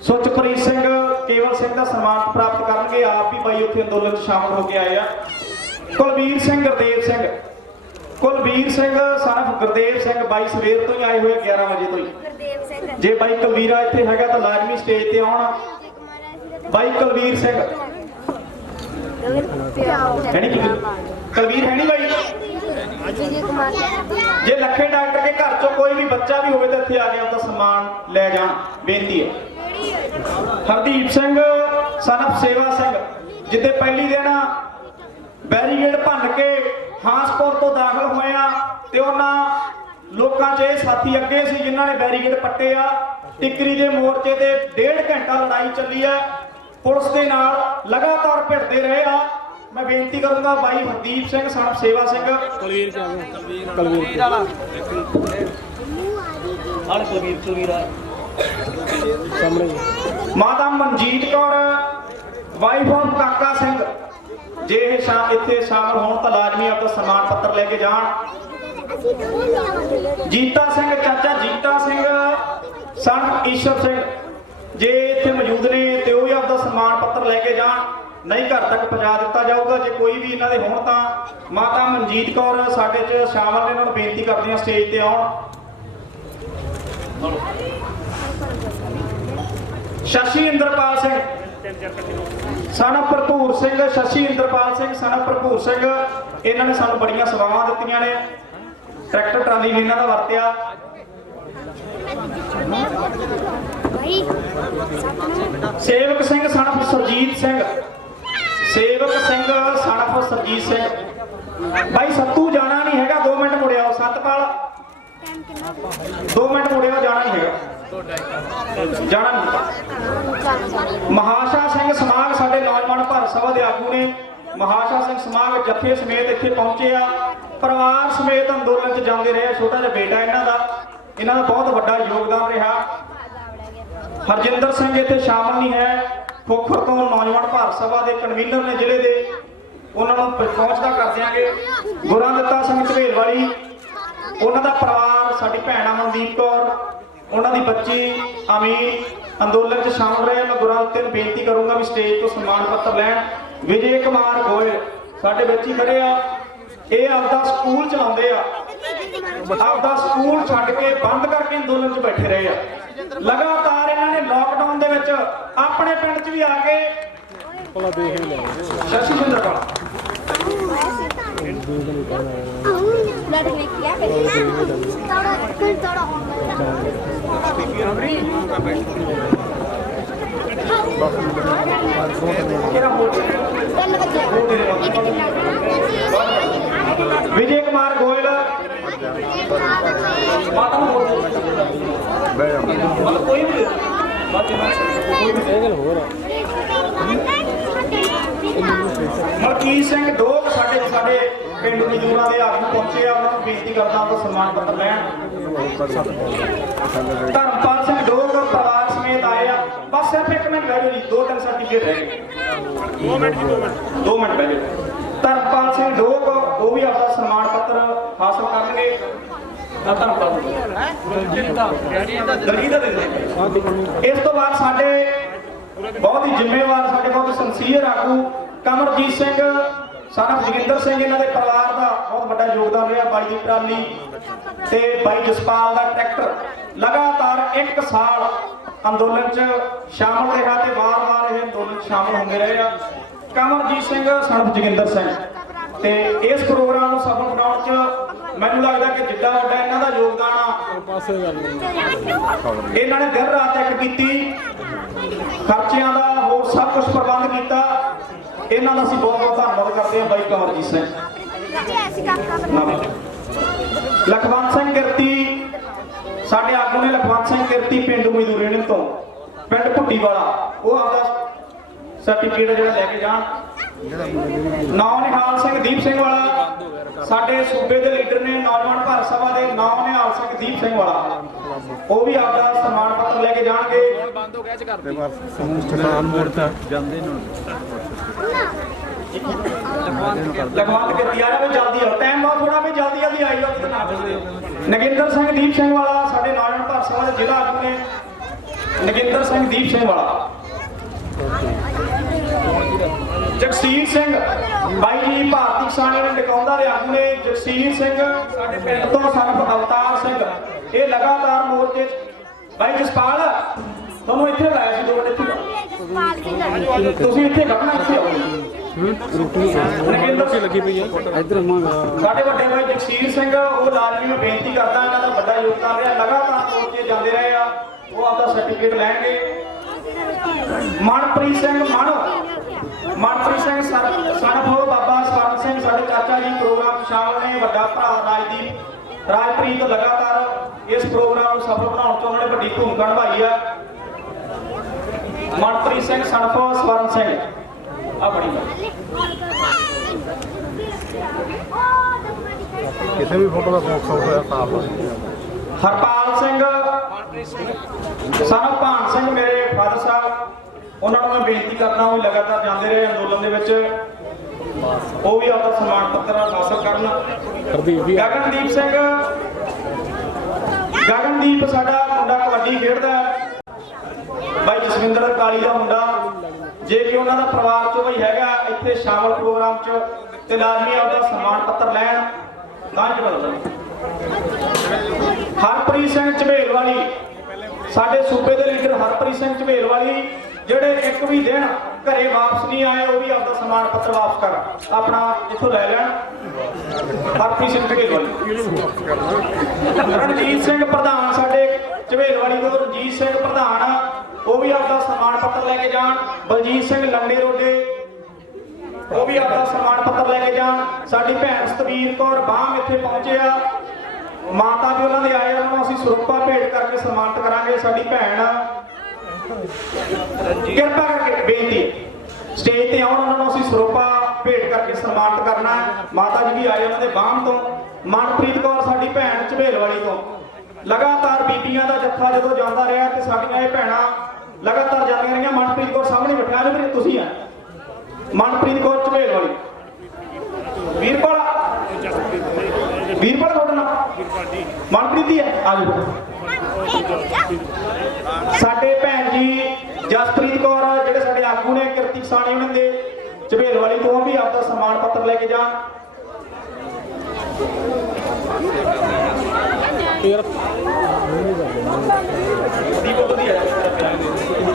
ਸੁੱਚਪ੍ਰੀਤ ਸਿੰਘ, ਕੇਵਲ ਸਿੰਘ ਦਾ ਸਨਮਾਨ ਪ੍ਰਾਪਤ ਕਰਨਗੇ, ਆਪ ਵੀ ਬਾਈ ਉੱਥੇ ਅੰਦੋਲਨ 'ਚ ਸ਼ਾਮਲ ਹੋ ਕੇ ਆਏ ਆ। ਕੁਲਵੀਰ ਸਿੰਘ, ਗੁਰਦੇਵ ਸਿੰਘ, ਕੁਲਵੀਰ ਸਿੰਘ ਸਨਫ ਗੁਰਦੇਵ ਸਿੰਘ ਬਾਈ ਸਵੇਰ ਤੋਂ ਹੀ ਆਏ ਹੋਏ 11 ਵਜੇ ਤੋਂ ਹੀ। ਜੇ ਬਾਈ ਕੁਲਵੀਰਾ ਇੱਥੇ ਹੈਗਾ ਤਾਂ ਲਾਜ਼ਮੀ ਸਟੇਜ ਤੇ ਆਉਣ। ਬਾਈ ਕੁਲਵੀਰ ਸਿੰਘ ਹੈ ਨਹੀਂ, ਕੁਲਵੀਰ ਹੈ ਨਹੀਂ ਬਾਈ। ਜੇ ਲੱਖੇ ਡਾਕਟਰ ਦੇ ਘਰ ਚੋਂ ਕੋਈ ਵੀ ਬੱਚਾ ਵੀ ਹੋਵੇ ਤਾਂ ਇੱਥੇ ਆ ਕੇ ਉਹਦਾ ਸਨਮਾਨ ਲੈ ਜਾਣ, ਬੇਨਤੀ ਹੈ। ਹਰਦੀਪ ਸਿੰਘ ਸਨਫ ਸੇਵਾ ਸਿੰਘ, ਜਿੱਦੇ ਪਹਿਲੀ ਦਿਨ ਬੈਰੀਗੇਡ ਭੰਨ ਕੇ ਹਾਂਸਪੁਰ ਤੋਂ ਦਾਖਲ ਹੋਏ ਆ ਤੇ ਉਹਨਾਂ ਲੋਕਾਂ 'ਚ ਇਹ ਸਾਥੀ ਅੱਗੇ ਸੀ ਜਿਨ੍ਹਾਂ ਨੇ ਬੈਰੀਗੇਡ ਪੱਟੇ ਆ। ਟਿੱਕਰੀ ਦੇ ਮੋਰਚੇ ਤੇ 1.5 ਘੰਟਾ ਲੜਾਈ ਚੱਲੀ ਹੈ, ਪੁਲਿਸ ਦੇ ਨਾਲ ਲਗਾਤਾਰ ਭਿੜਦੇ ਰਹੇ ਆ। ਮੈਂ ਬੇਨਤੀ ਕਰੂੰਗਾ ਬਾਈ ਹਰਦੀਪ ਸਿੰਘ ਸਨਫ ਸੇਵਾ ਸਿੰਘ, ਮਾਤਾ ਮਨਜੀਤ ਕੌਰ ਵਾਈਫ ਆਫ ਕਾਕਾ ਸਿੰਘ, ਜੇ ਇਹ ਇੱਥੇ ਸ਼ਾਮਲ ਹੋਣ ਤਾਂ ਲਾਜ਼ਮੀ ਆਪਦਾ ਸਨਮਾਨ ਪੱਤਰ ਲੈ ਕੇ ਜਾਣ। ਜੀਤਾ ਸਿੰਘ, ਚਾਚਾ ਜੀਤਾ ਸਿੰਘ ਸਨ ਈਸ਼ਰ ਸਿੰਘ, ਜੇ ਇੱਥੇ ਮੌਜੂਦ ਨੇ ਤੇ ਉਹ ਵੀ ਆਪਦਾ ਸਨਮਾਨ ਪੱਤਰ ਲੈ ਕੇ ਜਾਣ, ਨਹੀਂ ਘਰ ਤੱਕ ਪਹੁੰਚਾ ਦਿੱਤਾ ਜਾਊਗਾ। ਜੇ ਕੋਈ ਵੀ ਇਹਨਾਂ ਦੇ ਹੋਣ ਤਾਂ ਮਾਤਾ ਮਨਜੀਤ ਕੌਰ ਸਾਡੇ 'ਚ ਸ਼ਾਮਲ ਨੇ, ਇਹਨਾਂ ਨੂੰ ਬੇਨਤੀ ਕਰਦੇ ਹਾਂ ਸਟੇਜ ਤੇ ਆਉਣ। ਸ਼ਸ਼ੀ ਇੰਦਰਪਾਲ ਸਿੰਘ ਸਾਨਾ ਭਰਪੂਰ ਸਿੰਘ, ਸ਼ਸ਼ੀ ਇੰਦਰਪਾਲ ਸਿੰਘ ਸਾਨਾ ਭਰਪੂਰ ਸਿੰਘ, ਇਹਨਾਂ ਨੇ ਸਾਨੂੰ ਬੜੀਆਂ ਸੇਵਾਵਾਂ ਦਿੱਤੀਆਂ ਨੇ, ਟਰੈਕਟਰ ਟਰਾਲੀ ਵੀ ਇਹਨਾਂ ਦਾ ਵਰਤਿਆ। ਸੇਵਕ ਸਿੰਘ ਸਨਫ ਸਰਜੀਤ ਸਿੰਘ, ਸੇਵਕ ਸਿੰਘ ਸਨਫ ਸਰਜੀਤ ਸਿੰਘ। ਬਾਈ ਸੱਤੂ ਜਾਣਾ ਨਹੀਂ ਹੈਗਾ, 2 ਮਿੰਟ ਮੁੜਿਆ। ਸਤਪਾਲ 2 ਮਿੰਟ ਮੁੜਿਆ, ਜਾਣਾ ਨਹੀਂ ਹੈਗਾ। ਜਾਣਾ ਨਹੀਂ। ਮਹਾਸ਼ਾ ਸਿੰਘ ਸਮਾਗ ਸਾਡੇ ਨੌਜਵਾਨ ਭਾਰਤ ਸਭਾ ਦੇ ਆਗੂ ਨੇ। ਮਹਾਸ਼ਾ ਸਿੰਘ ਸਮਾਗ ਜੱਥੇ ਸਮੇਤ ਇੱਥੇ ਪਹੁੰਚੇ ਆ, ਪਰਿਵਾਰ ਸਮੇਤ ਅੰਦੋਲਨ 'ਚ ਜਾਂਦੇ ਰਹੇ। ਛੋਟਾ ਜਿਹਾ ਬੇਟਾ ਇਹਨਾਂ ਦਾ ਬਹੁਤ ਵੱਡਾ ਯੋਗਦਾਨ ਰਿਹਾ। ਹਰਜਿੰਦਰ ਸਿੰਘ ਇੱਥੇ ਸ਼ਾਮਲ ਨਹੀਂ ਹੈ, ਖੋਖਰ ਤੋਂ ਨੌਜਵਾਨ ਭਾਰਤ ਸਭਾ ਦੇ ਕਨਵੀਨਰ ਨੇ ਜ਼ਿਲ੍ਹੇ ਦੇ, ਉਹਨਾਂ ਨੂੰ ਪਹੁੰਚਦਾ ਕਰ ਦਿਆਂਗੇ। ਗੁਰਾਂਦਿੱਤਾ ਸਿੰਘ ਝਵੇਲ ਵਾਲੀ, ਉਹਨਾਂ ਦਾ ਪਰਿਵਾਰ, ਸਾਡੀ ਭੈਣ ਅਮਨਦੀਪ ਕੌਰ, ਉਹਨਾਂ ਦੀ ਬੱਚੀ ਅਮੀਨ ਅੰਦੋਲਨ 'ਚ ਸ਼ਾਮਲ ਰਹੇ। ਮੈਂ ਗੁਰਾਂਦਿੱਤੇ ਨੂੰ ਬੇਨਤੀ ਕਰੂੰਗਾ ਵੀ ਸਟੇਜ ਤੋਂ ਸਨਮਾਨ ਪੱਤਰ ਲੈਣ। ਵਿਜੇ ਕੁਮਾਰ ਗੋਇਲ ਸਾਡੇ ਵਿੱਚ ਹੀ ਖੜੇ ਆ, ਇਹ ਆਪਦਾ ਸਕੂਲ ਚਲਾਉਂਦੇ ਆ, ਆਪਦਾ ਸਕੂਲ ਛੱਡ ਕੇ ਬੰਦ ਕਰਕੇ ਅੰਦੋਲਨ 'ਚ ਬੈਠੇ ਰਹੇ ਆ। ਲਗਾਤਾਰ ਇਹਨਾਂ ਨੇ ਲਾਕਡਾਊਨ ਦੇ ਵਿੱਚ ਆਪਣੇ ਪਿੰਡ 'ਚ ਵੀ ਆ ਕੇ ਸ਼ਸ਼ੀ ਚੰਦਰ ਵਿਜੇ ਕੁਮਾਰ ਗੋਇਲ ਮਲਕੀਤ ਸਿੰਘ ਡੋਗ ਸਾਡੇ ਪਿੰਡ ਮਜ਼ਦੂਰਾਂ ਦੇ ਆਗੂ ਪਹੁੰਚੇ ਆ, ਉਹਨਾਂ ਨੂੰ ਬੇਨਤੀ ਕਰਦਾ ਉਹ ਸਨਮਾਨ ਪੱਤਰ ਲੈਣ। ਧਰਮਪਾਲ ਸਿੰਘ ਡੋਗ ਪਰਿਵਾਰ ਸਮੇਤ ਆਏ ਆ। ਬਸ ਸਿਰਫ 1 ਮਿੰਟ ਬਹਿ ਜਾਓ ਜੀ, 2-3 ਸਰਟੀਫਿਕੇਟ ਰਹਿ ਗਏ। 2 ਮਿੰਟ ਬਹਿ ਜਾਓ। ਧਰਮਪਾਲ ਸਿੰਘ ਡੋਗ ਉਹ ਵੀ ਆਪਦਾ ਸਨਮਾਨ ਪੱਤਰ ਹਾਸਲ ਕਰਨਗੇ। ਇਸ ਤੋਂ ਬਾਅਦ ਸਾਡੇ ਬਹੁਤ ਹੀ ਜ਼ਿੰਮੇਵਾਰ, ਸਾਡੇ ਬਹੁਤ ਸਿੰਸੀਅਰ ਆਗੂ ਕਮਰਜੀਤ ਸਿੰਘ ਸਾਰਾ ਜੋਗਿੰਦਰ ਸਿੰਘ, ਇਹਨਾਂ ਦੇ ਪਰਿਵਾਰ ਦਾ ਬਹੁਤ ਵੱਡਾ ਯੋਗਦਾਨ ਰਿਹਾ। ਬਾਈ ਦੀ ਟਰਾਲੀ ਤੇ ਬਾਈ ਜਸਪਾਲ ਦਾ ਟਰੈਕਟਰ ਲਗਾਤਾਰ 1 ਸਾਲ ਅੰਦੋਲਨ 'ਚ ਸ਼ਾਮਲ ਰਿਹਾ ਤੇ ਵਾਰ-ਵਾਰ ਇਹ ਅੰਦੋਲਨ 'ਚ ਸ਼ਾਮਲ ਹੁੰਦੇ ਰਹੇ ਆ। ਕਮਰਜੀਤ ਸਿੰਘ ਸਨਫ ਜੋਗਿੰਦਰ ਸਿੰਘ, ਤੇ ਇਸ ਪ੍ਰੋਗਰਾਮ ਨੂੰ ਸਫਲ ਬਣਾਉਣ 'ਚ ਮੈਨੂੰ ਲੱਗਦਾ ਕਿ ਜਿੱਡਾ ਵੱਡਾ ਇਹਨਾਂ ਦਾ ਯੋਗਦਾਨ ਆ, ਇਹਨਾਂ ਨੇ ਦਿਨ ਰਾਤ ਇੱਕ ਕੀਤੀ, ਖਰਚਿਆਂ ਦਾ ਹੋਰ ਸਭ ਕੁਝ ਪ੍ਰਬੰਧ ਕੀਤਾ। ਇਹਨਾਂ ਦਾ ਅਸੀਂ ਬਹੁਤ ਬਹੁਤ ਧੰਨਵਾਦ ਕਰਦੇ ਹਾਂ। ਬਾਈ ਕਮਰਜੀਤ ਸਿੰਘ, ਲਖਵੰਤ ਸਿੰਘ ਕਿਰਤੀ ਸਾਡੇ ਆਗੂ ਨੇ। ਲਖਵੰਤ ਸਿੰਘ ਕਿਰਤੀ ਪਿੰਡ ਮਜ਼ਦੂਰੀ ਤੋਂ, ਪਿੰਡ ਭੁੱਟੀ ਵਾਲਾ, ਉਹ ਆਪਦਾ ਸਰਟੀਫਿਕੇਟ ਜਿਹੜਾ ਲੈ ਕੇ ਜਾਣ। ਨਿਹਾਲ ਸਿੰਘ ਦੀਪ ਸਿੰਘ ਵਾਲਾ ਸਾਡੇ ਸੂਬੇ ਦੇ ਲੀਡਰ ਨੇ, ਨੌਜਵਾਨ ਭਾਰਤ ਸਭਾ ਦੇ। ਨਿਹਾਲ ਸਿੰਘ ਦੀਪ ਸਿੰਘ ਵਾਲਾ ਉਹ ਵੀ ਆਪਦਾ ਸਨਮਾਨ ਪੱਤਰ ਲੈ ਕੇ ਜਾਣਗੇ। ਲਖਵੰਤ ਕਿਰਤੀ ਆ ਰਿਹਾ ਵੀ ਜਲਦੀ ਆਓ, ਟਾਈਮ ਬਹੁਤ ਥੋੜਾ ਵੀ ਜਲਦੀ ਆਈ। ਨਗਿੰਦਰ ਸਿੰਘ ਦੀਪ ਸਿੰਘ ਵਾਲਾ ਸਾਡੇ ਨੌਜਵਾਨ ਭਾਰਤ ਸਭਾ ਦੇ ਜ਼ਿਲ੍ਹਾ ਆਗੂ ਨੇ। ਨਗਿੰਦਰ ਸਿੰਘ ਦੀਪ ਸਿੰਘ ਵਾਲਾ। ਜਗਸੀਰ ਸਿੰਘ ਬਾਈ ਜੀ ਭਾਰਤੀ ਕਿਸਾਨ ਯੂਨੀਅਨ ਟਿਕਾਉਂਦਾ ਦੇ ਆਗੂ ਨੇ। ਜਗਸੀਰ ਸਿੰਘ ਸਾਡੇ ਪਿੰਡ ਤੋਂ ਸਰਬ ਅਵਤਾਰ ਸਿੰਘ, ਇਹ ਲਗਾਤਾਰ ਮੋਰਚੇ 'ਚ। ਬਾਈ ਜਸਪਾਲ ਤੁਹਾਨੂੰ ਇੱਥੇ ਲਾਇਆ ਸੀ 2 ਮਿੰਟ, ਤੁਸੀਂ ਇੱਥੇ ਖੜਨਾ, ਇੱਥੇ ਆਓ। ਲੱਗੀ ਪਈ ਹੈ ਇੱਧਰ। ਸਾਡੇ ਵੱਡੇ ਭਾਈ ਜਗਸੀਰ ਸਿੰਘ, ਉਹ ਲਾਜ਼ਮੀ ਨੂੰ ਬੇਨਤੀ ਕਰਦਾ, ਇਹਨਾਂ ਦਾ ਵੱਡਾ ਯੋਗਦਾਨ ਰਿਹਾ। ਲਗਾਤਾਰ ਮੋਰਚੇ ਜਾਂਦੇ ਰਹੇ ਆ, ਉਹ ਆਪਦਾ ਸਰਟੀਫਿਕੇਟ ਲੈਣਗੇ। ਮਨਪ੍ਰੀਤ ਸਿੰਘ ਮਨਪ੍ਰੀਤ ਸਿੰਘ ਸਨਫ ਬਾਬਾ ਸਵਰਨ ਸਿੰਘ ਸਾਡੇ ਚਾਚਾ ਜੀ ਪ੍ਰੋਗਰਾਮ ਸ਼ਾਮਲ ਨੇ। ਵੱਡਾ ਭਰਾ ਰਾਜਪ੍ਰੀਤ ਲਗਾਤਾਰ ਇਸ ਪ੍ਰੋਗਰਾਮ ਨੂੰ ਸਫਲ ਬਣਾਉਣ 'ਚ ਉਹਨਾਂ ਨੇ ਵੱਡੀ ਭੂਮਿਕਾ ਨਿਭਾਈ ਆ। ਮਨਪ੍ਰੀਤ ਸਿੰਘ ਸਨਫ ਸਵਰਨ ਸਿੰਘ ਆ ਬੜੀ ਕਿਸੇ ਵੀ ਫੋਟੋ ਦਾ ਫੋਕਸ ਹੋਇਆ ਸਾਫ। ਹਰਪਾਲ ਸਿੰਘ ਸਨਫ ਭਾਨ ਸਿੰਘ ਮੇਰੇ ਫਾਦਰ ਸਾਹਿਬ, ਉਹਨਾਂ ਨੂੰ ਮੈਂ ਬੇਨਤੀ ਕਰਦਾ ਉਹ ਲਗਾਤਾਰ ਜਾਂਦੇ ਰਹੇ ਅੰਦੋਲਨ ਦੇ ਵਿੱਚ, ਉਹ ਵੀ ਆਪਦਾ ਸਨਮਾਨ ਪੱਤਰ ਹਾਸਲ ਕਰਨ। ਗਗਨਦੀਪ ਸਾਡਾ ਮੁੰਡਾ ਕਬੱਡੀ ਖੇਡਦਾ, ਬਾਈ ਜਸਵਿੰਦਰ ਕਾਲੀ ਦਾ ਮੁੰਡਾ। ਜੇ ਕਿ ਉਹਨਾਂ ਦਾ ਪਰਿਵਾਰ ਚੋਂ ਵੀ ਹੈਗਾ ਇੱਥੇ ਸ਼ਾਮਲ ਪ੍ਰੋਗਰਾਮ 'ਚ, ਤੇ ਲਾਜ਼ਮੀ ਆਪਦਾ ਸਨਮਾਨ ਪੱਤਰ ਲੈਣ ਤਾਂ ਹੀ ਬਦਲਦਾ। ਹਰਪ੍ਰੀਤ ਸਿੰਘ ਝਵੇਲ ਵਾਲੀ ਸਾਡੇ ਸੂਬੇ ਦੇ ਲੀਡਰ ਹਰਪ੍ਰੀਤ ਸਿੰਘ ਝਵੇਲ ਵਾਲੀ, ਜਿਹੜੇ ਇੱਕ ਵੀ ਦਿਨ ਘਰੇ ਵਾਪਸ ਨਹੀਂ ਆਏ, ਉਹ ਵੀ ਆਪਦਾ ਸਨਮਾਨ ਪੱਤਰ ਵਾਪਸ ਕਰ ਆਪਣਾ ਇੱਥੋਂ ਲੈ ਲੈਣ। ਹਰਪ੍ਰੀਤ ਸਿੰਘ ਝਵੇਲ ਵਾਲੀ। ਰਣਜੀਤ ਸਿੰਘ ਪ੍ਰਧਾਨ ਸਾਡੇ ਝਵੇਲ ਵਾਲੀ ਤੋਂ, ਰਣਜੀਤ ਸਿੰਘ ਪ੍ਰਧਾਨ, ਉਹ ਵੀ ਆਪਦਾ ਸਨਮਾਨ ਪੱਤਰ ਲੈ ਕੇ ਜਾਣ। ਬਲਜੀਤ ਸਿੰਘ ਲੰਡੇ ਰੋਡੇ, ਉਹ ਵੀ ਆਪਦਾ ਸਨਮਾਨ ਪੱਤਰ ਲੈ ਕੇ ਜਾਣ। ਸਾਡੀ ਭੈਣ ਸਤਵੀਰ ਕੌਰ ਬਾਮ ਇੱਥੇ ਪਹੁੰਚੇ ਆ, ਮਾਤਾ ਵੀ ਉਹਨਾਂ ਦੇ ਆਏ ਉਹਨਾਂ ਨੂੰ ਅਸੀਂ ਸਰੂਪਾ ਭੇਟ ਕਰਕੇ ਸਨਮਾਨਿਤ ਕਰਾਂਗੇ। ਸਾਡੀ ਭੈਣ ਕਿਰਪਾ ਕਰਕੇ ਬੇਨਤੀ ਸਟੇਜ ਤੇ ਆਉਣ, ਉਹਨਾਂ ਨੂੰ ਅਸੀਂ ਸਰੂਪਾ ਭੇਟ ਕਰਕੇ ਸਨਮਾਨਿਤ ਕਰਨਾ ਹੈ। ਮਾਤਾ ਜੀ ਵੀ ਆਏ ਉਹਨਾਂ ਦੇ ਬਾਹਮ ਤੋਂ। ਮਨਪ੍ਰੀਤ ਕੌਰ ਸਾਡੀ ਭੈਣ ਝਬੇਲ ਵਾਲੀ ਤੋਂ। ਲਗਾਤਾਰ ਬੀਬੀਆਂ ਦਾ ਜੱਥਾ ਜਦੋਂ ਜਾਂਦਾ ਰਿਹਾ ਤੇ ਸਾਡੀਆਂ ਇਹ ਭੈਣਾਂ ਲਗਾਤਾਰ ਜਾਂਦੀਆਂ ਰਹੀਆਂ। ਮਨਪ੍ਰੀਤ ਕੌਰ ਸਾਹਮਣੇ ਬਿਠਾ ਜੋ ਵੀਰੇ, ਤੁਸੀਂ ਆ ਮਨਪ੍ਰੀਤ ਕੌਰ ਝਬੇਲ ਵਾਲੀ। ਵੀਰਪਾਲ ਤੁਹਾਡਾ ਨਾਮ ਮਨਪ੍ਰੀਤ ਹੀ ਹੈ, ਆ ਜਾਓ। ਸਾਡੇ ਭੈਣ ਜੀ ਜਸਪ੍ਰੀਤ ਕੌਰ ਜਿਹੜੇ ਸਾਡੇ ਆਗੂ ਨੇ ਕਿਰਤੀ ਸਾਣੀ ਉਹਨਾਂ ਦੇ ਝਬੇਲ ਵਾਲੀ ਤੋਂ ਵੀ ਆਪਦਾ ਸਨਮਾਨ ਪੱਤਰ ਲੈ ਕੇ ਜਾਣ।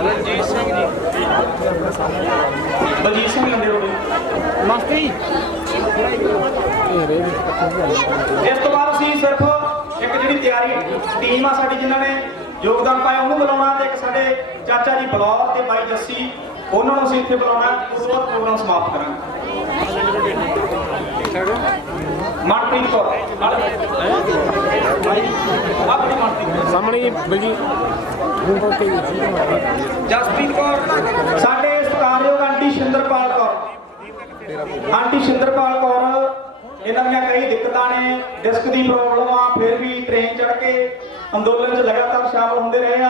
ਰਣਜੀਤ ਸਿੰਘ ਜੀ, ਬਲਜੀਤ ਸਿੰਘ ਲੰਡੇ ਮਸਤੀ। ਇਸ ਤੋਂ ਬਾਅਦ ਅਸੀਂ ਸਿਰਫ ਇੱਕ ਜਿਹੜੀ ਤਿਆਰੀ ਟੀਮ ਆ ਸਾਡੀ ਜਿਨ੍ਹਾਂ ਨੇ ਯੋਗਦਾਨ ਪਾਇਆ ਉਹਨੂੰ ਬੁਲਾਉਣਾ, ਤੇ ਇੱਕ ਸਾਡੇ ਚਾਚਾ ਜੀ ਬਲੌਰ ਤੇ ਬਾਈ ਜੱਸੀ ਉਹਨਾਂ ਨੂੰ ਅਸੀਂ ਇੱਥੇ ਬੁਲਾਉਣਾ। ਉਸ ਤੋਂ ਬਾਅਦ ਪ੍ਰੋਗਰਾਮ ਸਮਾਪਤ ਕਰਾਂਗੇ। ਮਨਪ੍ਰੀਤ ਕੌਰ ਸਾਹਮਣੇ ਬਲਜੀ ਜਸਪ੍ਰੀਤ ਕੌਰ ਸਾਡੇ ਸਤਿਕਾਰਯੋਗ ਆਂਟੀ ਸ਼ਿੰਦਰਪਾਲ ਕੌਰ। ਆਂਟੀ ਸ਼ਿੰਦਰਪਾਲ ਕੌਰ ਇਹਨਾਂ ਦੀਆਂ ਕਈ ਦਿੱਕਤਾਂ ਨੇ, ਡਿਸਕ ਦੀ ਪ੍ਰੋਬਲਮ ਆ, ਫਿਰ ਵੀ ਟ੍ਰੇਨ ਚੜ੍ਹ ਕੇ ਅੰਦੋਲਨ 'ਚ ਲਗਾਤਾਰ ਸ਼ਾਮਲ ਹੁੰਦੇ ਰਹੇ ਆ।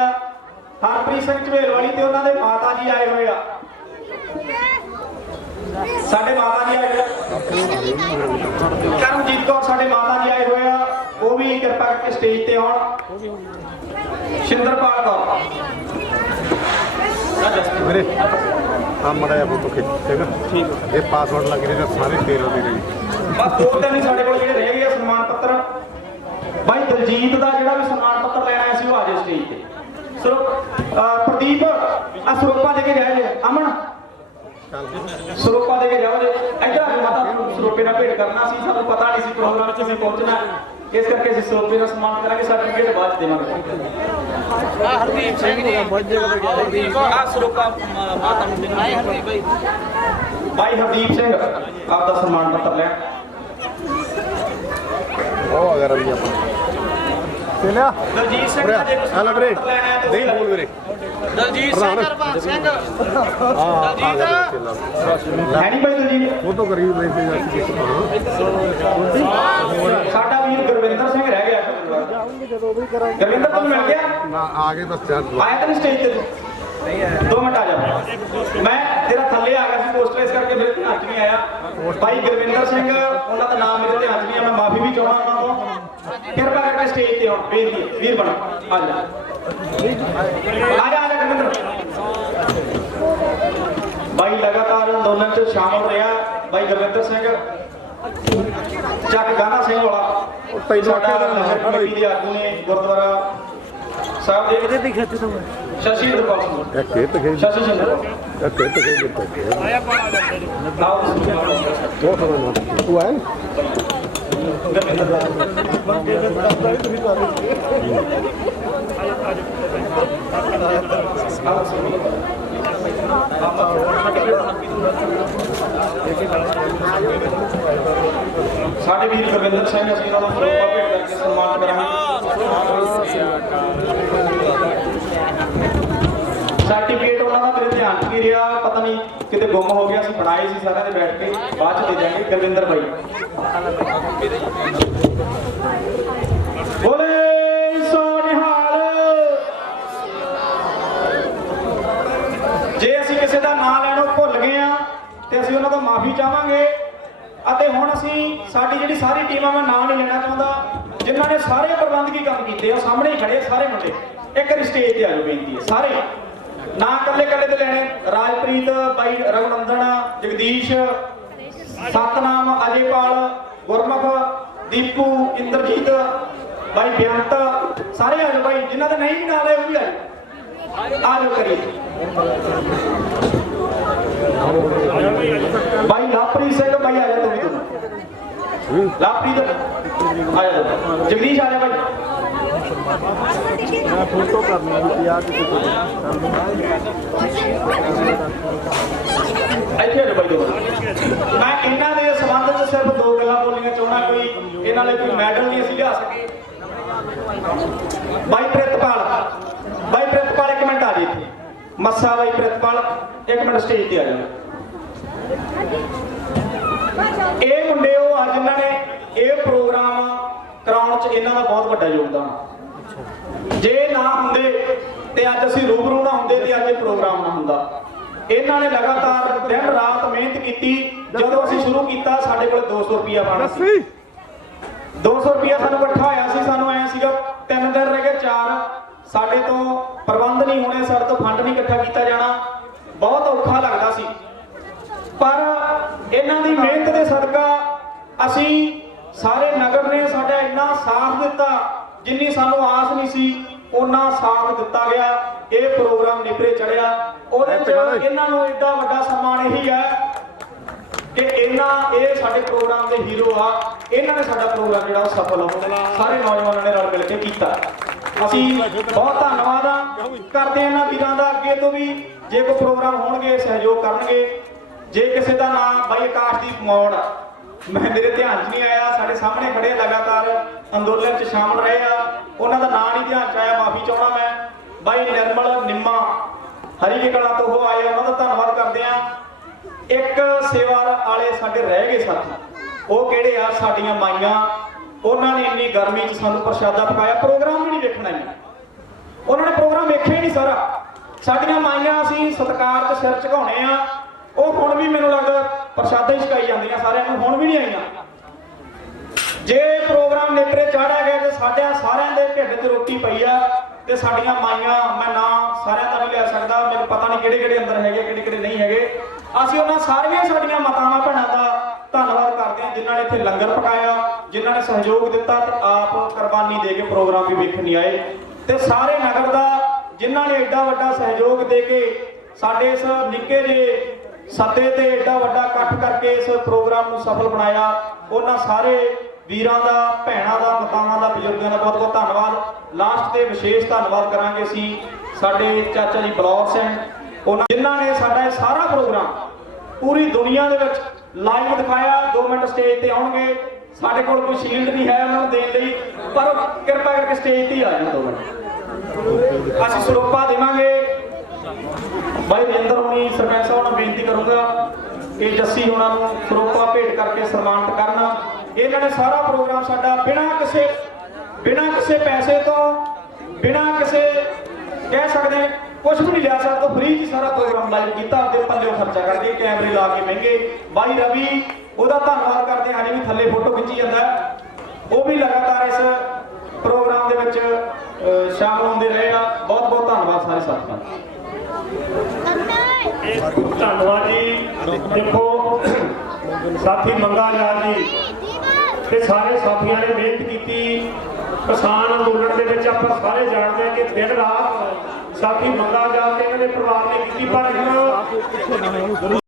ਹਰਪ੍ਰੀਤ ਸਿੰਘ ਝਬੇਲ ਵਾਲੀ ਤੇ ਉਹਨਾਂ ਦੇ ਮਾਤਾ ਜੀ ਆਏ ਹੋਏ ਆ। ਸਾਡੇ ਮਾਤਾ ਜੀ ਆਏ ਹੋਏ, ਕਰਮਜੀਤ ਕੌਰ ਸਾਡੇ ਮਾਤਾ ਜੀ ਆਏ ਹੋਏ ਆ, ਉਹ ਵੀ ਕਿਰਪਾ ਕਰਕੇ ਸਟੇਜ ਤੇ ਆਉਣ। ਸ਼ਿੰਦਰਪਾਲ ਕੌਰ ਵੀਰੇ ਆ ਮੜਾ ਜਾ ਫੋਟੋ ਖਿੱਚ ਠੀਕ। ਇਹ ਪਾਸਵਰਡ ਲੱਗ ਰਿਹਾ ਸਾਰੇ 13 ਦੇ ਨੇ। ਬਸ ਦੋ ਤਿੰਨ ਹੀ ਸਾਡੇ ਕੋਲ ਜਿਹੜੇ ਰਹਿ ਗਏ ਆ ਸਨਮਾਨ ਪੱਤਰ। ਬਾਈ ਦਲਜੀਤ ਦਾ ਜਿਹੜਾ ਵੀ ਸਨਮਾਨ ਪੱਤਰ ਲੈਣਾ ਆਇਆ ਸੀ ਉਹ ਆ ਜਾਏ ਸਟੇਜ ਤੇ। ਪ੍ਰਦੀਪ ਆ ਸਰੂਪਾ ਦੇ ਕੇ ਜਾਏ ਜੇ। ਅਮਨ ਸਰੂਪਾ ਦੇ ਕੇ ਜਾਓ ਜੇ। ਇੱਧਰ ਆ ਮਾਤਾ ਸਰੂਪੇ ਨਾਲ ਭੇਟ ਕਰਨਾ ਸੀ, ਸਾਨੂੰ ਪਤਾ ਨਹੀਂ ਸੀ ਪ੍ਰੋਗਰਾਮ 'ਚ ਅਸੀਂ ਪਹੁੰਚਣਾ, ਇਸ ਕਰਕੇ ਅਸੀਂ ਸਰੂਪੇ ਦਾ ਸਨਮਾਨ ਕਰਾਂਗੇ। ਸਰਟੀਫਿਕੇਟ ਬਾਅਦ 'ਚ ਦੇਵਾਂਗੇ। ਹਰਦੀਪ ਸਿੰਘ ਜੀ ਆ ਸਰੂਪਾ ਮਾਤਾ ਨੂੰ ਦੇਣਾ। ਬਾਈ ਹਰਦੀਪ ਸਿੰਘ ਆਪ ਦਾ ਸਨਮਾਨ ਪੱਤਰ ਲੈ। ਉਹ ਅਗਰ ਵੀ ਆਪਾਂ ਚਲਿਆ ਦਲਜੀਤ ਸਿੰਘ ਦਾ ਜੇ ਆ ਲੈ ਵੀਰੇ ਨਹੀਂ ਬੋਲ ਵੀਰੇ। ਦਲਜੀਤ ਸਿੰਘ ਹਰਬੰਸ ਸਿੰਘ ਦਲਜੀਤ ਹੈ ਨਹੀਂ ਬਾਈ ਦਲਜੀਤ ਫੋਟੋ ਕਰੀ ਲਈ ਸੀ ਸਾਡਾ ਵੀਰ ਗੁਰਵਿੰਦਰ ਸਿੰਘ ਰਹਿ ਗਿਆ। ਜਦੋਂ ਵੀ ਕਰਾਂਗੇ ਗੁਰਵਿੰਦਰ ਤੁਹਾਨੂੰ ਮਿਲ ਗਿਆ? ਨਾ ਆ ਗਏ ਬਸ ਚੱਲ ਆਇਆ ਤਾਂ ਨਹੀਂ ਸਟੇਜ ਤੇ ਤੂੰ? 2 ਮਿੰਟ ਆ ਜਾ। ਮੈਂ ਤੇਰਾ ਥੱਲੇ ਆ ਗਿਆ ਸੀ ਪੋਸਟਰ, ਇਸ ਕਰਕੇ ਮੇਰੇ ਧਿਆਨ 'ਚ ਨਹੀਂ ਆਇਆ। ਭਾਈ ਗੁਰਵਿੰਦਰ ਸਿੰਘ ਉਹਨਾਂ ਦਾ ਨਾਮ ਮੇਰੇ ਧਿਆਨ 'ਚ ਨਹੀਂ ਆ, ਮੈਂ ਮਾਫੀ ਵੀ ਚਾਹੁੰਦਾ ਉਹਨਾਂ ਤੋਂ। ਕਿਰਪਾ ਕਰਕੇ ਸਟੇਜ ਤੇ ਆਉਣ ਬੇਨਤੀ ਹੈ। ਵੀਰ ਬਣ ਆ ਜਾ ਆ ਜਾ ਗੁਰਵਿੰਦਰ। ਭਾਈ ਲਗਾਤਾਰ ਅੰਦੋਲਨ 'ਚ ਸ਼ਾਮਲ ਰਿਹਾ ਭਾਈ ਗੁਰਵਿੰਦਰ ਸਿੰਘ ਚੱਕ ਗਾਨਾ ਸਿੰਘ ਵਾਲਾ। ਸਾਡਾ ਨਗਰ ਕਮੇਟੀ ਦੇ ਆਗੂ ਨੇ ਗੁਰਦੁਆਰਾ ਸਾਹਿਬ ਦੇ ਇਹਦੇ ਵੀ ਖਿੱਚ ਤੋਂ ਸ਼ਸ਼ੀ ਦਰਬਾਰ ਸਿੰਘ ਇੱਕ ਇਹ ਤਕੇ ਸ਼ਸ਼ੀ ਚੰਦਰ ਇੱਕ ਇਹ ਤਕੇ ਦਿੱਤਾ ਆਇਆ ਲਾਓ ਬਹੁਤ ਹੋਣਾ ਤੂੰ ਆਇਆ ਸਾਡੇ ਵੀਰ ਗੁਰਵਿੰਦਰ ਸਿੰਘ ਅਸੀਂ ਉਹਨਾਂ ਨੂੰ ਸਰੂਪਾ ਭੇਟ ਕਰਕੇ ਸਨਮਾਨ ਕਰਾਂਗੇ। ਸਰਟੀਫਿਕੇਟ ਉਹਨਾਂ ਦਾ ਮੇਰੇ ਧਿਆਨ 'ਚ ਨਹੀਂ ਰਿਹਾ, ਪਤਾ ਨਹੀਂ ਕਿਤੇ ਗੁੰਮ ਹੋ ਗਿਆ। ਅਸੀਂ ਬਣਾਏ ਸੀ ਸਾਰਿਆਂ ਦੇ ਬੈਠ ਕੇ, ਬਾਅਦ 'ਚ ਦੇ ਜਾਵਾਂਗੇ। ਗੁਰਵਿੰਦਰ ਭਾਈ ਬੋਲੇ ਸੋ ਨਿਹਾਲ। ਜੇ ਅਸੀਂ ਕਿਸੇ ਦਾ ਨਾਂ ਲੈਣੋਂ ਭੁੱਲ ਗਏ ਆ ਤੇ ਅਸੀਂ ਉਹਨਾਂ ਤੋਂ ਮਾਫੀ ਚਾਹਾਂਗੇ। ਅਤੇ ਹੁਣ ਅਸੀਂ ਸਾਡੀ ਜਿਹੜੀ ਸਾਰੀ ਟੀਮ ਆ, ਮੈਂ ਨਾਂ ਨਹੀਂ ਲੈਣਾ ਚਾਹੁੰਦਾ, ਜਿਨ੍ਹਾਂ ਨੇ ਸਾਰੇ ਪ੍ਰਬੰਧਕੀ ਕੰਮ ਕੀਤੇ ਆ, ਸਾਹਮਣੇ ਹੀ ਖੜੇ ਸਾਰੇ ਮੁੰਡੇ। ਇੱਕ ਵਾਰੀ ਸਟੇਜ ਤੇ ਆ ਜਾਓ, ਬੇਨਤੀ ਹੈ ਸਾਰੇ ਨਾਂ ਕੱਲੇ ਕੱਲੇ ਤੇ ਲੈਣੇ। ਰਾਜਪ੍ਰੀਤ ਬਾਈ, ਰਘੁਨੰਦਨ, ਜਗਦੀਸ਼, ਸਤਨਾਮ, ਅਜੇਪਾਲ, ਗੁਰਮੁਖ, ਦੀਪੂ, ਇੰਦਰਜੀਤ, ਬਾਈ ਬੇਅੰਤ, ਸਾਰੇ ਆ ਜਾਓ ਬਾਈ। ਜਿਨ੍ਹਾਂ ਦੇ ਨਹੀਂ ਵੀ ਨਾਂ ਲਏ ਉਹ ਵੀ ਆ ਜਾਓ ਕਰੀਏ। भाई लापरी से तो भाई आ जाए तुम लापरी तो आ जाओ। जगदीश आ जाए भाई। फोटो करना ਇੱਥੇ ਆ ਜਾਓ ਬਾਈ ਦੋ ਮੈਂ ਇਹਨਾਂ ਦੇ ਸੰਬੰਧ ਵਿੱਚ ਸਿਰਫ ਦੋ ਗੱਲਾਂ ਬੋਲਣੀਆਂ ਚਾਹੁੰਦਾ। ਕੋਈ ਇਹਨਾਂ ਲਈ ਕੋਈ ਮੈਡਲ ਨਹੀਂ ਅਸੀਂ ਲਿਆ ਸਕੇ। ਬਾਈ ਪ੍ਰਿਤਪਾਲ ਇੱਕ ਮਿੰਟ ਆ ਜੀ ਇੱਥੇ। ਮੱਸਾ ਬਾਈ ਪ੍ਰਿਤਪਾਲ ਇੱਕ ਮਿੰਟ ਸਟੇਜ ਤੇ ਆ ਜਾਓ। ਇਹ ਮੁੰਡੇ ਉਹ ਅੱਜ ਇਹਨਾਂ ਨੇ ਇਹ ਪ੍ਰੋਗਰਾਮ ਕਰਾਉਣ 'ਚ ਇਹਨਾਂ ਦਾ ਬਹੁਤ ਵੱਡਾ ਯੋਗਦਾਨ। ਜੇ ਨਾ ਹੁੰਦੇ ਤੇ ਅੱਜ ਅਸੀਂ ਰੂਬਰੂ ਨਾ ਹੁੰਦੇ ਤੇ ਅੱਜ ਇਹ ਪ੍ਰੋਗਰਾਮ ਨਾ ਹੁੰਦਾ। ਇਹਨਾਂ ਨੇ ਲਗਾਤਾਰ ਦਿਨ ਰਾਤ ਮਿਹਨਤ ਕੀਤੀ। ਜਦੋਂ ਅਸੀਂ ਸ਼ੁਰੂ ਕੀਤਾ ਸਾਡੇ ਕੋਲ 200 ਰੁਪਿਆ ਬਣ ਸੀ। 200 ਰੁਪਿਆ ਸਾਨੂੰ ਇਕੱਠਾ ਹੋਇਆ ਸੀ। ਸਾਨੂੰ ਐ ਸੀਗਾ 3 ਦਿਨ ਰਹਿ ਗਏ 4 ਸਾਡੇ ਤੋਂ ਪ੍ਰਬੰਧ ਨਹੀਂ ਹੋਣੇ, ਸਾਡੇ ਤੋਂ ਫੰਡ ਨਹੀਂ ਇਕੱਠਾ ਕੀਤਾ ਜਾਣਾ, ਬਹੁਤ ਔਖਾ ਲੱਗਦਾ ਸੀ। ਪਰ ਇਹਨਾਂ ਦੀ ਮਿਹਨਤ ਦੇ ਸਦਕਾ ਅਸੀਂ ਸਾਰੇ ਨਗਰ ਨੇ ਸਾਡਾ ਇੰਨਾ ਸਾਥ ਦਿੱਤਾ ਜਿੰਨੀ ਸਾਨੂੰ ਆਸ ਨਹੀਂ ਸੀ ਉਹਨਾਂ ਸਾਥ ਦਿੱਤਾ ਗਿਆ। ਇਹ ਪ੍ਰੋਗਰਾਮ ਨਿਪਰੇ ਚੜਿਆ। ਉਹਦੇ ਚ ਇਹਨਾਂ ਨੂੰ ਏਡਾ ਵੱਡਾ ਸਨਮਾਨ ਇਹੀ ਹੈ ਕਿ ਇਹ ਸਾਡੇ ਪ੍ਰੋਗਰਾਮ ਦੇ ਹੀਰੋ ਆ। ਇਹਨਾਂ ਨੇ ਸਾਡਾ ਪ੍ਰੋਗਰਾਮ ਜਿਹੜਾ ਉਹ ਸਫਲ ਹੋ ਸਾਰੇ ਨੌਜਵਾਨਾਂ ਨੇ ਰਲ ਮਿਲ ਕੇ ਕੀਤਾ। ਅਸੀਂ ਬਹੁਤ ਧੰਨਵਾਦ ਕਰਦੇ ਹਾਂ ਇਹਨਾਂ ਵੀਰਾਂ ਦਾ। ਅੱਗੇ ਤੋਂ ਵੀ ਜੇ ਕੋਈ ਪ੍ਰੋਗਰਾਮ ਹੋਣਗੇ ਸਹਿਯੋਗ ਕਰਨਗੇ। ਜੇ ਕਿਸੇ ਦਾ ਨਾਮ ਬਾਈ ਆਕਾਸ਼ਦੀਪ ਮੌੜ ਮੇਰੇ ਧਿਆਨ 'ਚ ਨਹੀਂ ਆਇਆ, ਸਾਡੇ ਸਾਹਮਣੇ ਖੜੇ ਲਗਾਤਾਰ ਅੰਦੋਲਨ 'ਚ ਸ਼ਾਮਲ ਰਹੇ ਆ, ਉਹਨਾਂ ਦਾ ਨਾਮ ਨਹੀਂ ਧਿਆਨ 'ਚ ਆਇਆ, ਮਾਫੀ ਚਾਹੁੰਦਾ ਮੈਂ। ਬਾਈ ਨਿਰਮਲ ਨਿੰਮਾ ਹਰੀ ਕੇ ਕਲਾਂ ਤੋਂ ਉਹ ਆਏ, ਉਹਨਾਂ ਦਾ ਧੰਨਵਾਦ ਕਰਦੇ ਆ। ਇੱਕ ਸੇਵਾ ਵਾਲੇ ਸਾਡੇ ਰਹਿ ਗਏ ਸਾਥੀ, ਉਹ ਕਿਹੜੇ ਆ? ਸਾਡੀਆਂ ਮਾਈਆਂ। ਉਹਨਾਂ ਨੇ ਇੰਨੀ ਗਰਮੀ 'ਚ ਸਾਨੂੰ ਪ੍ਰਸ਼ਾਦਾ ਪਕਾਇਆ। ਪ੍ਰੋਗਰਾਮ ਵੀ ਨਹੀਂ ਵੇਖਣਾ ਜੀ, ਉਹਨਾਂ ਨੇ ਪ੍ਰੋਗਰਾਮ ਵੇਖਿਆ ਹੀ ਨਹੀਂ ਸਾਰਾ। ਸਾਡੀਆਂ ਮਾਈਆਂ ਅਸੀਂ ਸਤਿਕਾਰ 'ਚ ਸਿਰ ਝੁਕਾਉਣੇ ਆ। ਉਹ ਹੁਣ ਵੀ ਮੈਨੂੰ ਲੱਗਦਾ ਪ੍ਰਸ਼ਾਦਾ ਹੀ ਛਕਾਈ ਜਾਂਦੀਆਂ ਸਾਰਿਆਂ ਨੂੰ, ਹੁਣ ਵੀ ਨਹੀਂ ਆਈਆਂ। ਜੇ ਪ੍ਰੋਗਰਾਮ ਨੇਪਰੇ ਚਾੜਿਆ ਗਿਆ ਤੇ ਸਾਰਿਆਂ ਦੇ ਢਿੱਡ 'ਚ ਰੋਟੀ ਪਈ ਆ ਤੇ ਸਾਡੀਆਂ ਮਾਈਆਂ, ਮੈਂ ਨਾਂ ਸਾਰਿਆਂ ਦਾ ਨਹੀਂ ਲੈ ਸਕਦਾ, ਮੈਨੂੰ ਪਤਾ ਨਹੀਂ ਕਿਹੜੇ ਕਿਹੜੇ ਅੰਦਰ ਹੈਗੇ ਕਿਹੜੇ ਕਿਹੜੇ ਨਹੀਂ ਹੈਗੇ। ਅਸੀਂ ਉਹਨਾਂ ਸਾਰੀਆਂ ਸਾਡੀਆਂ ਮਾਤਾਵਾਂ ਭੈਣਾਂ ਦਾ ਧੰਨਵਾਦ ਕਰਦੇ ਹਾਂ ਜਿਨ੍ਹਾਂ ਨੇ ਇੱਥੇ ਲੰਗਰ ਪਕਾਇਆ, ਜਿਨ੍ਹਾਂ ਨੇ ਸਹਿਯੋਗ ਦਿੱਤਾ ਤੇ ਆਪ ਕੁਰਬਾਨੀ ਦੇ ਕੇ ਪ੍ਰੋਗਰਾਮ ਵੀ ਵੇਖਣ ਨਹੀਂ ਆਏ। ਤੇ ਸਾਰੇ ਨਗਰ ਦਾ ਜਿਨ੍ਹਾਂ ਨੇ ਐਡਾ ਵੱਡਾ ਸਹਿਯੋਗ ਦੇ ਕੇ ਸਾਡੇ ਇਸ ਨਿੱਕੇ ਜਿਹੇ ਸੱਦੇ ਤੇ ਐਡਾ ਵੱਡਾ ਇਕੱਠ ਕਰਕੇ ਇਸ ਪ੍ਰੋਗਰਾਮ ਨੂੰ ਸਫਲ ਬਣਾਇਆ, ਉਹਨਾਂ ਸਾਰੇ ਵੀਰਾਂ ਦਾ, ਭੈਣਾਂ ਦਾ, ਮਾਤਾਵਾਂ ਦਾ, ਬਜ਼ੁਰਗਾਂ ਦਾ ਬਹੁਤ ਬਹੁਤ ਧੰਨਵਾਦ। ਲਾਸਟ ਤੇ ਵਿਸ਼ੇਸ਼ ਧੰਨਵਾਦ ਕਰਾਂਗੇ ਅਸੀਂ ਸਾਡੇ ਚਾਚਾ ਜੀ ਬਲੌਰ ਸਿੰਘ, ਉਹਨਾਂ ਜਿਨ੍ਹਾਂ ਨੇ ਸਾਡਾ ਇਹ ਸਾਰਾ ਪ੍ਰੋਗਰਾਮ ਪੂਰੀ ਦੁਨੀਆ ਦੇ ਵਿੱਚ ਲਾਈਵ ਦਿਖਾਇਆ। 2 ਮਿੰਟ ਸਟੇਜ ਤੇ ਆਉਣਗੇ, ਸਾਡੇ ਕੋਲ ਕੋਈ ਸ਼ੀਲਡ ਨਹੀਂ ਹੈ ਉਹਨਾਂ ਨੂੰ ਦੇਣ ਲਈ, ਪਰ ਕਿਰਪਾ ਕਰਕੇ ਸਟੇਜ ਤੇ ਹੀ ਆ ਜਾਣ 2 ਮਿੰਟ। ਅਸੀਂ ਸਰੋਪਾ ਦੇਵਾਂਗੇ। ਬਾਈ ਜਿੰਦਰ ਹੁਣੀ ਸਰਪੰਚ ਸਾਹਿਬ ਨੂੰ ਬੇਨਤੀ ਕਰੂੰਗਾ ਕਿ ਜੱਸੀ ਹੋਣਾ ਨੂੰ ਸਰੋਪਾ ਭੇਟ ਕਰਕੇ ਸਨਮਾਨਿਤ ਕਰਨਾ। ਇਹਨਾਂ ਨੇ ਸਾਰਾ ਪ੍ਰੋਗਰਾਮ ਸਾਡਾ ਬਿਨਾਂ ਕਿਸੇ ਪੈਸੇ ਤੋਂ, ਬਿਨਾਂ ਕਿਸੇ ਕਹਿ ਸਕਦੇ ਕੁਝ ਵੀ ਨਹੀਂ ਲਿਆ ਸਕਦਾ ਤੋਂ ਫ੍ਰੀ 'ਚ ਸਾਰਾ ਪ੍ਰੋਗਰਾਮ ਲਾਈਵ ਕੀਤਾ। ਆਪਦੇ ਪੱਲਿਓਂ ਖਰਚਾ ਕਰਕੇ ਕੈਮਰੇ ਲਾ ਕੇ ਮਹਿੰਗੇ। ਬਾਈ ਰਵੀ ਉਹਦਾ ਧੰਨਵਾਦ ਕਰਦੇ ਹਾਂ, ਹਜੇ ਵੀ ਥੱਲੇ ਫੋਟੋ ਖਿੱਚੀ ਜਾਂਦਾ, ਉਹ ਵੀ ਲਗਾਤਾਰ ਇਸ ਪ੍ਰੋਗਰਾਮ ਦੇ ਵਿੱਚ ਸ਼ਾਮਲ ਹੁੰਦੇ ਰਹੇ ਆ। ਬਹੁਤ ਬਹੁਤ ਧੰਨਵਾਦ ਸਾਰੇ ਸਾਥੀਆਂ ਦਾ। ਧੰਨਵਾਦ ਜੀ। ਦੇਖੋ ਸਾਥੀ ਮੰਗਾ ਲਾਲ ਜੀ ਤੇ ਸਾਰੇ ਸਾਥੀਆਂ ਨੇ ਮਿਹਨਤ ਕੀਤੀ। ਕਿਸਾਨ ਅੰਦੋਲਨ ਦੇ ਵਿੱਚ ਆਪਾਂ ਸਾਰੇ ਜਾਣਦੇ ਹਾਂ ਕਿ ਦਿਨ ਰਾਤ ਸਾਥੀ ਮੰਗਾ ਲਾਲ ਤੇ ਇਹਨਾਂ ਦੇ ਪਰਿਵਾਰ ਨੇ ਕੀਤੀ, ਪਰ